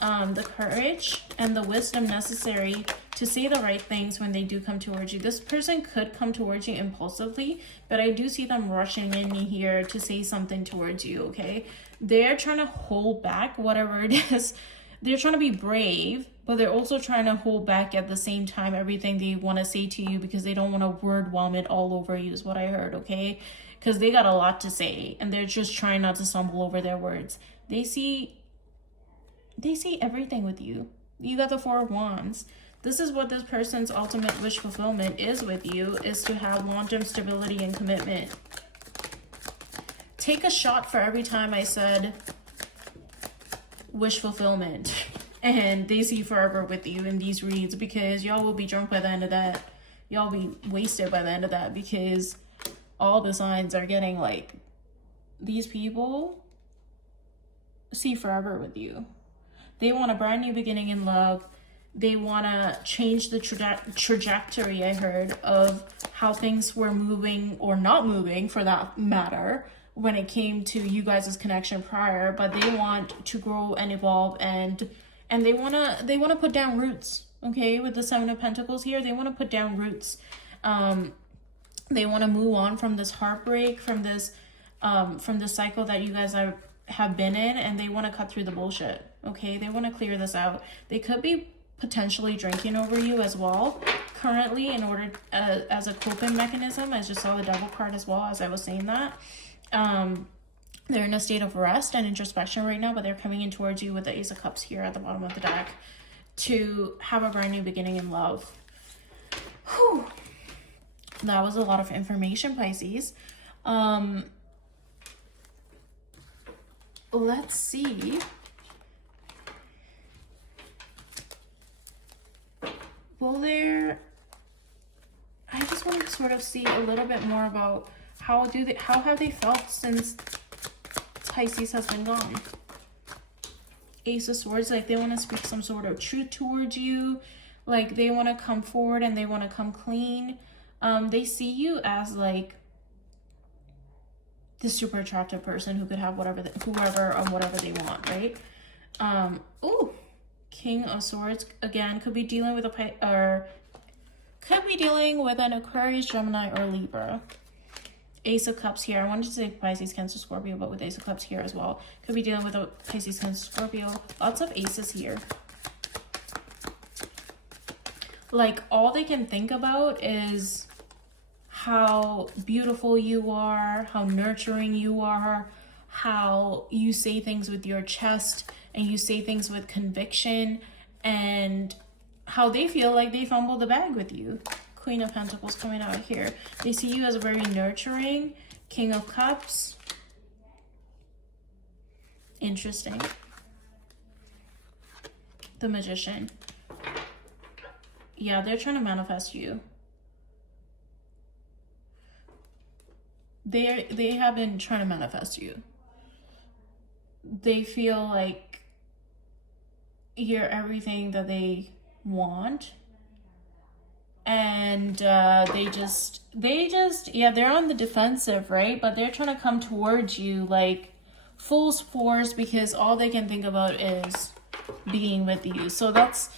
the courage, and the wisdom necessary to say the right things when they do come towards you. This person could come towards you impulsively, but I do see them rushing in here to say something towards you, okay? They're trying to hold back whatever it is. They're trying to be brave, but they're also trying to hold back at the same time everything they want to say to you, because they don't want to word vomit all over you, is what I heard, okay? because they got a lot to say and they're just trying not to stumble over their words. They see everything with you. You got the Four of Wands. This is what this person's ultimate wish fulfillment is with you, is to have long-term stability and commitment. Take a shot for every time I said wish fulfillment. And they see forever with you in these reads, because y'all will be drunk by the end of that. Y'all be wasted by the end of that, because all the signs are getting like, these people see forever with you. They want a brand new beginning in love. They want to change the trajectory, I heard, of how things were moving or not moving for that matter when it came to you guys' connection prior, but they want to grow and evolve, and they want to put down roots. Okay, with the Seven of Pentacles here, they want to put down roots. They want to move on from this heartbreak, from this cycle that you guys have been in, and they want to cut through the bullshit. Okay, they want to clear this out. They could be potentially drinking over you as well currently, in order as a coping mechanism. I just saw the Devil card as well as I was saying that. They're in a state of rest and introspection right now, but they're coming in towards you with the Ace of Cups here at the bottom of the deck to have a brand new beginning in love. Whew. That was a lot of information, Pisces. Let's see. I just want to sort of see a little bit more about how have they felt since Pisces has been gone. Ace of Swords, like they want to speak some sort of truth towards you. Like they want to come forward and they want to come clean. They see you as like this super attractive person who could have whatever they want, right? Ooh, King of Swords again could be dealing with an Aquarius, Gemini, or Libra. Ace of Cups here. I wanted to say Pisces, Cancer, Scorpio, but with Ace of Cups here as well. Could be dealing with a Pisces, Cancer, Scorpio. Lots of aces here. Like all they can think about is how beautiful you are, how nurturing you are, how you say things with your chest and you say things with conviction, and how they feel like they fumbled the bag with you. Queen of Pentacles coming out here. They see you as very nurturing. King of Cups. Interesting. The Magician. Yeah, they're trying to manifest you. They have been trying to manifest you. They feel like you're everything that they want. And they just yeah, they're on the defensive, right? But they're trying to come towards you like full force, because all they can think about is being with you. So that's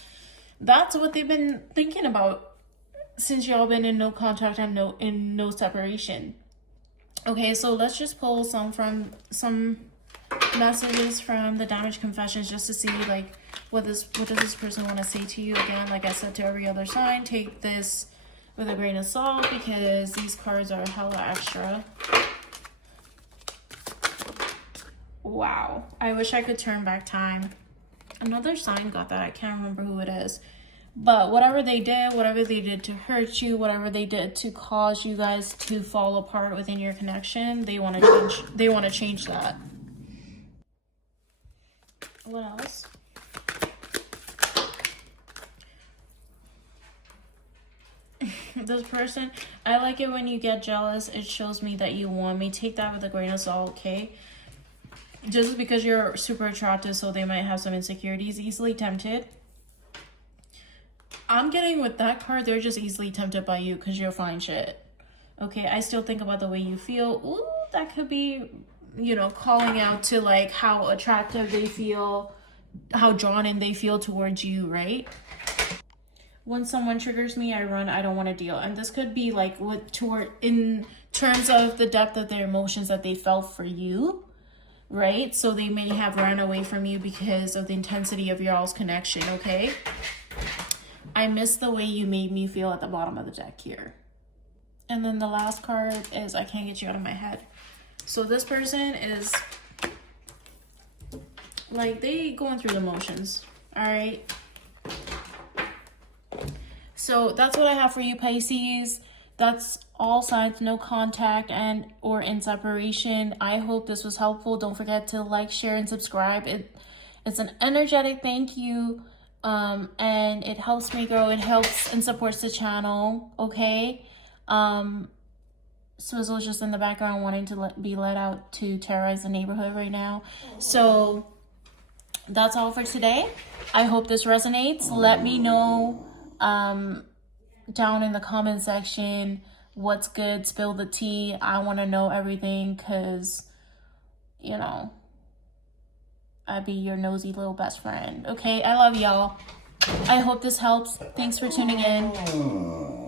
what they've been thinking about since y'all been in no contact and no separation. Okay, so let's just pull some messages from the Damage Confessions, just to see like what does this person want to say to you. Again, like I said to every other sign, take this with a grain of salt, because these cards are hella extra. Wow, I wish I could turn back time. Another sign got that. I can't remember who it is, but whatever they did to hurt you, whatever they did to cause you guys to fall apart within your connection, they want to change that. What else? This person, I like it when you get jealous. It shows me that you want me. Take that with a grain of salt, okay? Just because you're super attractive, so they might have some insecurities. Easily tempted. I'm getting with that card, they're just easily tempted by you because you're fine shit. Okay, I still think about the way you feel. Ooh, that could be, you know, calling out to like how attractive they feel, how drawn in they feel towards you, right? When someone triggers me, I run. I don't want to deal. And this could be like in terms of the depth of their emotions that they felt for you, right? So they may have run away from you because of the intensity of y'all's connection, okay? I miss the way you made me feel at the bottom of the deck here. And then the last card is I can't get you out of my head. So this person is like they going through the motions. All right. So that's what I have for you, Pisces. That's all signs, no contact and or in separation. I hope this was helpful. Don't forget to like, share, and subscribe. It's an energetic thank you. And it helps me grow. It helps and supports the channel. Okay. Swizzle's just in the background wanting to be let out to terrorize the neighborhood right now. So that's all for today. I hope this resonates. Let me know down in the comment section what's good. Spill the tea. I want to know everything because, you know, I'd be your nosy little best friend. Okay, I love y'all. I hope this helps. Thanks for tuning in.